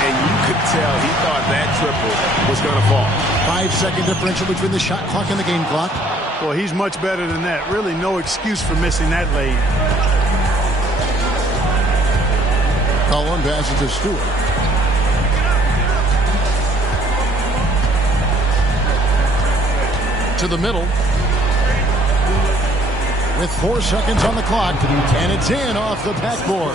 And you could tell he thought that triple was going to fall. 5-second differential between the shot clock and the game clock. Well, he's much better than that. Really no excuse for missing that lane. Cullen passes to Stewart. To the middle. With 4 seconds on the clock, and it's in off the backboard.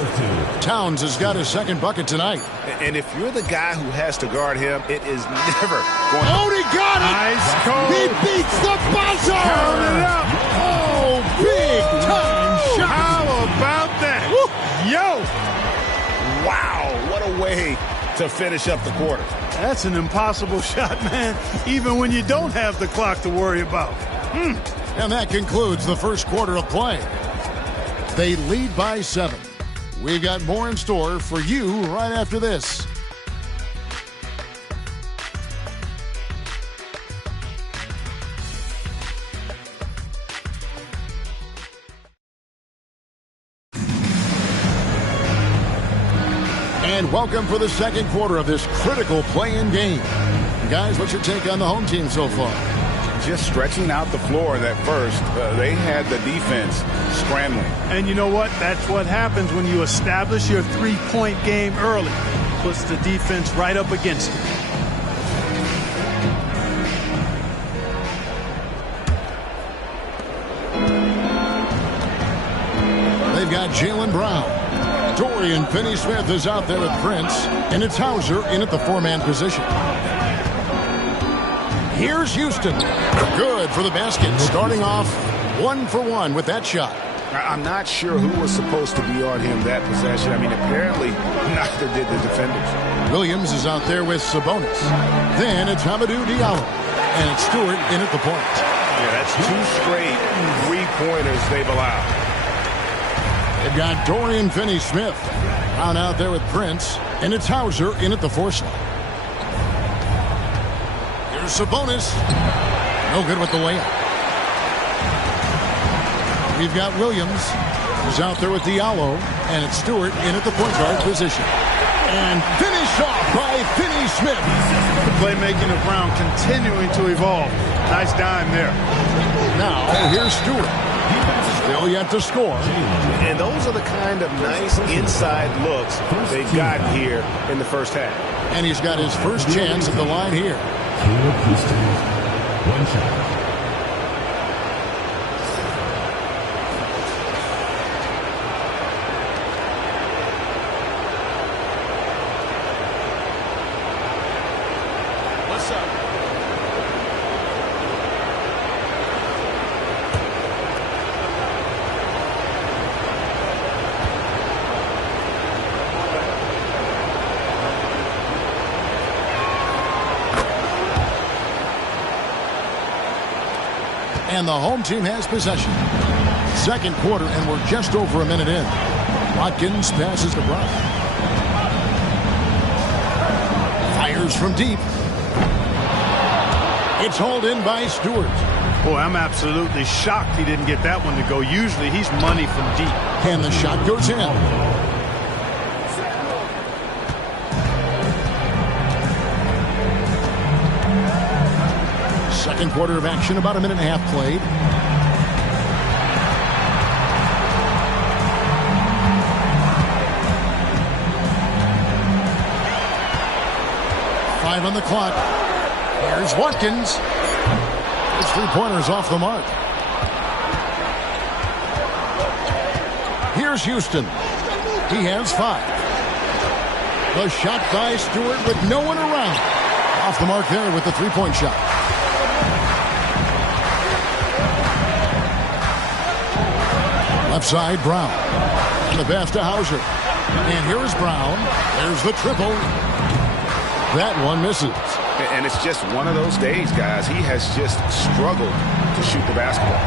Towns has got his second bucket tonight. And if you're the guy who has to guard him, it is never going to... Oh, he got it! Ice cold. He beats the buzzer! Count it up. Oh, big time shot! How about that? Woo. Yo! Wow, what a way to finish up the quarter. That's an impossible shot, man, even when you don't have the clock to worry about. And that concludes the first quarter of play. They lead by 7. We've got more in store for you right after this. And welcome for the second quarter of this critical play-in game. Guys, what's your take on the home team so far? Just stretching out the floor that first. They had the defense scrambling. And you know what? That's what happens when you establish your three-point game early. Puts the defense right up against it. They've got Jaylen Brown. Dorian Finney-Smith is out there with Prince. And it's Hauser in at the four-man position. Here's Houston. Good for the basket. Starting off 1 for 1 with that shot. I'm not sure who was supposed to be on him that possession. I mean, apparently neither did the defenders. Williams is out there with Sabonis. Then it's Hamidou Diallo. And it's Stewart in at the point. Yeah, that's 2 straight three-pointers they've allowed. They've got Dorian Finney-Smith. Brown out there with Prince. And it's Hauser in at the 4 slot. Here's Sabonis. No good with the layup. We've got Williams, who's out there with Diallo, and it's Stewart in at the point guard position. And finished off by Finney-Smith. The playmaking of Brown continuing to evolve. Nice dime there. Now, here's Stewart. Still yet to score. And those are the kind of nice inside looks they've gotten here in the first half. And he's got his first chance at the line here. Houston, 1 shot. What's up? And the home team has possession. Second quarter, and we're just over a minute in. Watkins passes to Brown. Fires from deep. It's hauled in by Stewart. Boy, I'm absolutely shocked he didn't get that one to go. Usually he's money from deep. And the shot goes in. Second quarter of action, about a minute and a half played. On the clock. Here's Watkins. His three-pointer's off the mark. Here's Houston. He has 5. The shot by Stewart with no one around. Off the mark there with the three-point shot. Left side, Brown. And the pass to Hauser. And here's Brown. There's the triple. That one misses. And it's just one of those days, guys. He has just struggled to shoot the basketball.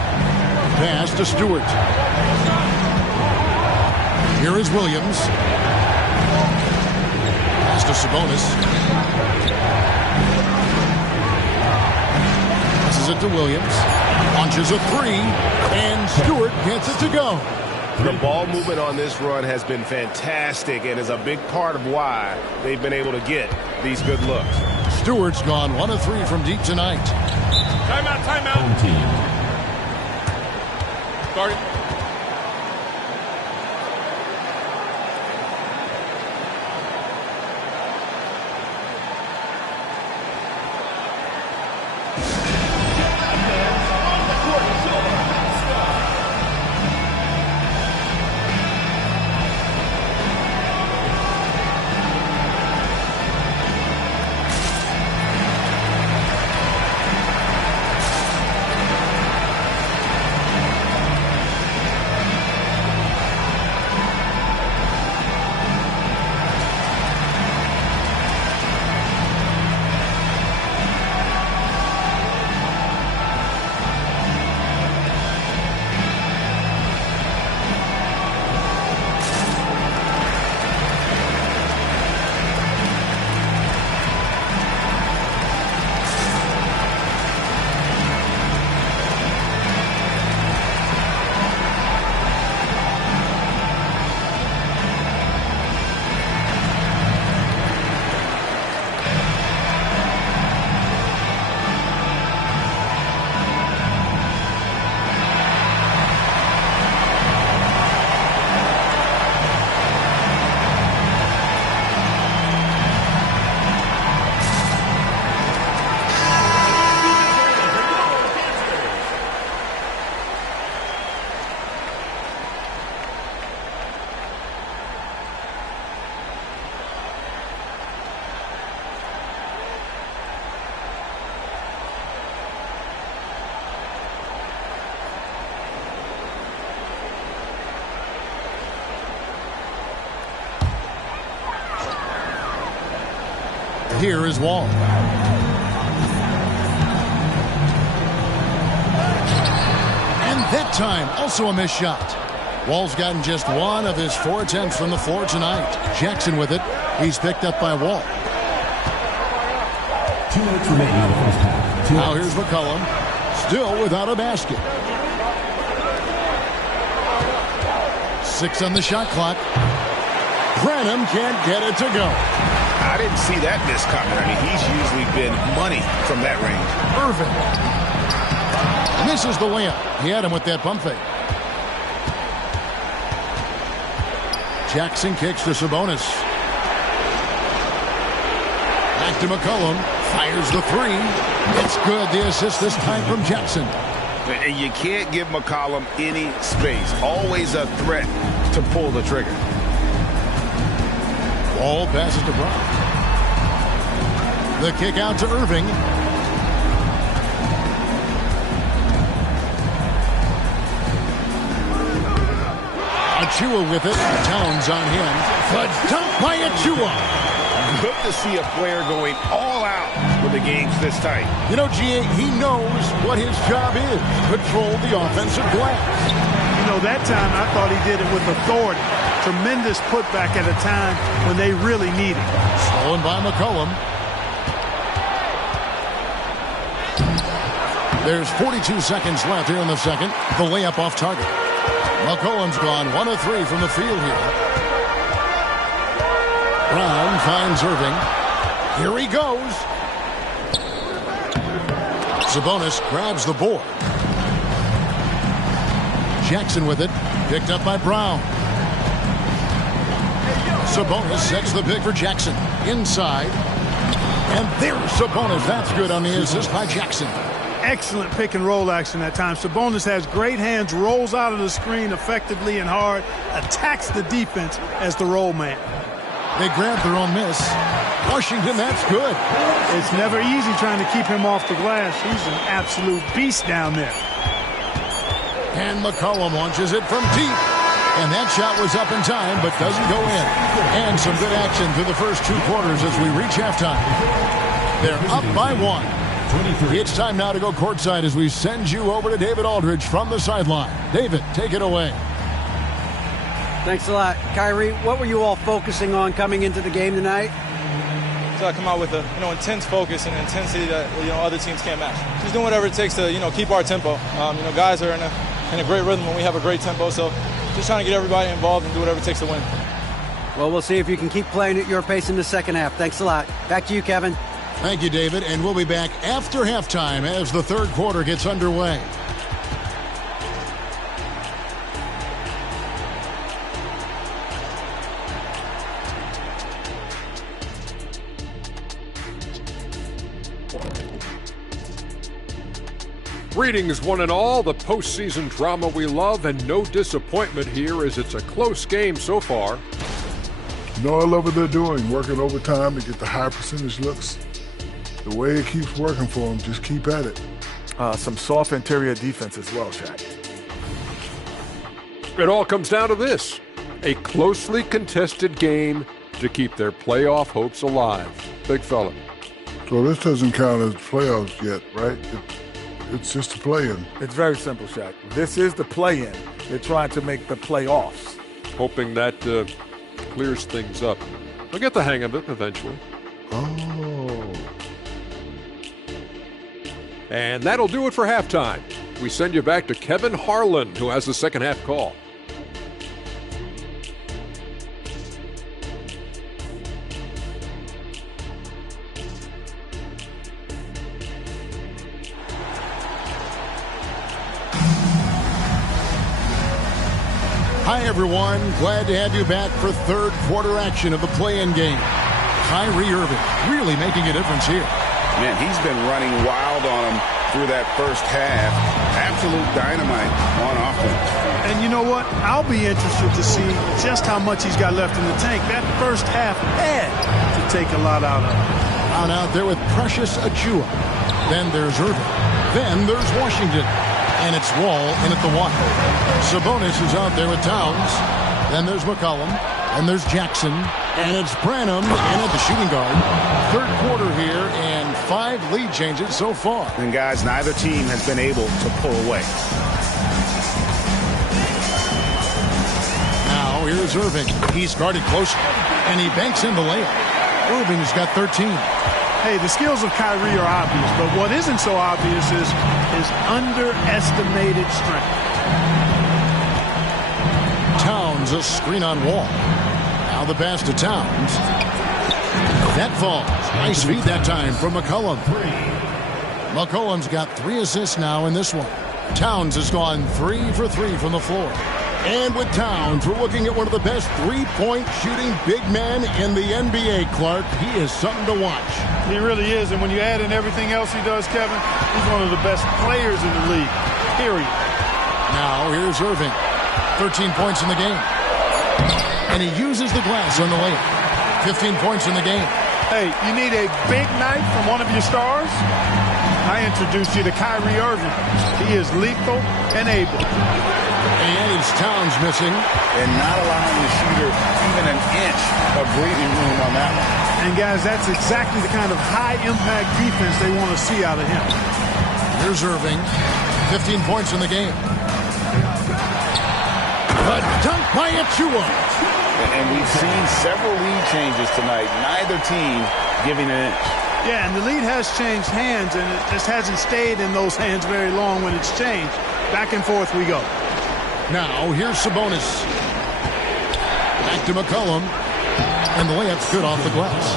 Pass to Stewart. Here is Williams. Pass to Sabonis. Passes it to Williams. Launches a 3. And Stewart gets it to go. The ball movement on this run has been fantastic and is a big part of why they've been able to get these good looks. Stewart's gone 1 of 3 from deep tonight. Timeout, timeout. Home team. Start. Here is Wall. And that time, also a missed shot. Wall's gotten just 1 of his 4 attempts from the floor tonight. Jackson with it. He's picked up by Wall. 2 minutes remaining in the first half. Now here's McCollum. Still without a basket. 6 on the shot clock. Branham can't get it to go. I didn't see that miss coming. I mean, he's usually been money from that range. Irvin misses the layup. He had him with that pump fake. Jackson kicks to Sabonis. Back to McCollum. Fires the 3. It's good. The assist this time from Jackson. And you can't give McCollum any space. Always a threat to pull the trigger. Wall passes to Brown. The kick out to Irving. Achua with it. Towns on him. The dunk by Achua. Good to see a player going all out when the game's this tight. You know, G.A., he knows what his job is. Control the offensive glass. You know, that time I thought he did it with authority. Tremendous putback at a time when they really need it. Stolen by McCollum. There's 42 seconds left here in the second. The layup off target. McCollum's gone 1 of 3 from the field here. Brown finds Irving. Here he goes. Sabonis grabs the board. Jackson with it. Picked up by Brown. Sabonis sets the pick for Jackson. Inside. And There's Sabonis. That's good on the assist by Jackson. Excellent pick and roll action that time. Sabonis has great hands, rolls out of the screen effectively and hard, attacks the defense as the roll man. They grab their own miss. Washington, that's good. It's never easy trying to keep him off the glass. He's an absolute beast down there. And McCollum launches it from deep. And that shot was up in time, but doesn't go in. And some good action through the first 2 quarters as we reach halftime. They're up by 1. It's time now to go courtside as we send you over to David Aldridge from the sideline. David, take it away. Thanks a lot. Kyrie, what were you all focusing on coming into the game tonight? So I come out with a intense focus and intensity that other teams can't match. Just doing whatever it takes to keep our tempo. Guys are in a great rhythm and we have a great tempo. So just trying to get everybody involved and do whatever it takes to win. Well, we'll see if you can keep playing at your pace in the second half. Thanks a lot. Back to you, Kevin. Thank you, David. And we'll be back after halftime as the third quarter gets underway. Greetings, one and all. The postseason drama we love, and no disappointment here as it's a close game so far. I love what they're doing, working overtime to get the high percentage looks. The way it keeps working for them, just keep at it. Some soft interior defense as well, Shaq. It all comes down to this: a closely contested game to keep their playoff hopes alive. Big fella. So this doesn't count as playoffs yet, right? It's just a play-in. It's very simple, Shaq. This is the play-in. They're trying to make the playoffs. Hoping that clears things up. They'll get the hang of it eventually. Oh. And that'll do it for halftime. We send you back to Kevin Harlan, who has the second half call. Hi, everyone. Glad to have you back for third quarter action of the play-in game. Kyrie Irving really making a difference here. Man, he's been running wild on him through that first half. Absolute dynamite on offense. And you know what? I'll be interested to see just how much he's got left in the tank. That first half had to take a lot out of him. Out there with Precious Achua. Then there's Irving. Then there's Washington. And it's Wall in at the 1. Sabonis is out there with Towns. Then there's McCollum. And there's Jackson. And it's Branham in at the shooting guard. Third quarter here and 5 lead changes so far. And guys, neither team has been able to pull away. Now here's Irving. He's guarded closely. And he banks in the layup. Irving's got 13. Hey, the skills of Kyrie are obvious, but what isn't so obvious is his underestimated strength. Towns, a screen on Wall. Now the pass to Towns. That falls. Nice feed that time from McCollum. McCollum's got 3 assists now in this one. Towns has gone 3 for 3 from the floor. And with Towns, we're looking at one of the best three-point shooting big men in the NBA, Clark. He is something to watch. He really is, and when you add in everything else he does, Kevin, he's one of the best players in the league, period. Now here's Irving. 13 points in the game. And he uses the glass on the layup. 15 points in the game. Hey, you need a big night from one of your stars? I introduced you to Kyrie Irving. He is lethal and able. And it's Towns missing. And not allowing the shooter even an inch of breathing room on that one. And guys, that's exactly the kind of high-impact defense they want to see out of him. Here's Irving. 15 points in the game. A dunk by Achua. And we've seen several lead changes tonight. Neither team giving an inch. Yeah, and the lead has changed hands, and it just hasn't stayed in those hands very long when it's changed. Back and forth we go. Now, here's Sabonis. Back to McCollum. And the layup's good off the glass.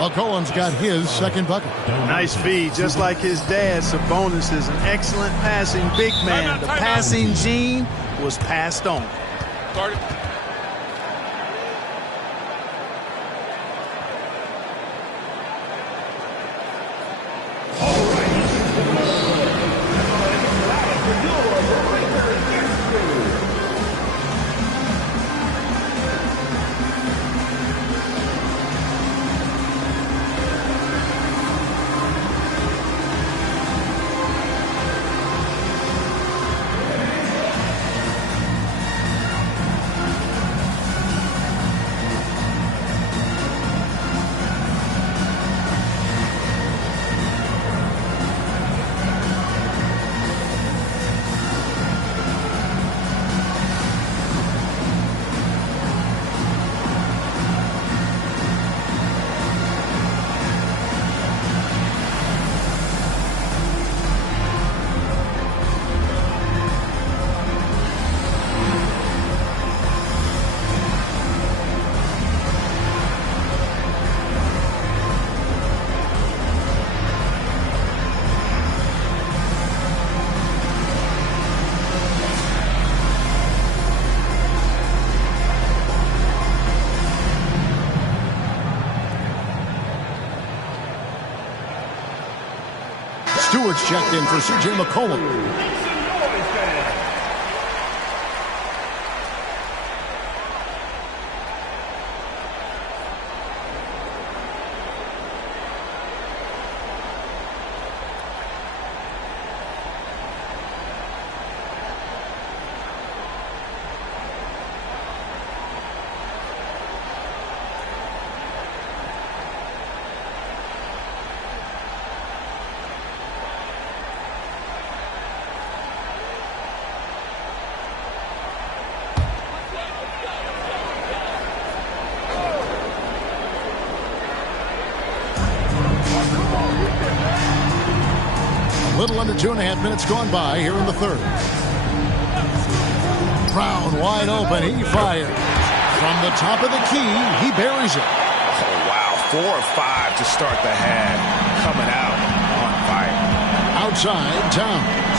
McCollum's got his second bucket. Nice feed. Just like his dad, Sabonis is an excellent passing big man. The passing gene was passed on. Guarded. Stewart's checked in for C.J. McCollum. A little under 2.5 minutes gone by here in the third. Brown wide open. He fires. From the top of the key, he buries it. Oh, wow. 4 or 5 to start the half. Coming out on fire. Outside, Towns.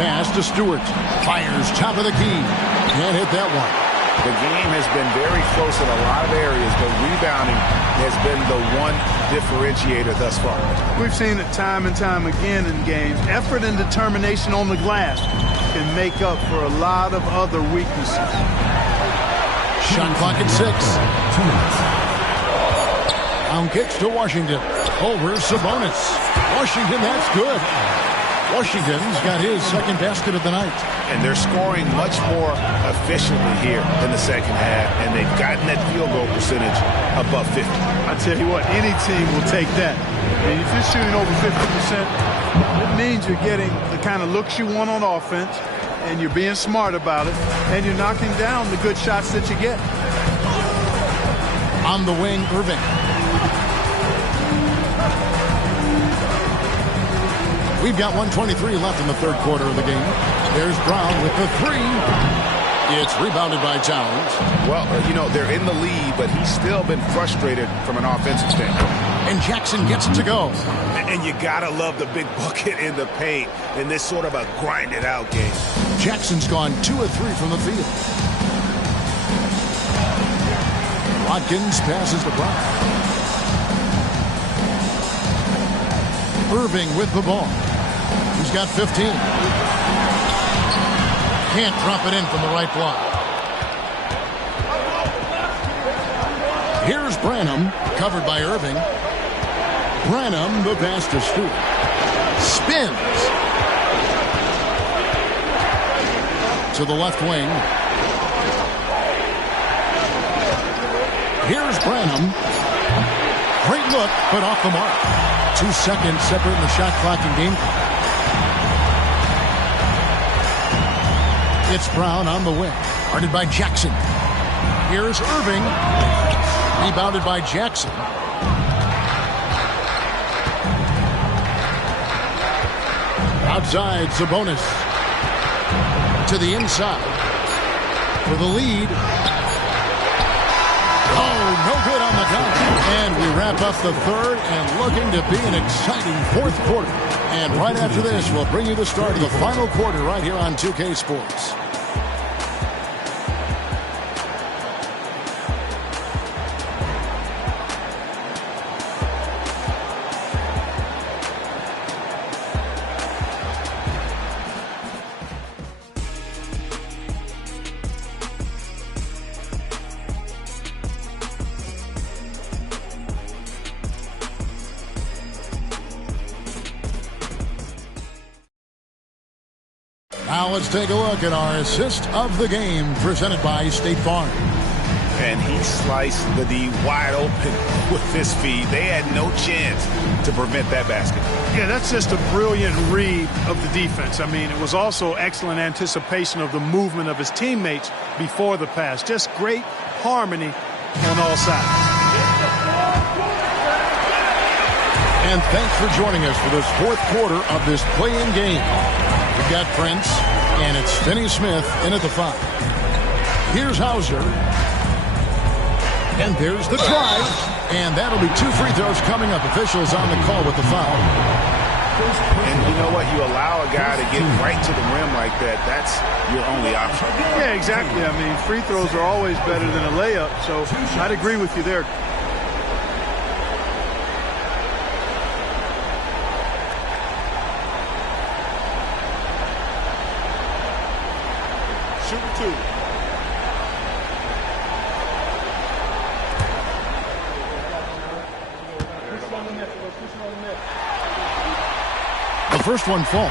Pass to Stewart. Fires top of the key. Can't hit that one. The game has been very close in a lot of areas, but rebounding has been the one differentiator thus far. We've seen it time and time again in games. Effort and determination on the glass can make up for a lot of other weaknesses. Shot clock at 6. 2 minutes. Down kicks to Washington. Over Sabonis. Washington, that's good. Washington's got his second basket of the night. And they're scoring much more efficiently here in the second half, and they've gotten that field goal percentage above 50. I tell you what, any team will take that. And if you're shooting over 50%, it means you're getting the kind of looks you want on offense, and you're being smart about it, and you're knocking down the good shots that you get. On the wing, Irving. We've got 1:23 left in the third quarter of the game. There's Brown with the 3. It's rebounded by Towns. Well, you know, they're in the lead, but he's still been frustrated from an offensive standpoint. And Jackson gets it to go. And you gotta love the big bucket in the paint in this sort of a grinded-out game. Jackson's gone 2 of 3 from the field. Watkins passes to Brown. Irving with the ball. He's got 15. Can't drop it in from the right block. Here's Branham, covered by Irving. Branham, the pass to Stewart. Spins. To the left wing. Here's Branham. Great look, but off the mark. 2 seconds separating the shot clock and game clock. It's Brown on the wing. Guarded by Jackson. Here's Irving. Rebounded by Jackson. Outside, Sabonis. To the inside. For the lead. Oh, no good on the count. And we wrap up the third and looking to be an exciting fourth quarter. And right after this, we'll bring you the start of the final quarter right here on 2K Sports. Now let's take a look at our assist of the game presented by State Farm. And he sliced the D wide open with his feed. They had no chance to prevent that basket. Yeah, that's just a brilliant read of the defense. I mean, it was also excellent anticipation of the movement of his teammates before the pass. Just great harmony on all sides. And thanks for joining us for this fourth quarter of this play-in game. We've got Prince, and it's Finney Smith in at the 5. Here's Hauser. And there's the try. And that'll be 2 free throws coming up. Officials on the call with the foul. And you know what? You allow a guy to get right to the rim like that. That's your only option. Yeah, exactly. I mean, free throws are always better than a layup. So I'd agree with you there. shooting 2. The first one falls.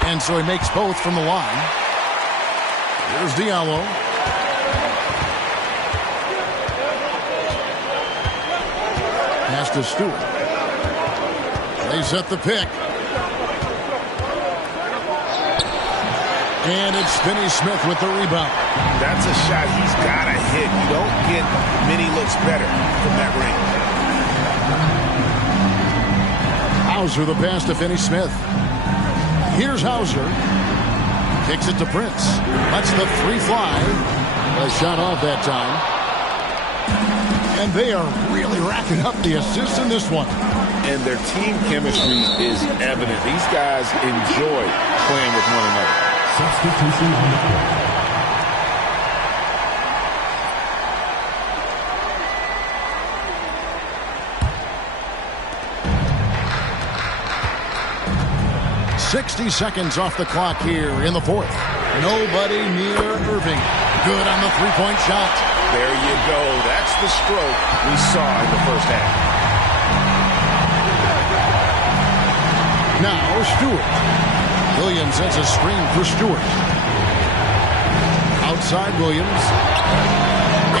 And so he makes both from the line. Here's Diallo. Pass to Stewart. They set the pick. And it's Finney Smith with the rebound. That's a shot he's got to hit. You don't get many looks better from that range. Hauser the pass to Finney Smith. Here's Hauser. Kicks it to Prince. Lets the 3 fly. A shot off that time. And they are really racking up the assists in this one. And their team chemistry is evident. These guys enjoy playing with one another. Substitution on the court. 60 seconds off the clock here in the fourth. Nobody near Irving. Good on the three-point shot. There you go. That's the stroke we saw in the first half. Now Stewart. Williams sends a screen for Stewart. Outside Williams.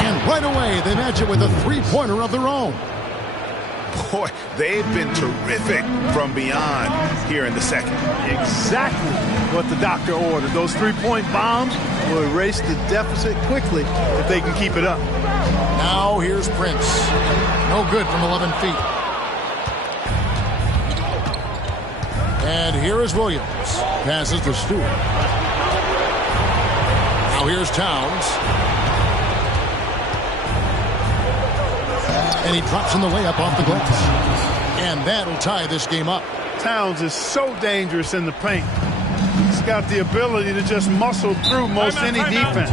And right away they match it with a three-pointer of their own. Boy, they've been terrific from beyond here in the second. Exactly what the doctor ordered. Those three-point bombs will erase the deficit quickly if they can keep it up. Now here's Prince. No good from 11 feet. And here is Williams. Passes to Stewart. Now here's Towns. And he drops in the layup off the glass. And that'll tie this game up. Towns is so dangerous in the paint. He's got the ability to just muscle through most any defense.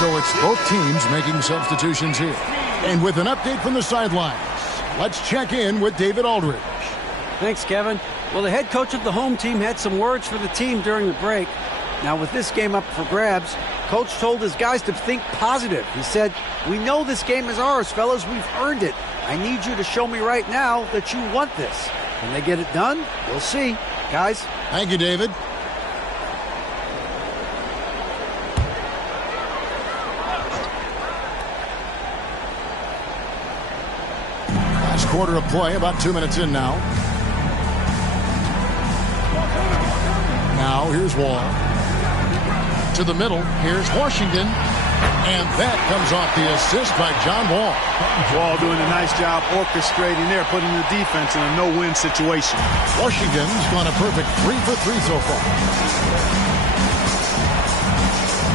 So it's both teams making substitutions here. And with an update from the sidelines, let's check in with David Aldridge. Thanks, Kevin. Well, the head coach of the home team had some words for the team during the break. Now, with this game up for grabs, coach told his guys to think positive. He said, "We know this game is ours, fellas. We've earned it. I need you to show me right now that you want this. Can they get it done? We'll see. Guys." Thank you, David. Last quarter of play, about 2 minutes in now. Now, here's Wall. To the middle, here's Washington. And that comes off the assist by John Wall. Wall doing a nice job orchestrating there, putting the defense in a no-win situation. Washington's gone a perfect 3 for 3 so far.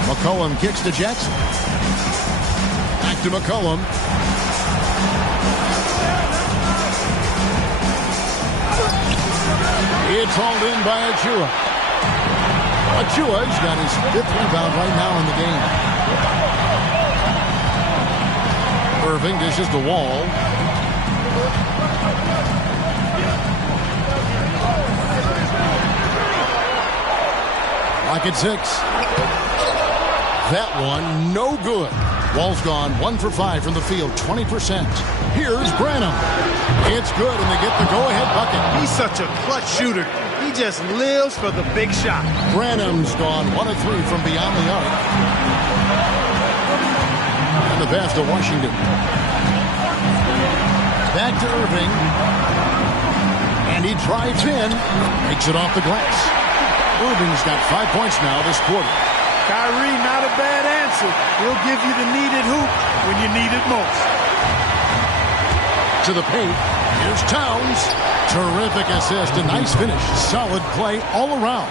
McCollum kicks to Jackson. Back to McCollum. It's hauled in by Achua. Achua's got his 5th rebound right now in the game. Irving dishes the Wall. Lock at 6. That one, no good. Wall's gone 1 for 5 from the field, 20%. Here's Branham. It's good, and they get the go-ahead bucket. He's such a clutch shooter. He just lives for the big shot. Branham's gone 1 of 3 from beyond the arc. And the pass to Washington. Back to Irving. And he drives in. Makes it off the glass. Irving's got 5 points now this quarter. Kyrie, not a bad answer. He'll give you the needed hoop when you need it most. To the paint. Here's Towns. Terrific assist. A nice finish. Solid play all around.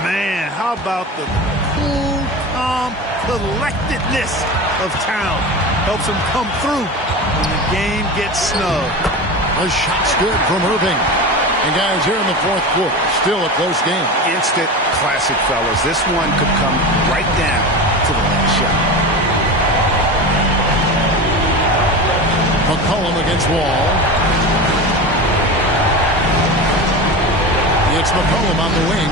Man, how about the cool, calm collectedness of Towns? Helps him come through when the game gets snug. A shot's good from Irving. And guys, here in the 4th quarter, still a close game. Instant classic, fellas. This one could come right down to the last shot. McCollum against Wall. It's McCollum on the wing.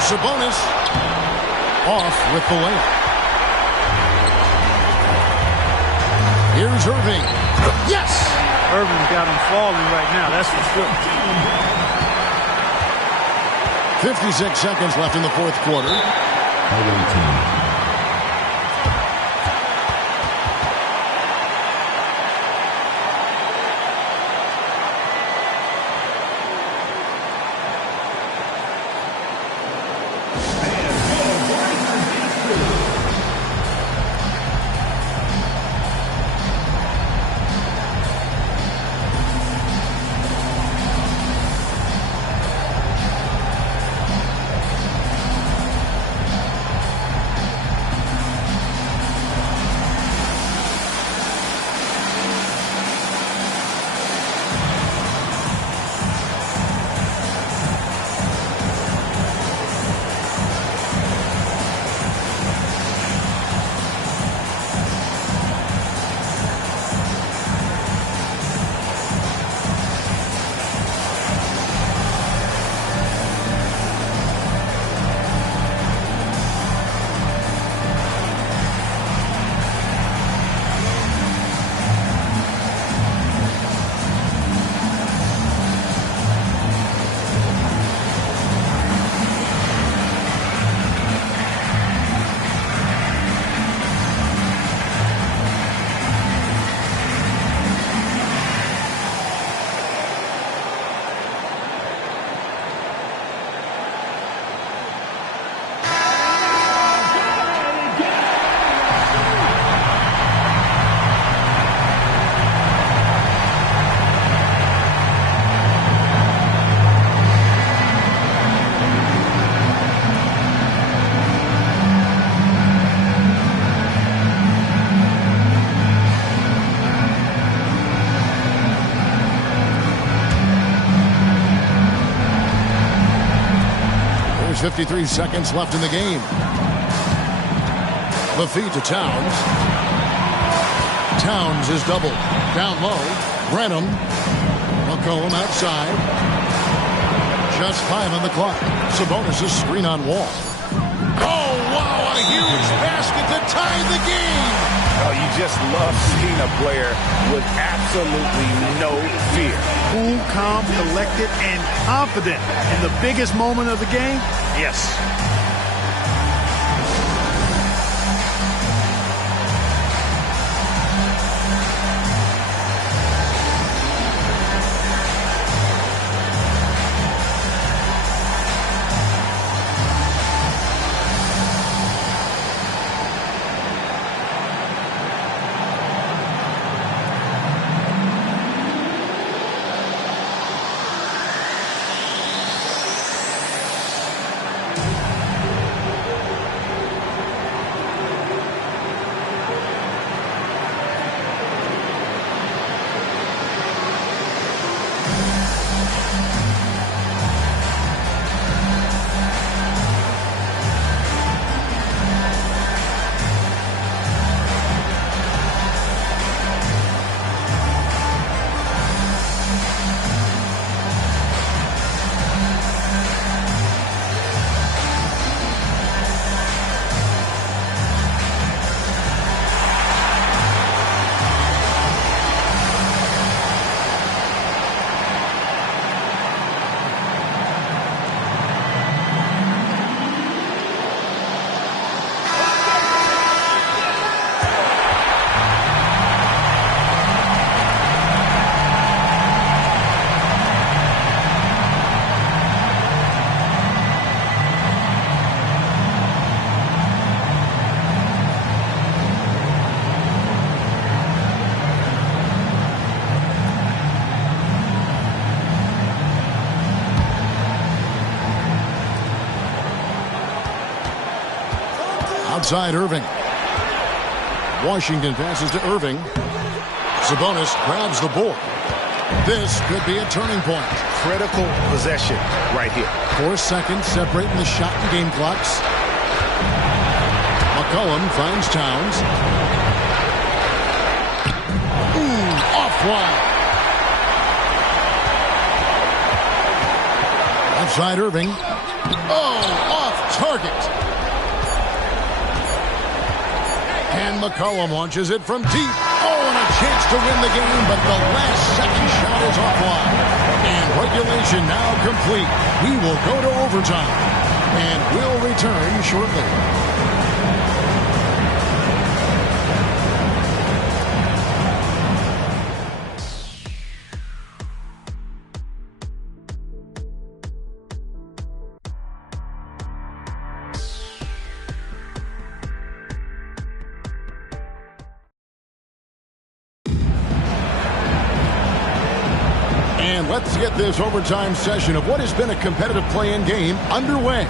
Sabonis off with the layup. Here's Irving. Yes! Irving's got him falling right now. That's for sure. 56 seconds left in the 4th quarter. There's 53 seconds left in the game. The feed to Towns. Towns is doubled. Down low. Branham. McCollum outside. Just 5 on the clock. Sabonis' screen on Wall. Oh, wow, a huge basket to tie the game. Oh, you just love seeing a player with absolutely no fear. Cool, calm, collected, and confident in the biggest moment of the game. Yes. outside Irving. Washington passes to Irving. Sabonis grabs the board. This could be a turning point. Critical possession right here. 4 seconds separating the shot and game clocks. McCollum finds Towns. Off wide. Outside Irving. Off target. And McCollum launches it from deep. And a chance to win the game, but the last second shot is offline. And regulation now complete. We will go to overtime. And we'll return shortly. And let's get this overtime session of what has been a competitive play-in game underway.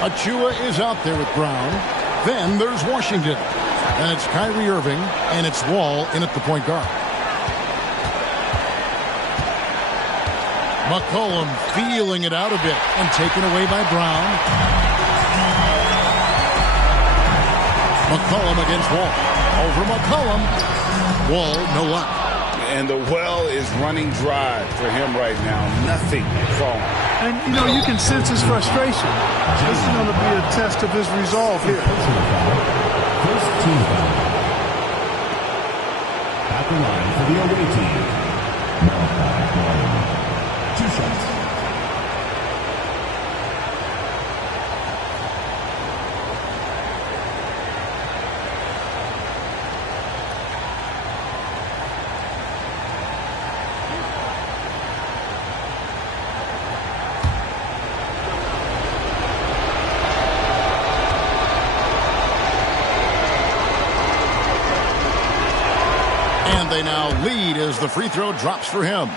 Achua is out there with Brown. Then there's Washington. And it's Kyrie Irving, and it's Wall in at the point guard. McCollum feeling it out a bit and taken away by Brown. McCollum against Wall. Over McCollum. Wall, no luck. And the well is running dry for him right now. Nothing falling. And, you know, you can sense his frustration. This is going to be a test of his resolve here. First team foul. At the line for the away team. Malachi. 2 shots. And they now lead as the free throw drops for him.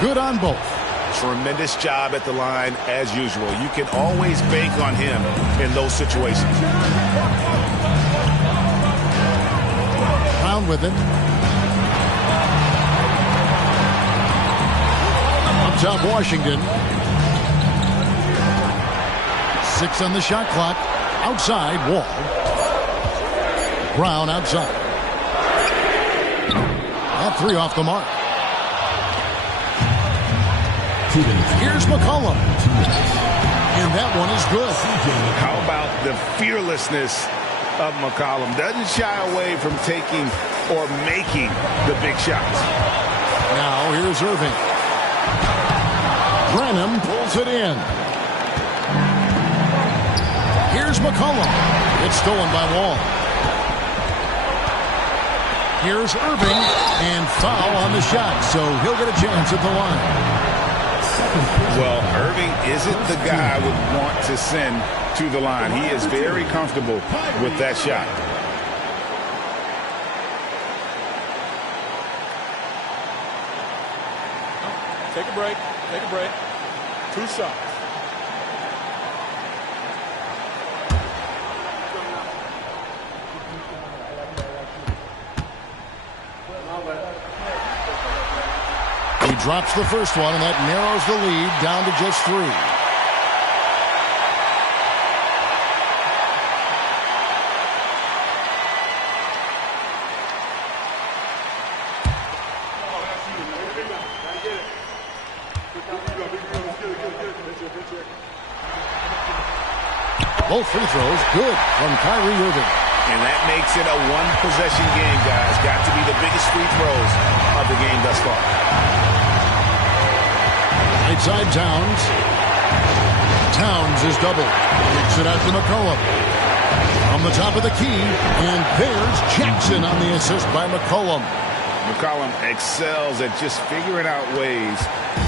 Good on both. Tremendous job at the line as usual. You can always bank on him in those situations. Brown with it. Up top, Washington. 6 on the shot clock. Outside, Wall. Brown outside. That 3 off the mark. Here's McCollum. And that one is good. How about the fearlessness of McCollum? Doesn't shy away from taking or making the big shots. Now here's Irving. Branham pulls it in. Here's McCollum. It's stolen by Wall. Here's Irving. And foul on the shot, so he'll get a chance at the line. Well, Irving isn't the guy I would want to send to the line. He is very comfortable with that shot. Take a break. Take a break. 2 shots. He drops the first one, and that narrows the lead down to just 3. Both free throws good from Kyrie Irving. And that makes it a one-possession game, guys. Got to be the biggest free throws of the game thus far. Right side Towns. Towns is doubled. Kicks it out to McCollum. From the top of the key, and there's Jackson on the assist by McCollum. McCollum excels at just figuring out ways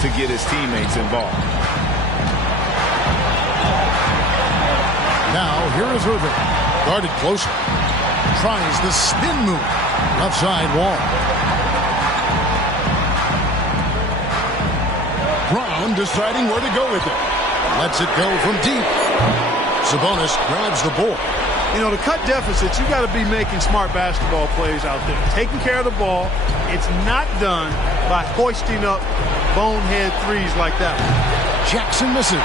to get his teammates involved. Now, here is Irving. Guarded closer. Tries the spin move. Left side wall. Brown deciding where to go with it. Lets it go from deep. Sabonis grabs the ball. You know, to cut deficits, you got to be making smart basketball plays out there. Taking care of the ball. It's not done by hoisting up bonehead threes like that one. Jackson misses.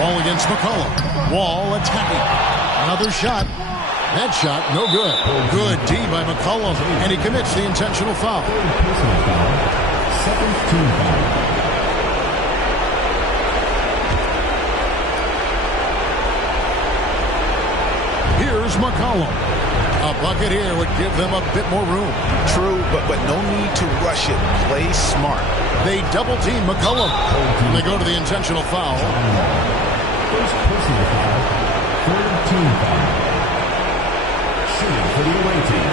Wall against McCollum. Wall attacking. Another shot. That shot, no good. Good D by McCollum, and he commits the intentional foul. Second team foul. Here's McCollum. A bucket here would give them a bit more room. True, but no need to rush it. Play smart. They double team McCollum. They go to the intentional foul. First personal foul. Third team foul. Shooting for the away team.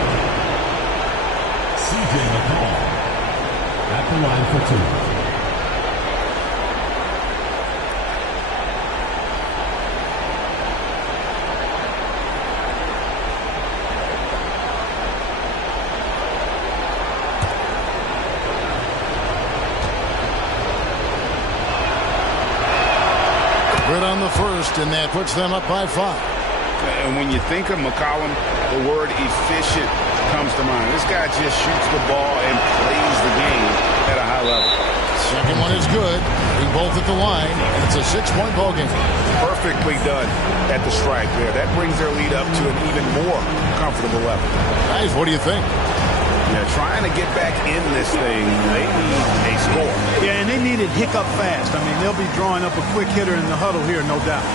C.J. McCollum at the line for two. Good on the first, and that puts them up by 5. And when you think of McCollum, the word efficient comes to mind. This guy just shoots the ball and plays the game at a high level. Second one is good. They both at the line, and it's a 6-point ball game. Perfectly done at the stripe there. That brings their lead up to an even more comfortable level. Guys, what do you think? Yeah, trying to get back in this thing, they need a score. Yeah, and they need it hiccup fast. I mean, they'll be drawing up a quick hitter in the huddle here, no doubt.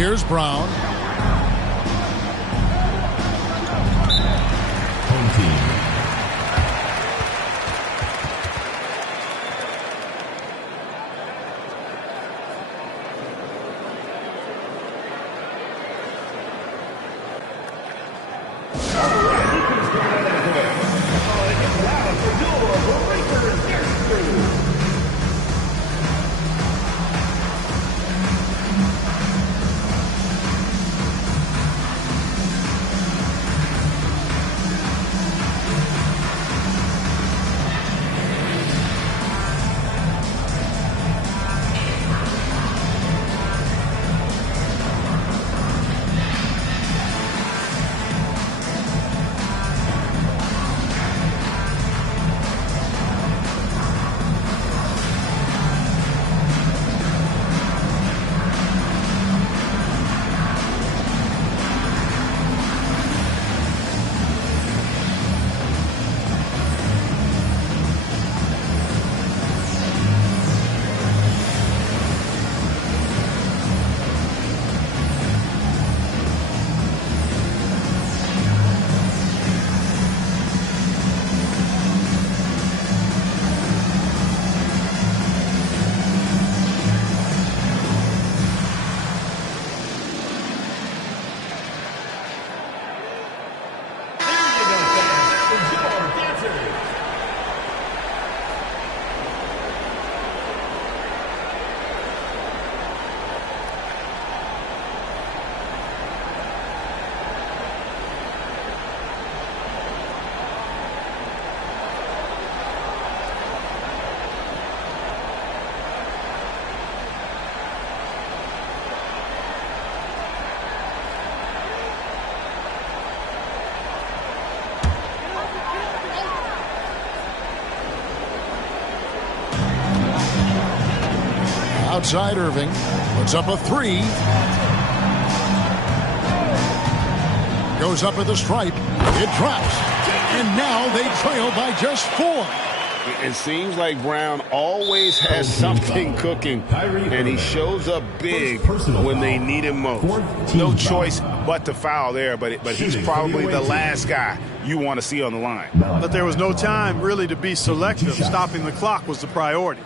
Here's Brown. Home team. outside Irving. Puts up a three. Goes up at the stripe. It drops. And now they trail by just 4. It seems like Brown always has something cooking, and he shows up big when they need him most. No choice but to foul there, but he's probably the last guy you want to see on the line. But there was no time really to be selective. Stopping the clock was the priority.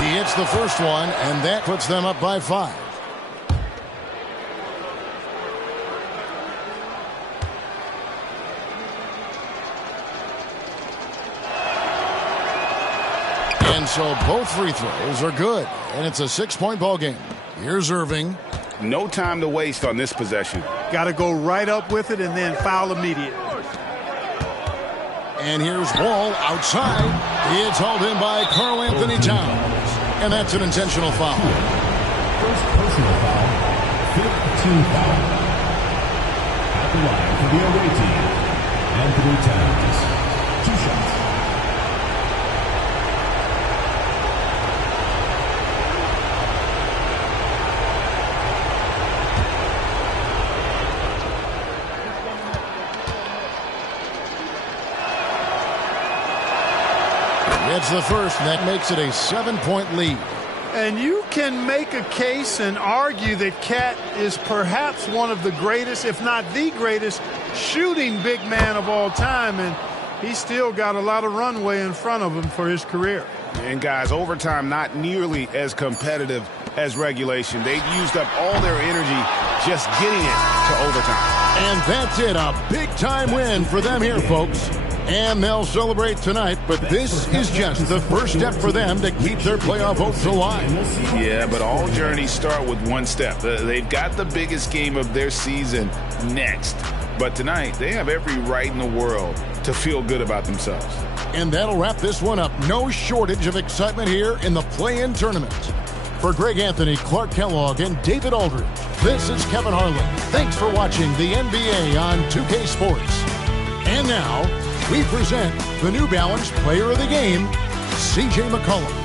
He hits the first one, and that puts them up by 5. And so both free throws are good, and it's a 6-point ball game. Here's Irving. No time to waste on this possession. Got to go right up with it and then foul immediate. And here's Wall outside. It's hauled in by Karl Anthony Towns. And that's an intentional foul. First personal foul, 5th team foul. At the line for the away team, Anthony Towns. 2 shots. It's the first, and that makes it a 7-point lead. And you can make a case and argue that Cat is perhaps one of the greatest, if not the greatest, shooting big man of all time. And he's still got a lot of runway in front of him for his career. And guys, overtime not nearly as competitive as regulation. They've used up all their energy just getting it to overtime. And that's it, a big-time win for them here, folks. And they'll celebrate tonight, but this is just the first step for them to keep their playoff hopes alive. Yeah, but all journeys start with one step. They've got the biggest game of their season next. But tonight, they have every right in the world to feel good about themselves. And that'll wrap this one up. No shortage of excitement here in the play-in tournament. For Greg Anthony, Clark Kellogg, and David Aldridge, this is Kevin Harlan. Thanks for watching the NBA on 2K Sports. And now, we present the New Balance Player of the Game, C.J. McCollum.